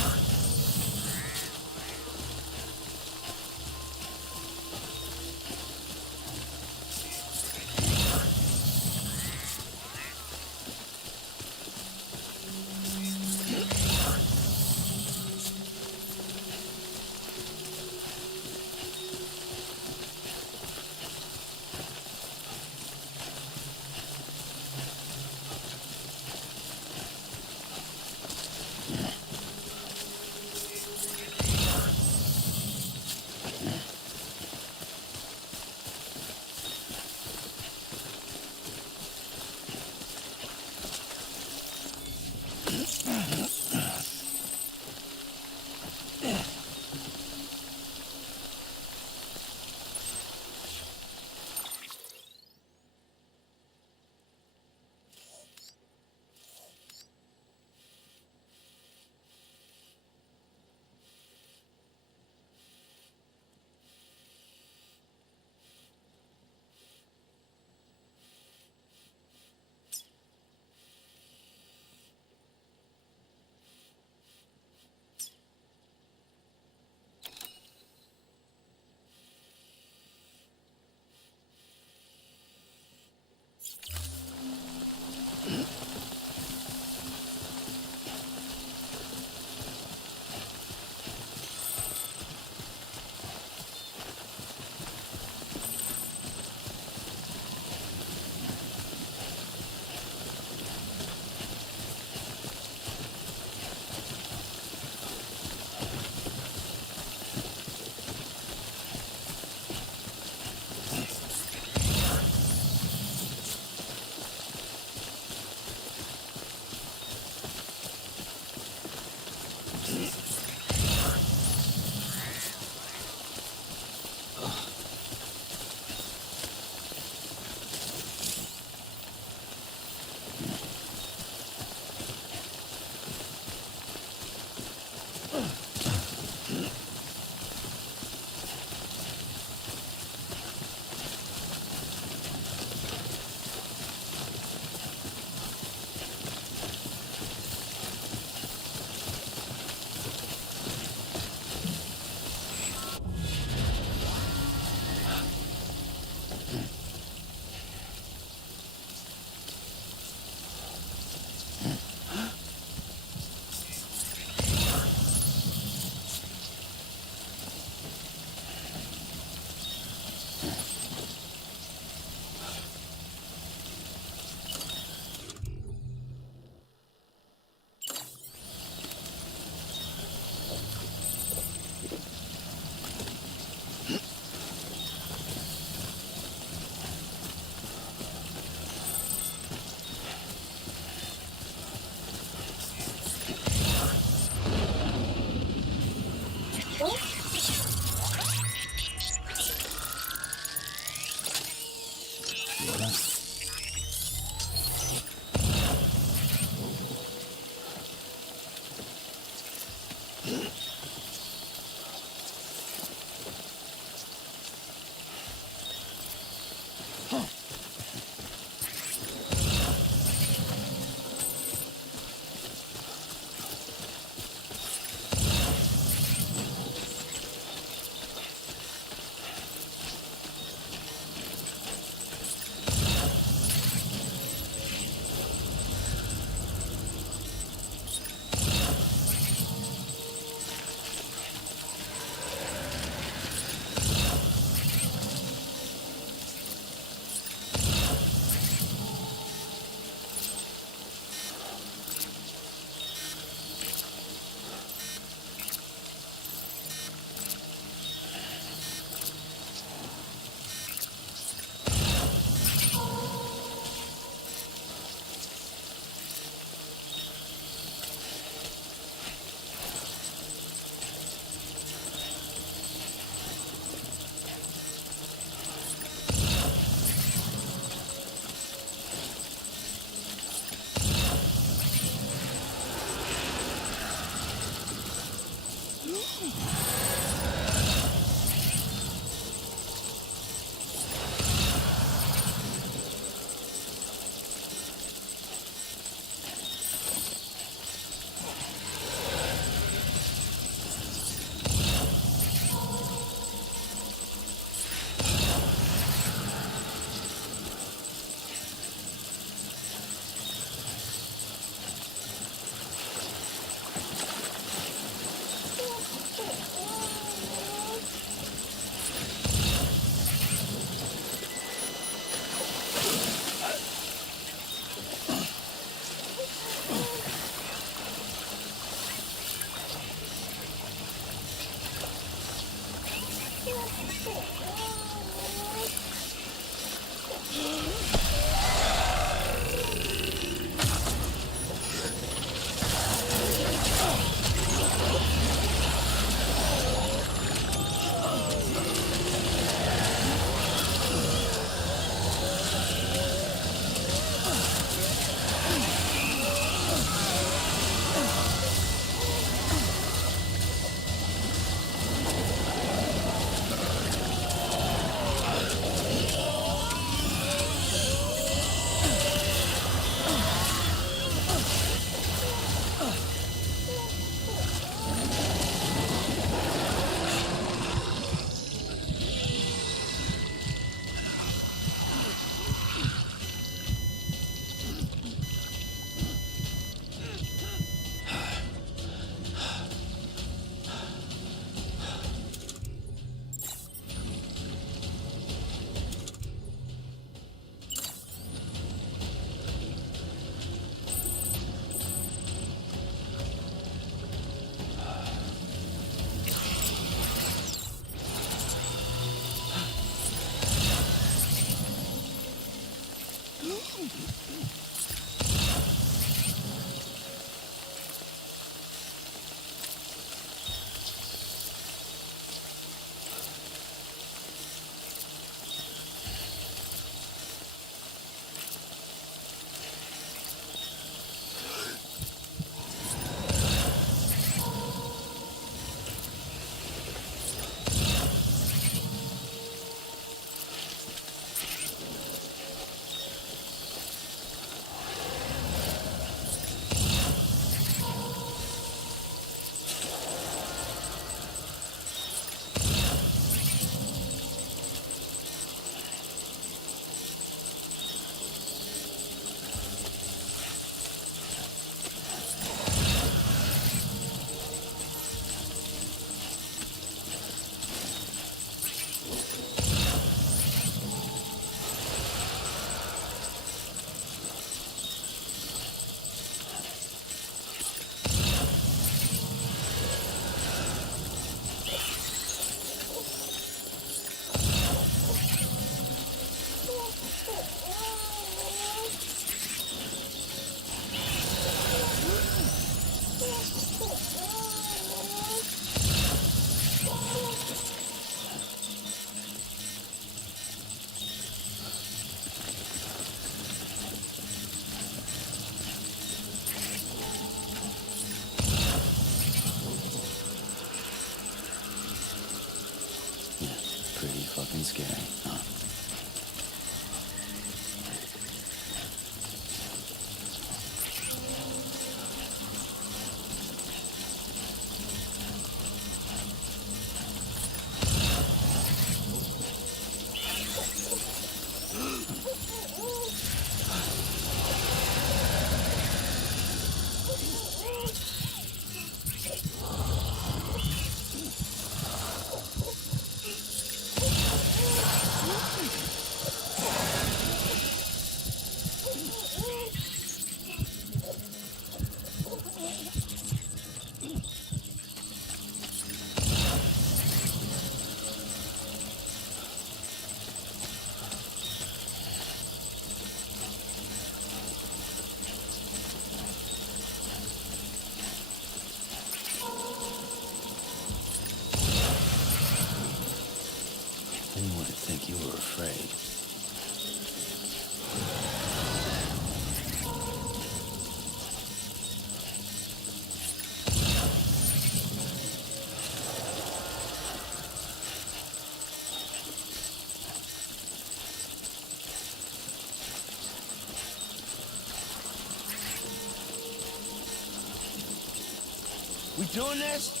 We doing this?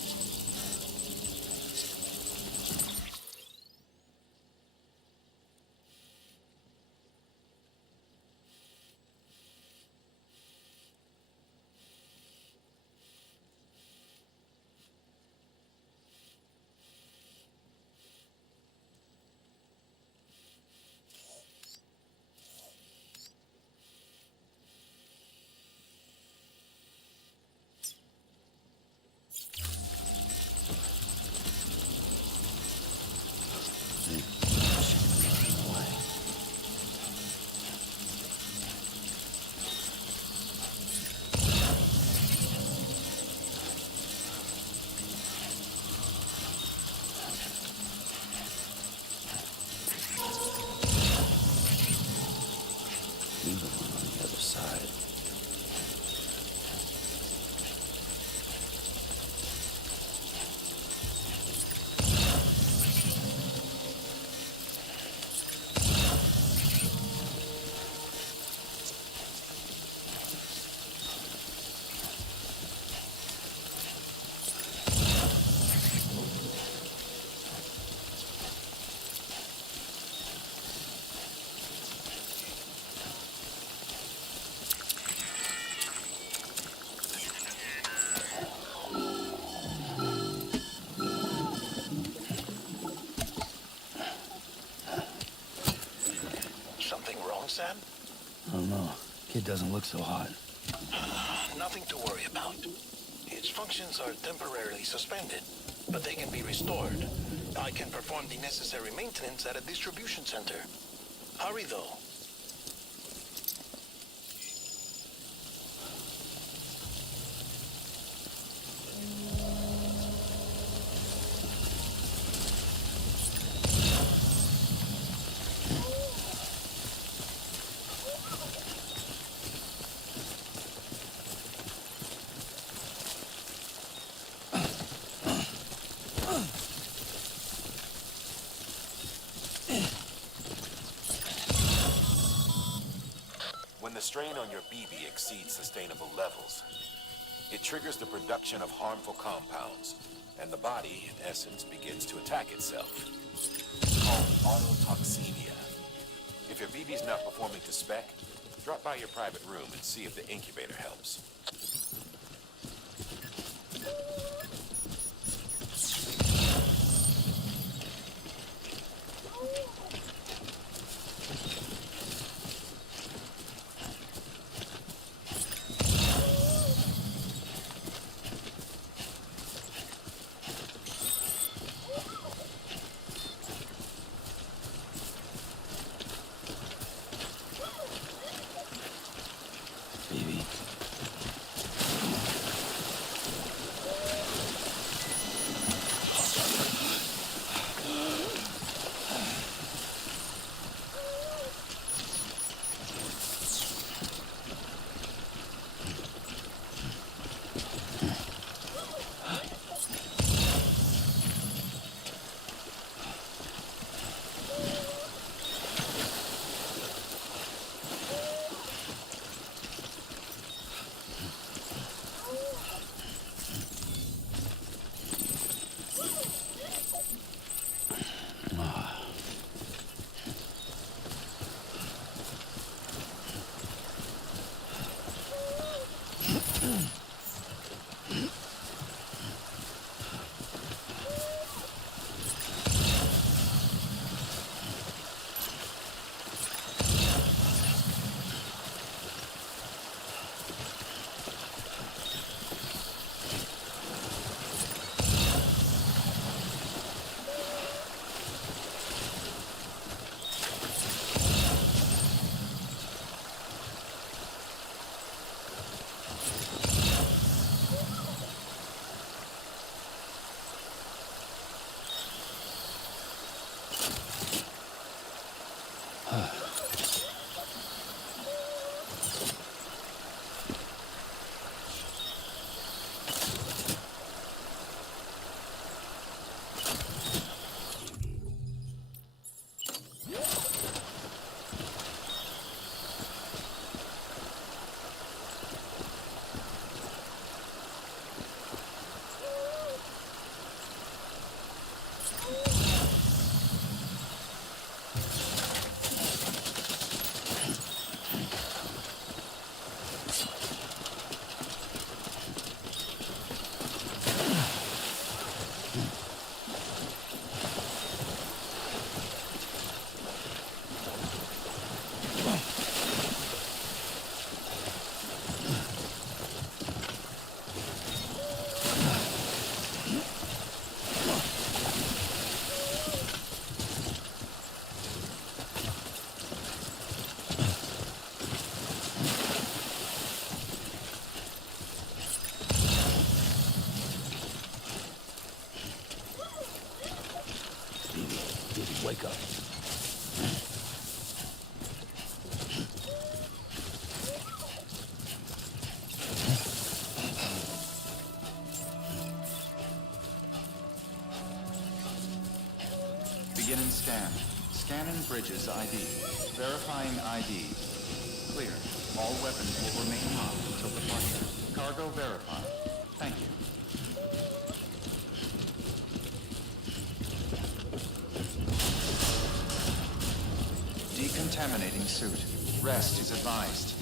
Something wrong, Sam? I don't know. Kid doesn't look so hot. Nothing to worry about. Its functions are temporarily suspended, but they can be restored. I can perform the necessary maintenance at a distribution center. Hurry, though. When the strain on your BB exceeds sustainable levels, it triggers the production of harmful compounds, and the body, in essence, begins to attack itself. It's called autotoxemia. If your BB's not performing to spec, drop by your private room and see if the incubator helps. scanned. Scanning bridges ID. Verifying ID. Clear. All weapons will remain locked until departure. Cargo verified. Thank you. Decontaminating suit. Rest is advised.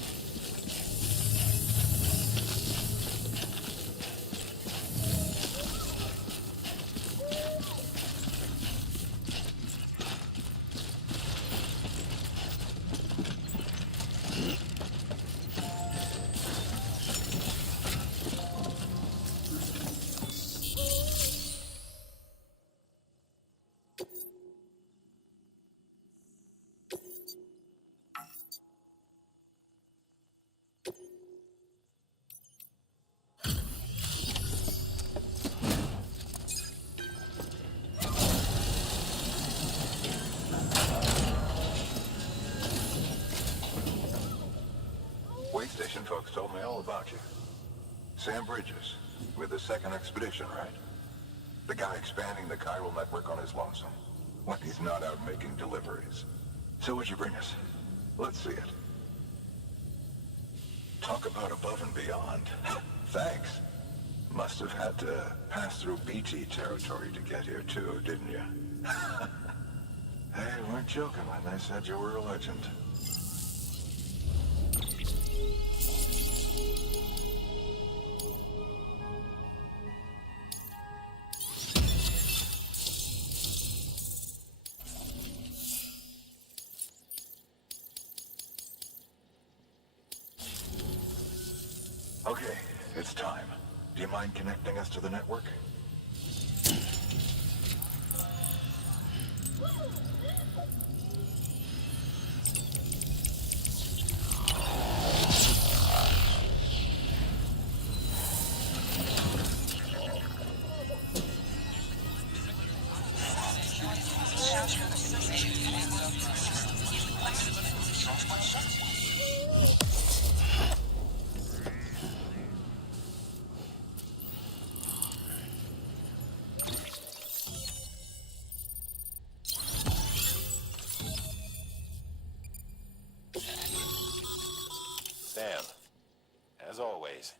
Wait station folks told me all about you. Sam Bridges, with the second expedition, right? The guy expanding the chiral network on his lonesome, when he's not out making deliveries. So what'd you bring us? Let's see it. Talk about above and beyond. Thanks. Must have had to pass through BT territory to get here too, didn't you? They weren't joking when they said you were a legend. Okay, it's time. Do you mind connecting us to the network? Sam, as always.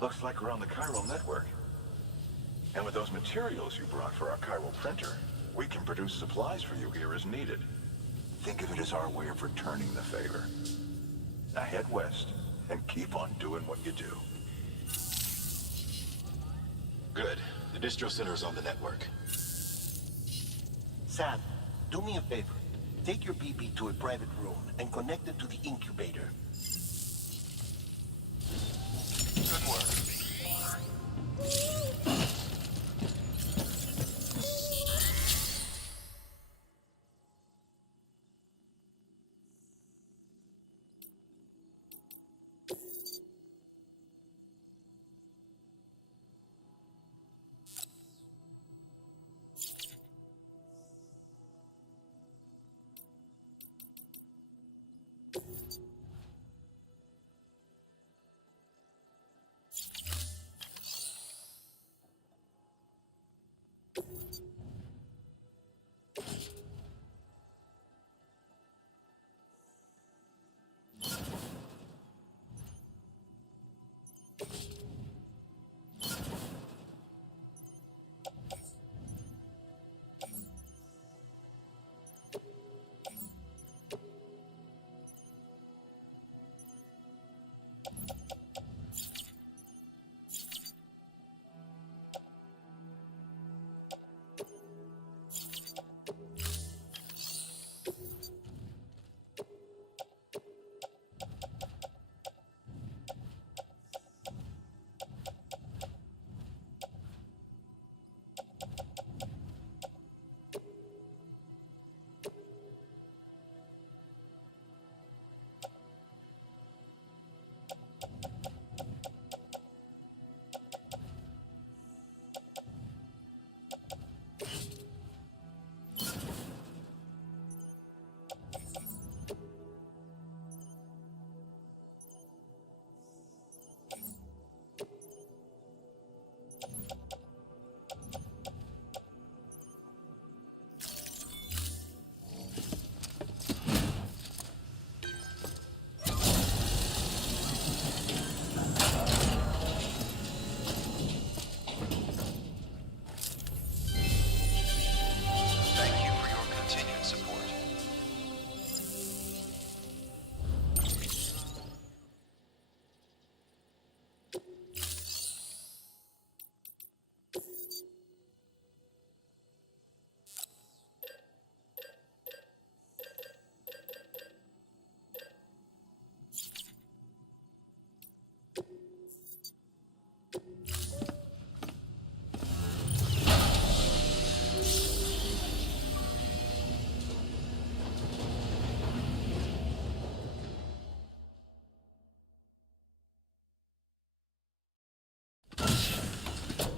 Looks like we're on the chiral network. And with those materials you brought for our chiral printer, we can produce supplies for you here as needed. Think of it as our way of returning the favor. Now head west and keep on doing what you do. Good. The distro center is on the network. Sam, do me a favor. Take your BB to a private room and connect it to the incubator. Good work.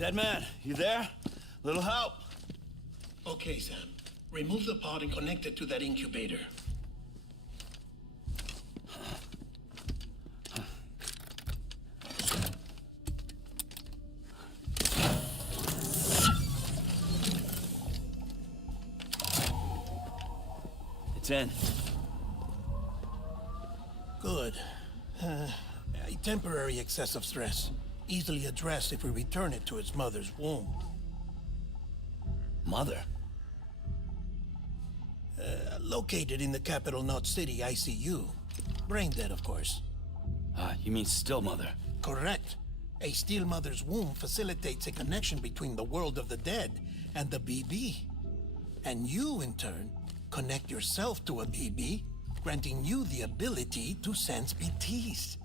Dead man, you there? Little help. Okay, Sam. Remove the pod and connect it to that incubator. It's in. Good. A temporary excess of stress. Easily addressed if we return it to its mother's womb. Mother? Located in the capital Knot City ICU. Brain dead, of course. You mean still mother? Correct. A still mother's womb facilitates a connection between the world of the dead and the BB. And you, in turn, connect yourself to a BB, granting you the ability to sense BTs.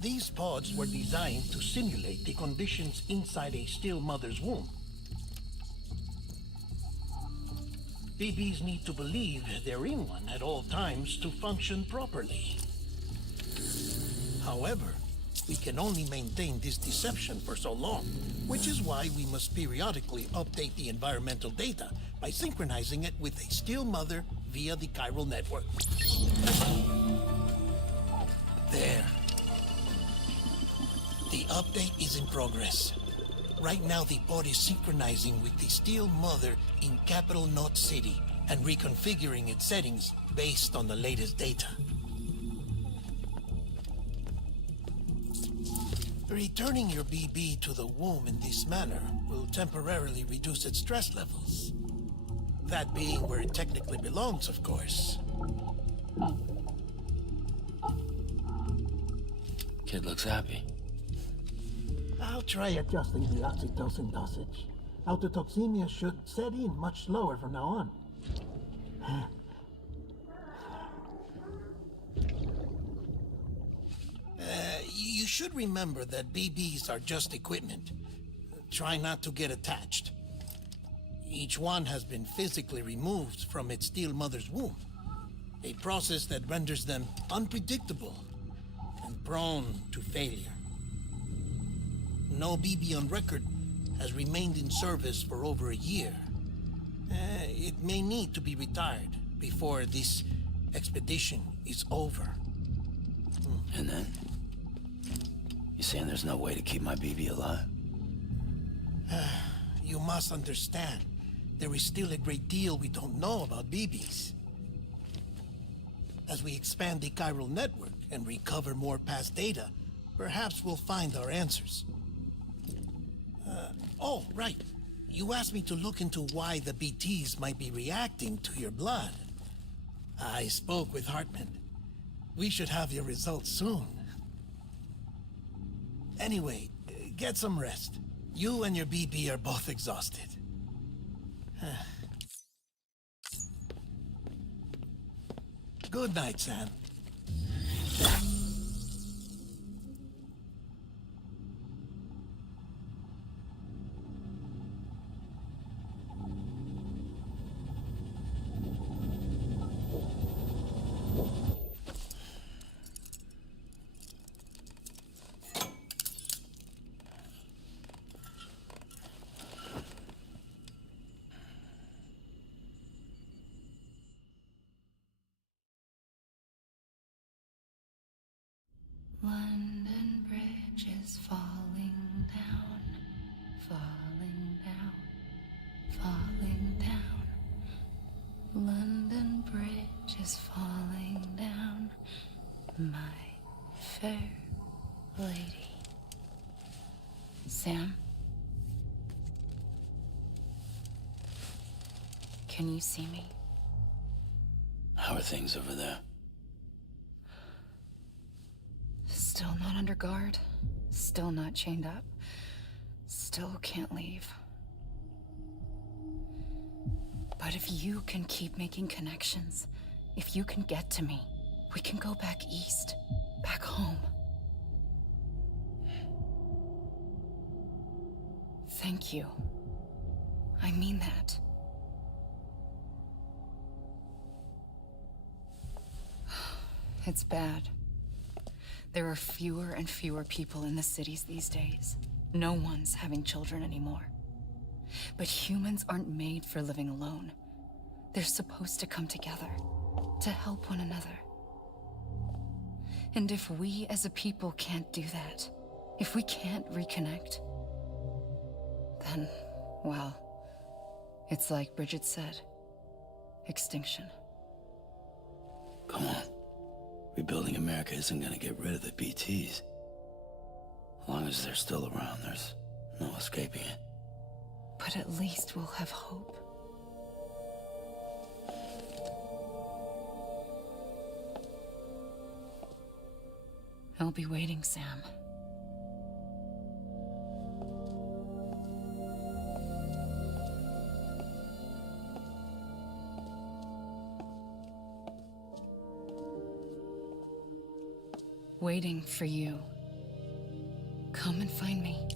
These pods were designed to simulate the conditions inside a still mother's womb. BBs need to believe they're in one at all times to function properly. However, we can only maintain this deception for so long, which is why we must periodically update the environmental data by synchronizing it with a still mother via the chiral network. There. The update is in progress. Right now, the pod is synchronizing with the still mother in capital Knot City and reconfiguring its settings based on the latest data. Returning your BB to the womb in this manner will temporarily reduce its stress levels. That being where it technically belongs, of course. Kid looks happy. I'll try adjusting the oxytocin dosage. Autotoxemia should set in much slower from now on. You should remember that BBs are just equipment. Try not to get attached. Each one has been physically removed from its still mother's womb. A process that renders them unpredictable and prone to failure. No BB on record has remained in service for over a year. It may need to be retired before this expedition is over. And then? You saying there's no way to keep my BB alive? You must understand, there is still a great deal we don't know about BBs. As we expand the chiral network and recover more past data, perhaps we'll find our answers. Oh, right. You asked me to look into why the BTs might be reacting to your blood. I spoke with Hartman. We should have your results soon. Anyway, get some rest. You and your BB are both exhausted. Good night, Sam. London Bridge is falling down, falling down, falling down. London Bridge is falling down, my fair lady. Sam? Can you see me? How are things over there? Still not under guard, still not chained up, still can't leave. But if you can keep making connections, if you can get to me, we can go back east, back home. Thank you. I mean that. It's bad. There are fewer and fewer people in the cities these days. No one's having children anymore. But humans aren't made for living alone. They're supposed to come together, to help one another. And if we as a people can't do that, if we can't reconnect, then, well, it's like Bridget said, extinction. Come on. Rebuilding America isn't gonna get rid of the BTs. As long as they're still around, there's no escaping it. But at least we'll have hope. I'll be waiting, Sam. Waiting for you. Come and find me.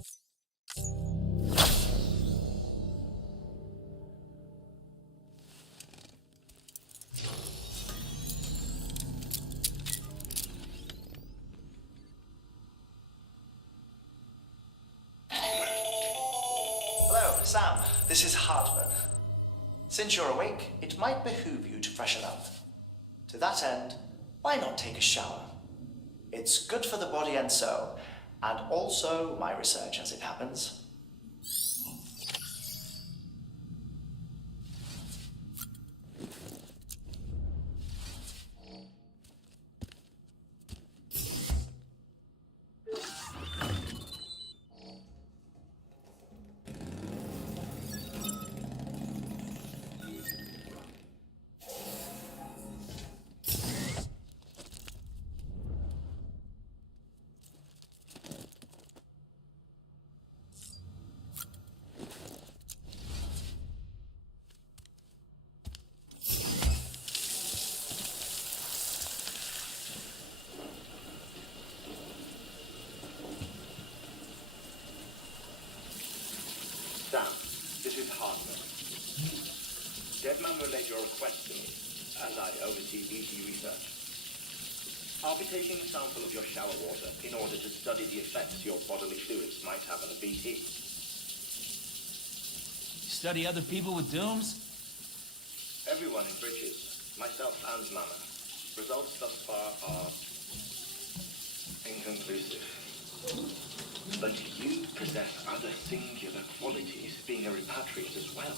Hello, Sam. This is Hardman. Since you're awake, it might behoove you to freshen up. To that end, why not take a shower? It's good for the body and soul, and also my research as it happens. Sam, this is Hardman. Deadman relayed your request to me, as I oversee BT research. I'll be taking a sample of your shower water in order to study the effects your bodily fluids might have on a BT. Study other people with dooms? Everyone in Bridges, myself and Mama. Results thus far are inconclusive. But you possess other singular qualities, being a repatriate as well.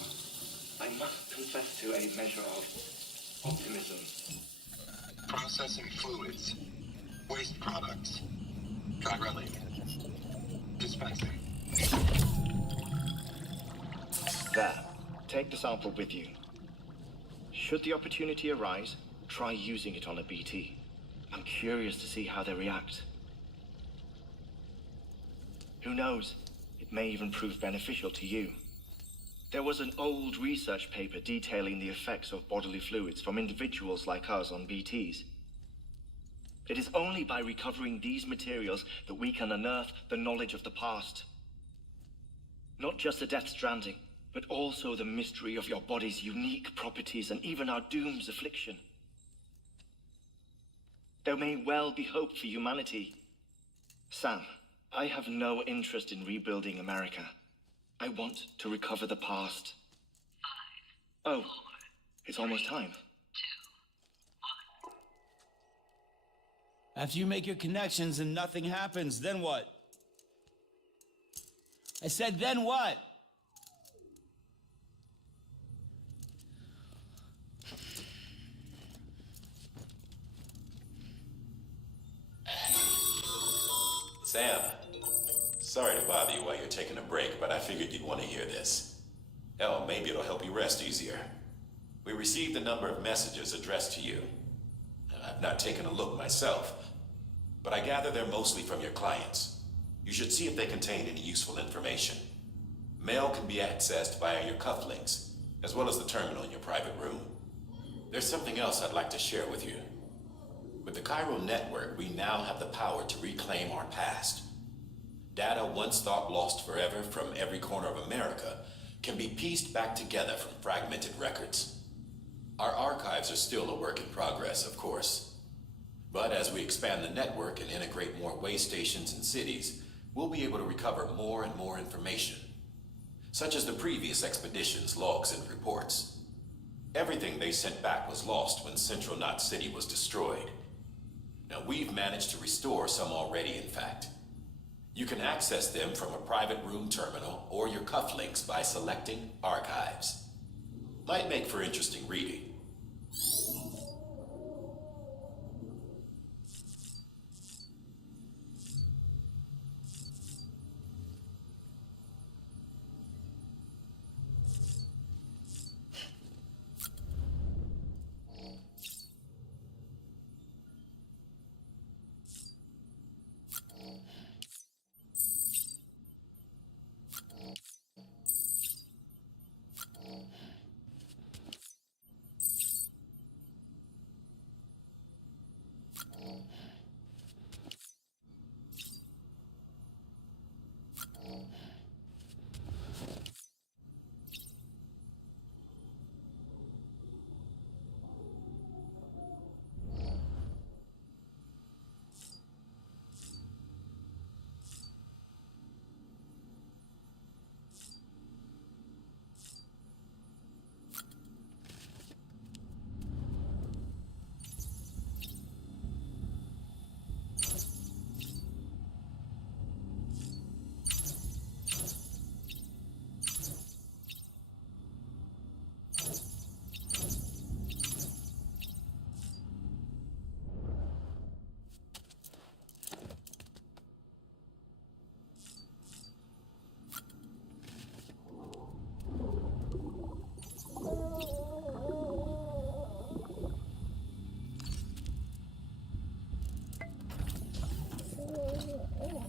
I must confess to a measure of optimism. Processing fluids. Waste products. Try relay. Dispensing. There. Take the sample with you. Should the opportunity arise, try using it on a BT. I'm curious to see how they react. Who knows? It may even prove beneficial to you. There was an old research paper detailing the effects of bodily fluids from individuals like us on BTs. It is only by recovering these materials that we can unearth the knowledge of the past. Not just the Death Stranding, but also the mystery of your body's unique properties and even our doom's affliction. There may well be hope for humanity. Sam, I have no interest in rebuilding America. I want to recover the past. 5, 4, it's almost time. After you make your connections and nothing happens, then what? I said, then what? Sam, sorry to bother you while you're taking a break, but I figured you'd want to hear this. Hell, maybe it'll help you rest easier. We received a number of messages addressed to you. I've not taken a look myself, but I gather they're mostly from your clients. You should see if they contain any useful information. Mail can be accessed via your cufflinks, as well as the terminal in your private room. There's something else I'd like to share with you. With the chiral network, we now have the power to reclaim our past. Data once thought lost forever from every corner of America can be pieced back together from fragmented records. Our archives are still a work in progress, of course. But as we expand the network and integrate more way stations and cities, we'll be able to recover more and more information, such as the previous expedition's logs and reports. Everything they sent back was lost when Central Knot City was destroyed. Now, we've managed to restore some already, in fact. You can access them from a private room terminal or your cufflinks by selecting Archives. Might make for interesting reading.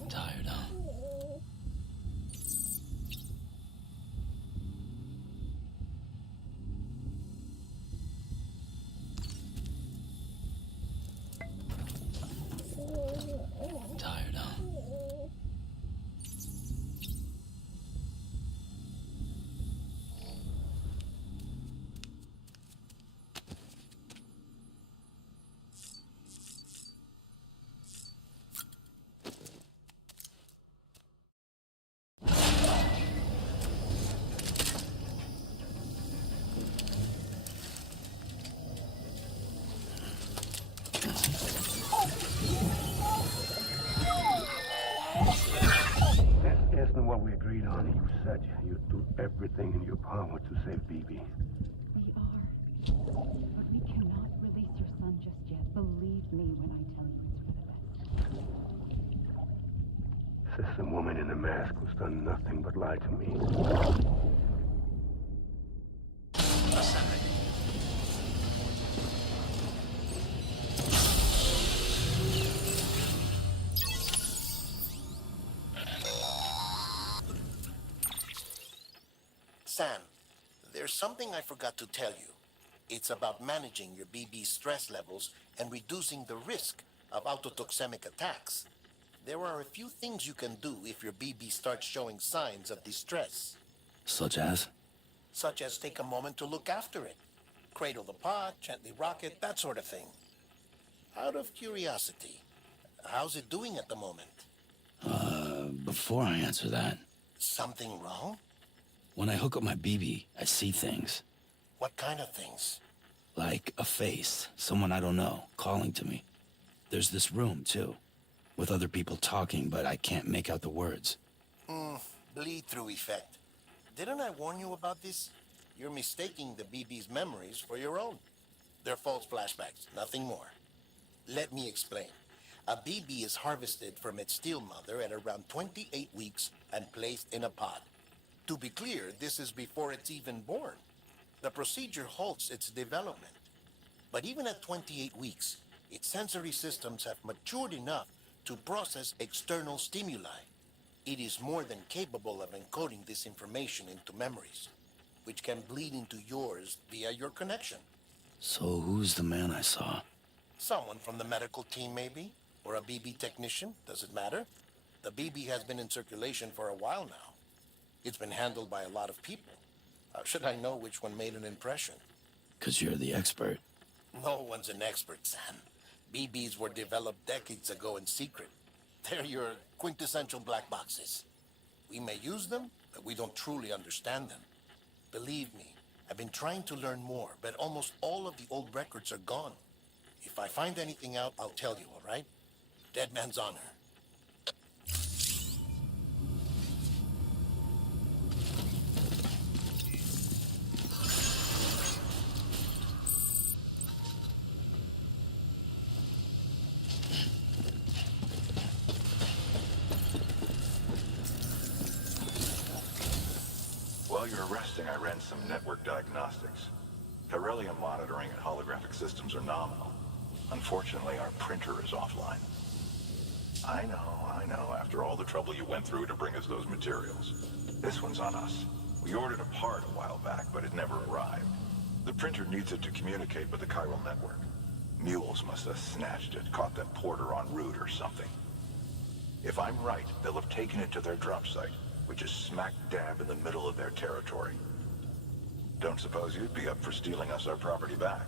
Tired, huh? Tired, huh? That isn't what we agreed on. You said you'd do everything in your power to save BB. We are. But we cannot release your son just yet. Believe me when I tell you it's for the best. System woman in the mask who's done nothing but lie to me. Sam, there's something I forgot to tell you. It's about managing your BB stress levels and reducing the risk of autotoxemic attacks. There are a few things you can do if your BB starts showing signs of distress. Such as? Such as take a moment to look after it. Cradle the pod, gently rock it, that sort of thing. Out of curiosity, how's it doing at the moment? Before I answer that, Something wrong? when I hook up my BB, I see things. What kind of things? Like a face, someone I don't know, calling to me. There's this room, too, with other people talking, but I can't make out the words. Bleed-through effect. Didn't I warn you about this? You're mistaking the BB's memories for your own. They're false flashbacks, nothing more. Let me explain. A BB is harvested from its steel mother at around 28 weeks and placed in a pod. To be clear, this is before it's even born. The procedure halts its development. But even at 28 weeks, its sensory systems have matured enough to process external stimuli. It is more than capable of encoding this information into memories, which can bleed into yours via your connection. So who's the man I saw? Someone from the medical team, maybe? Or a BB technician, does it matter? The BB has been in circulation for a while now. It's been handled by a lot of people. How should I know which one made an impression? 'Cause you're the expert. No one's an expert, Sam. BBs were developed decades ago in secret. They're your quintessential black boxes. We may use them, but we don't truly understand them. Believe me, I've been trying to learn more, but almost all of the old records are gone. If I find anything out, I'll tell you, all right? Dead man's honor. While you're resting, I ran some network diagnostics. Beryllium monitoring and holographic systems are nominal. Unfortunately, our printer is offline. I know. After all the trouble you went through to bring us those materials. This one's on us. We ordered a part a while back, but it never arrived. The printer needs it to communicate with the chiral network. Mules must have snatched it, caught that porter en route or something. If I'm right, they'll have taken it to their drop site, which is smack dab in the middle of their territory. Don't suppose you'd be up for stealing us our property back?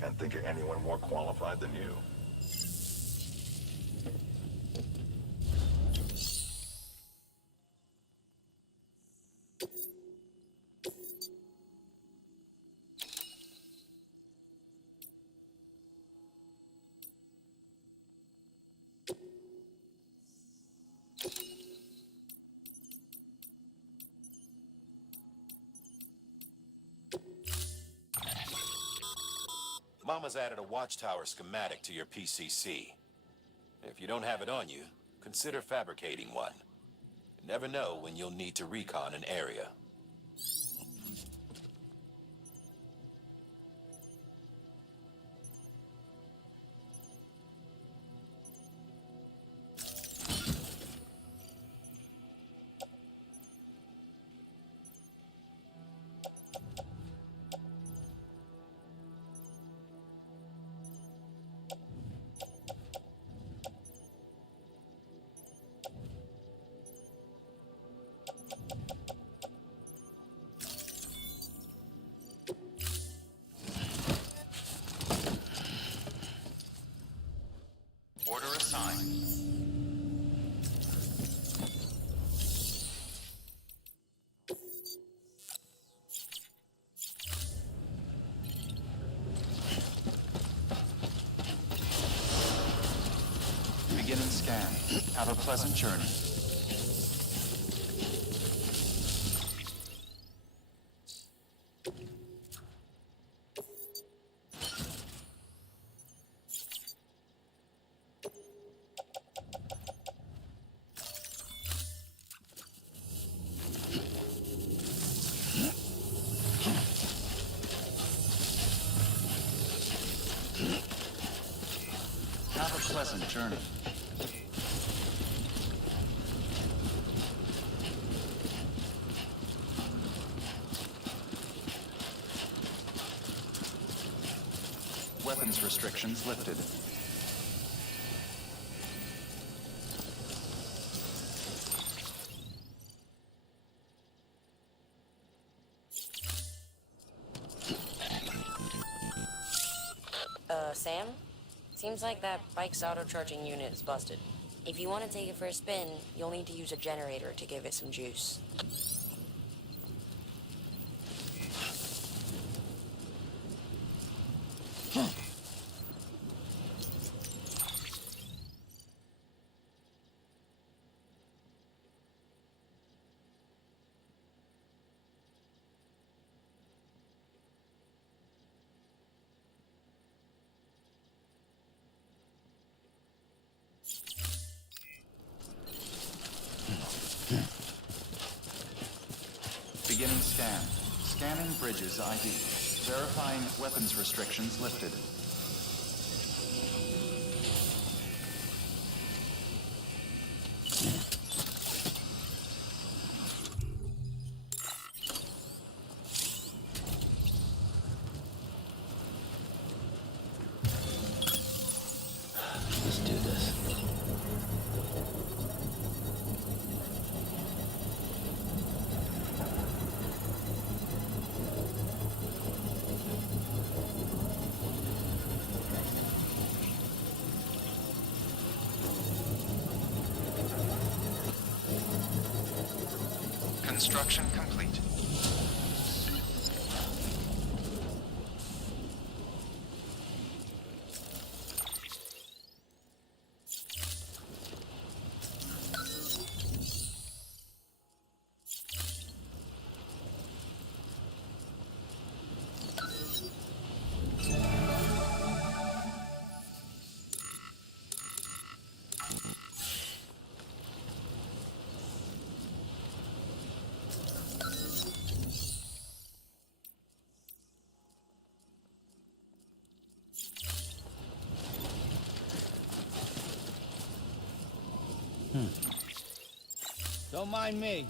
Can't think of anyone more qualified than you. Mama's added a watchtower schematic to your PCC. If you don't have it on you, consider fabricating one. You never know when you'll need to recon an area. Order assigned. Begin and scan. Have a pleasant journey. Have a pleasant journey. Weapons restrictions lifted. Sam? Seems like that bike's auto-charging unit is busted. If you want to take it for a spin, you'll need to use a generator to give it some juice. Beginning scan. Scanning bridges ID. Verifying weapons restrictions lifted. Let's do this. Construction complete. Don't mind me.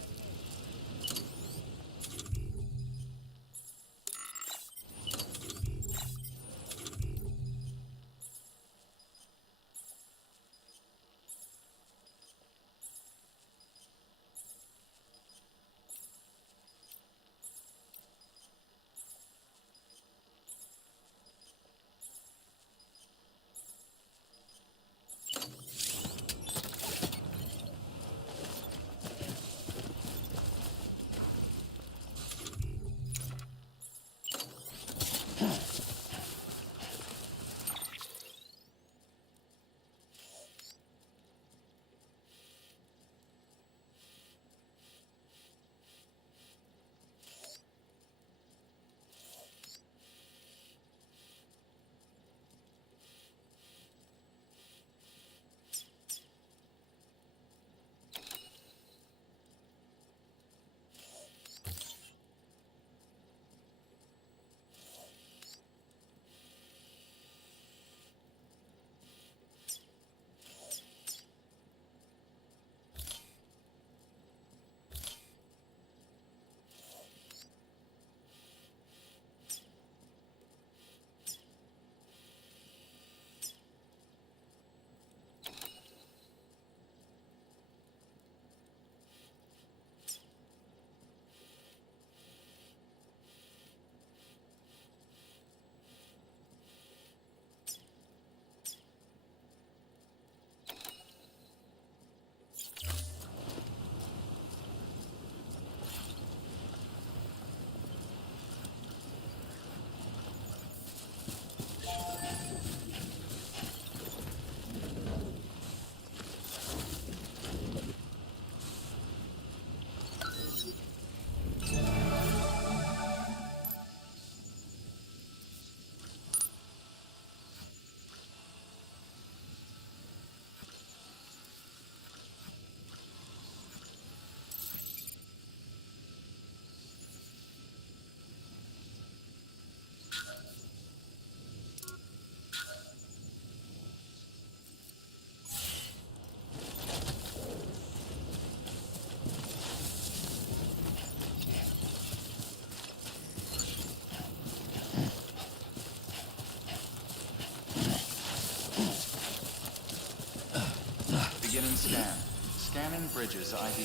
Beginning scan. Scanning bridges ID.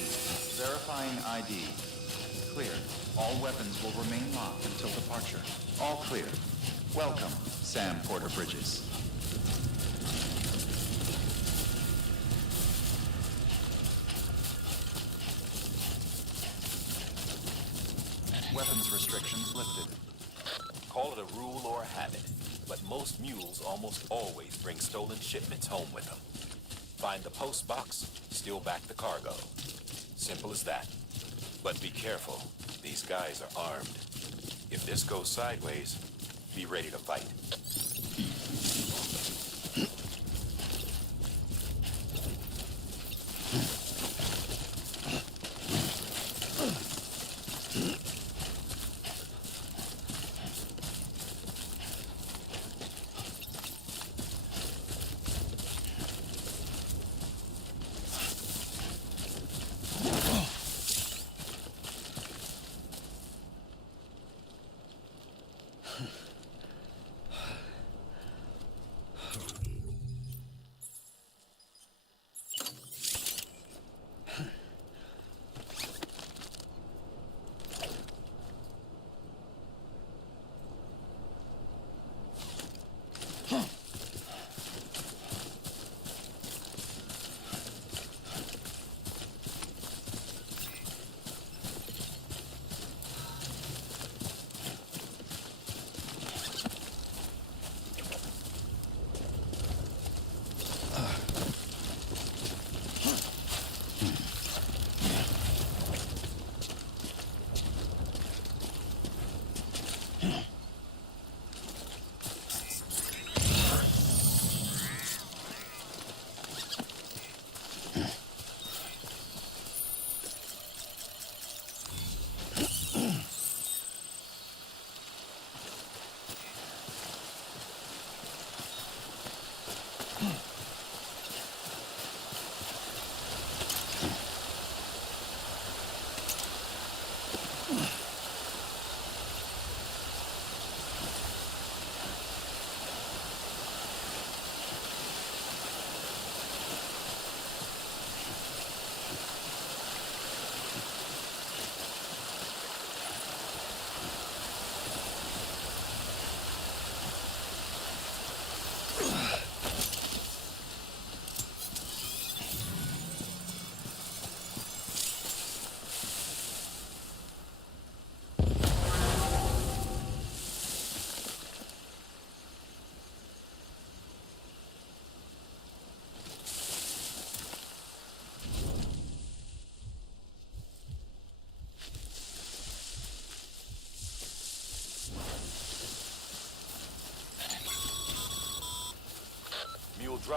Verifying ID. Clear. All weapons will remain locked until departure. All clear. Welcome, Sam Porter Bridges. Weapons restrictions lifted. Call it a rule or a habit, but most mules almost always bring stolen shipments home with them. Find the post box, steal back the cargo. Simple as that. But be careful. These guys are armed. If this goes sideways, be ready to fight.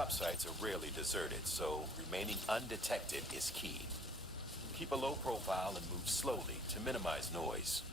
drop sites are rarely deserted, so remaining undetected is key. Keep a low profile and move slowly to minimize noise.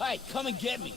Hey, come and get me.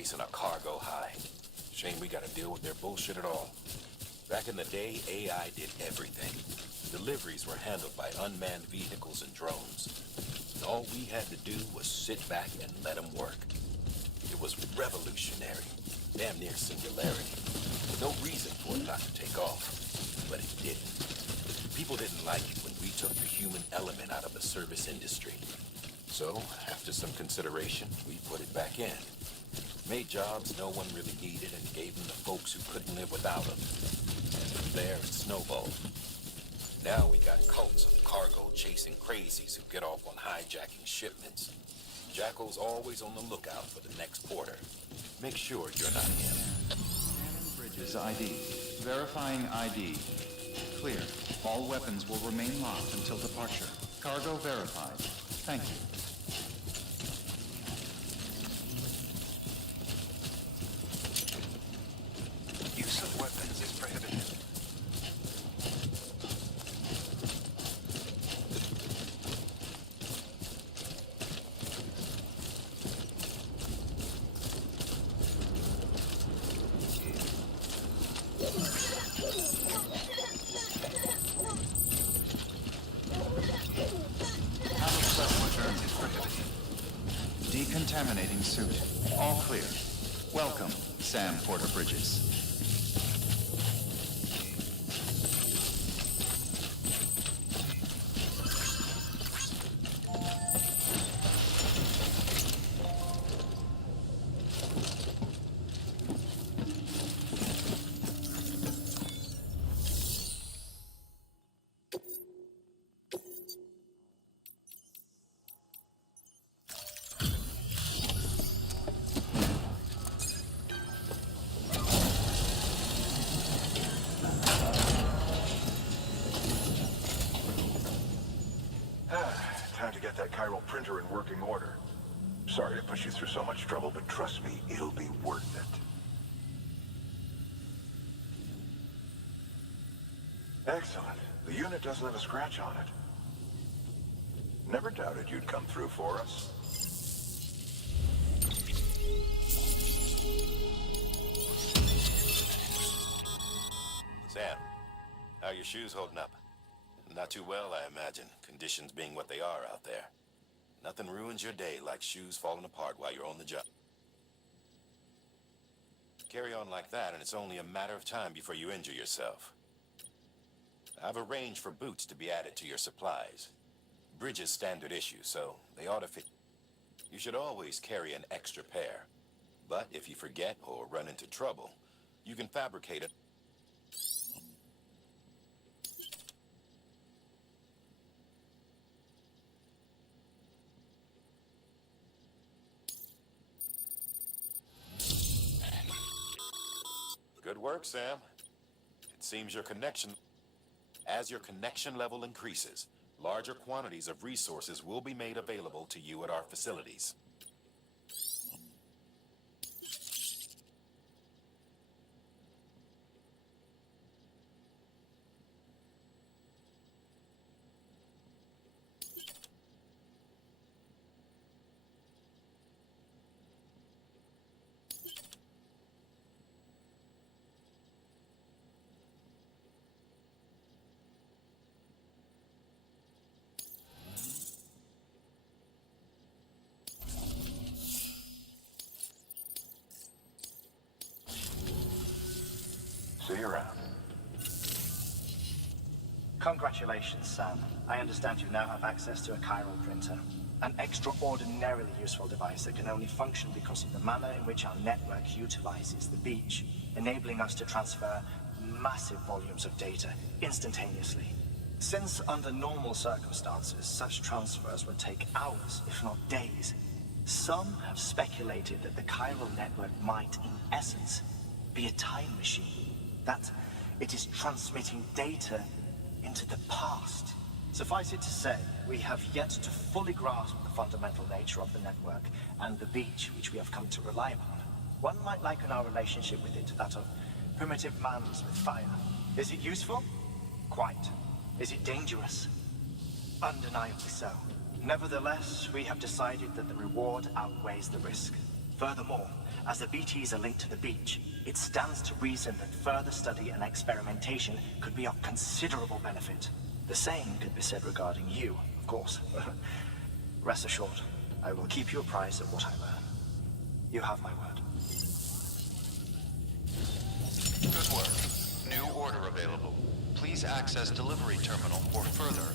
chasing a cargo high. Shame we gotta deal with their bullshit at all. Back in the day, AI did everything. Deliveries were handled by unmanned vehicles and drones. And all we had to do was sit back and let them work. It was revolutionary, damn near singularity. No reason for it not to take off, but it didn't. People didn't like it when we took the human element out of the service industry. So, after some consideration, we put it back in. Made jobs no one really needed and gave them to folks who couldn't live without them. And from there, it snowballed. Now we got cults of cargo-chasing crazies who get off on hijacking shipments. Jackal's always on the lookout for the next porter. Make sure you're not him. Scanning Bridges ID. Verifying ID. Clear. All weapons will remain locked until departure. Cargo verified. Thank you. Use of weapons is prohibited. Decontaminating suit. All clear. Welcome, Sam Porter Bridges. Time to get that chiral printer in working order. Sorry to push you through so much trouble, but trust me, it'll be worth it. Excellent. The unit doesn't have a scratch on it. Never doubted you'd come through for us. Sam, how are your shoes holding up? Not too well, I imagine, conditions being what they are out there. Nothing ruins your day like shoes falling apart while you're on the job. Carry on like that, and it's only a matter of time before you injure yourself. I've arranged for boots to be added to your supplies. Bridges standard issue, so they ought to fit. You should always carry an extra pair. But if you forget or run into trouble, you can fabricate it. Good work, Sam. It seems as your connection level increases, larger quantities of resources will be made available to you at our facilities. See you around. Congratulations, Sam. I understand you now have access to a chiral printer. An extraordinarily useful device that can only function because of the manner in which our network utilizes the beach, enabling us to transfer massive volumes of data instantaneously. Since under normal circumstances, such transfers would take hours, if not days, some have speculated that the chiral network might, in essence, be a time machine. That it is transmitting data into the past. Suffice it to say, we have yet to fully grasp the fundamental nature of the network and the beach which we have come to rely upon. One might liken our relationship with it to that of primitive mans with fire. Is it useful? Quite. Is it dangerous? Undeniably so. Nevertheless, we have decided that the reward outweighs the risk. Furthermore, as the BTs are linked to the beach, it stands to reason that further study and experimentation could be of considerable benefit. The same could be said regarding you, of course. Rest assured, I will keep you apprised of what I learn. You have my word. Good work. New order available. Please access delivery terminal for further.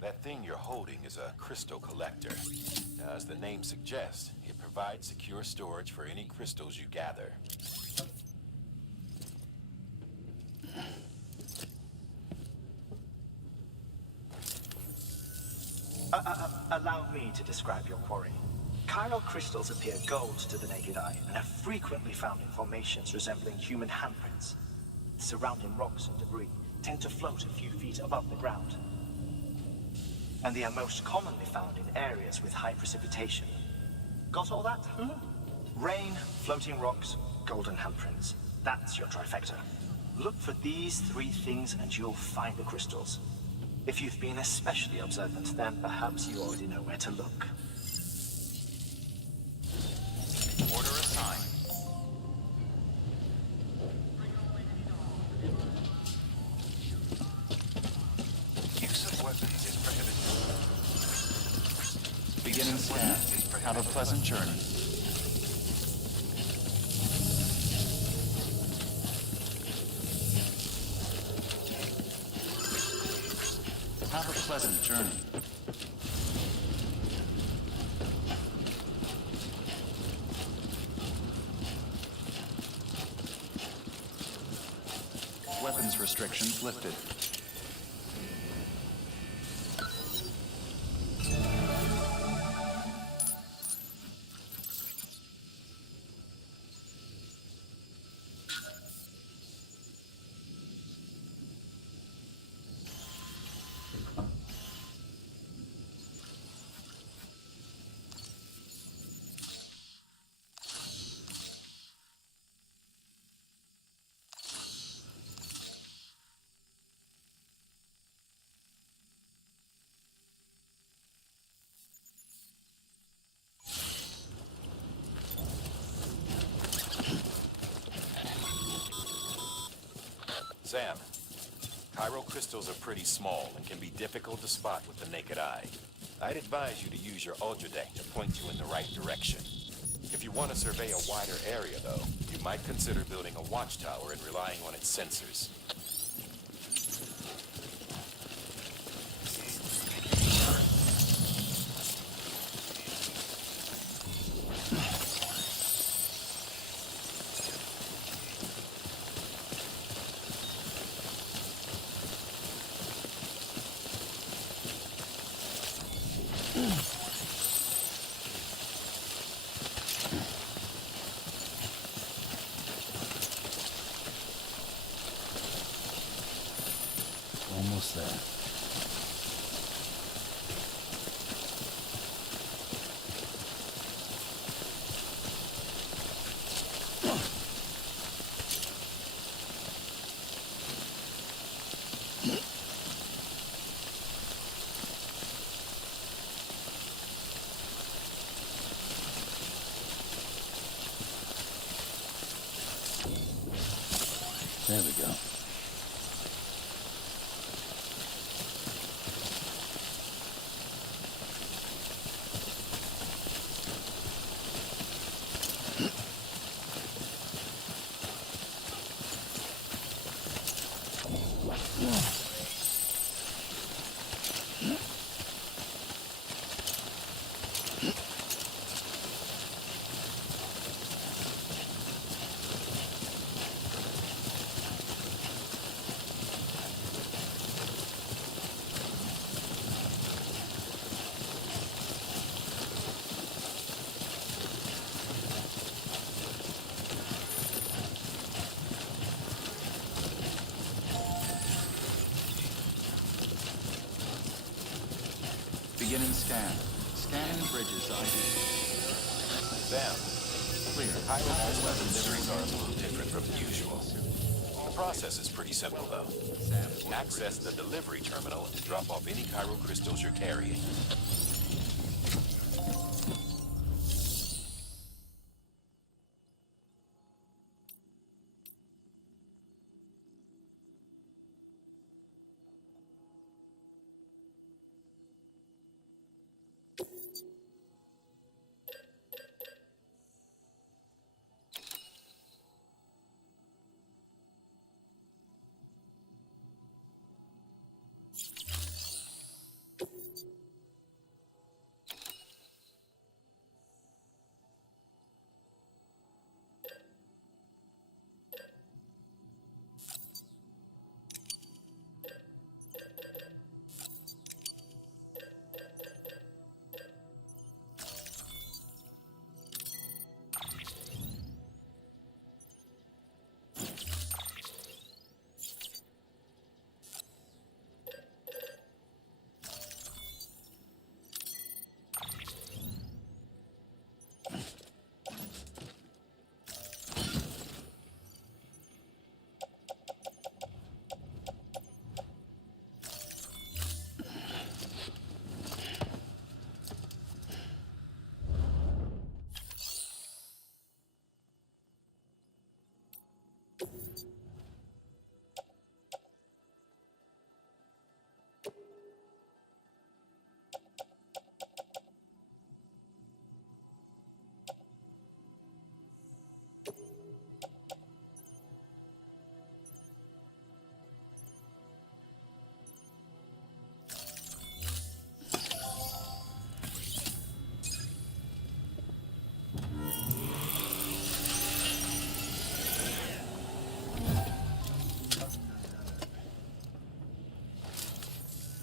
That thing you're holding is a crystal collector. Now, as the name suggests, it provides secure storage for any crystals you gather. Allow me to describe your quarry. Chiral crystals appear gold to the naked eye and are frequently found in formations resembling human handprints. Surrounding rocks and debris tend to float a few feet above the ground. And they are most commonly found in areas with high precipitation. Got all that? Rain, floating rocks, golden handprints. That's your trifecta. Look for these three things and you'll find the crystals. If you've been especially observant, then perhaps you already know where to look. Order assigned. Use of weapons is prohibited. Beginning scan. Have a pleasant journey. Have a pleasant journey. Weapons restrictions lifted. Sam, chiral crystals are pretty small and can be difficult to spot with the naked eye. I'd advise you to use your ultra deck to point you in the right direction. If you want to survey a wider area, though, you might consider building a watchtower and relying on its sensors. Almost there. There we go. scanned. Scanning bridges ID. Sam, Clear. Chiral deliveries are a little different from usual. The process is pretty simple, though. Access the delivery terminal and drop off any chiral crystals you're carrying.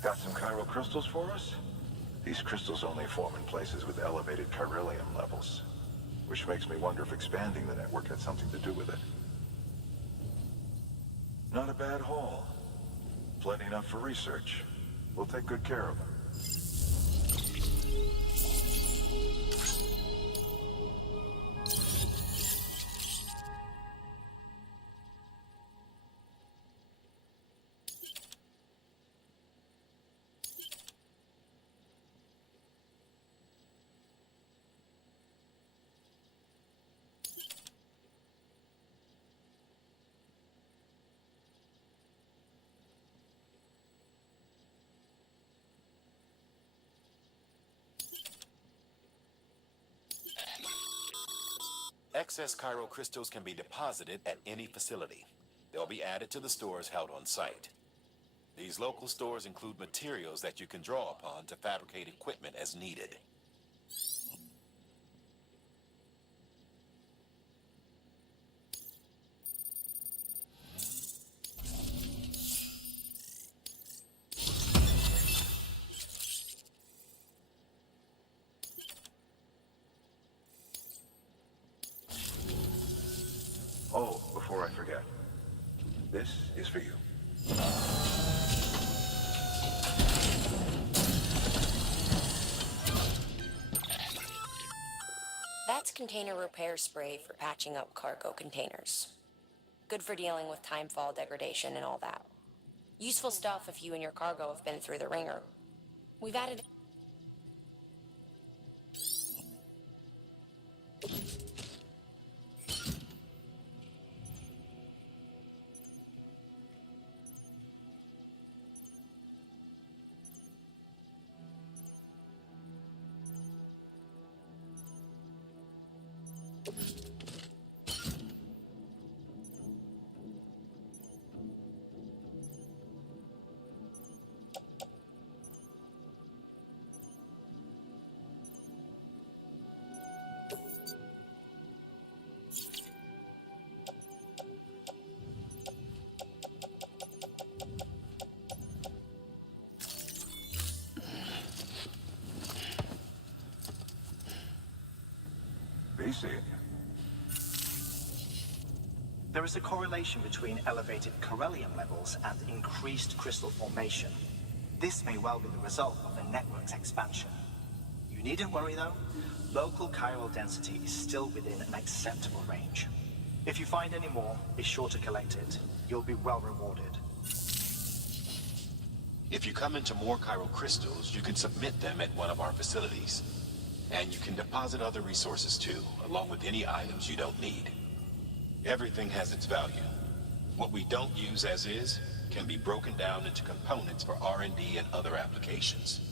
Got some chiral crystals for us? These crystals only form in places with elevated chiralium levels, which makes me wonder if expanding the network had something to do with it. Not a bad haul. Plenty enough for research. We'll take good care of them. Excess chiral crystals can be deposited at any facility. They'll be added to the stores held on site. These local stores include materials that you can draw upon to fabricate equipment as needed. Oh, before I forget, this is for you. That's container repair spray for patching up cargo containers. Good for dealing with timefall degradation and all that. Useful stuff if you and your cargo have been through the ringer. We've added... There is a correlation between elevated chiralium levels and increased crystal formation. This may well be the result of the network's expansion. You needn't worry though. Local chiral density is still within an acceptable range. If you find any more, be sure to collect it. You'll be well rewarded. If you come into more chiral crystals, you can submit them at one of our facilities. And you can deposit other resources too, along with any items you don't need. Everything has its value. What we don't use as is can be broken down into components for R&D and other applications.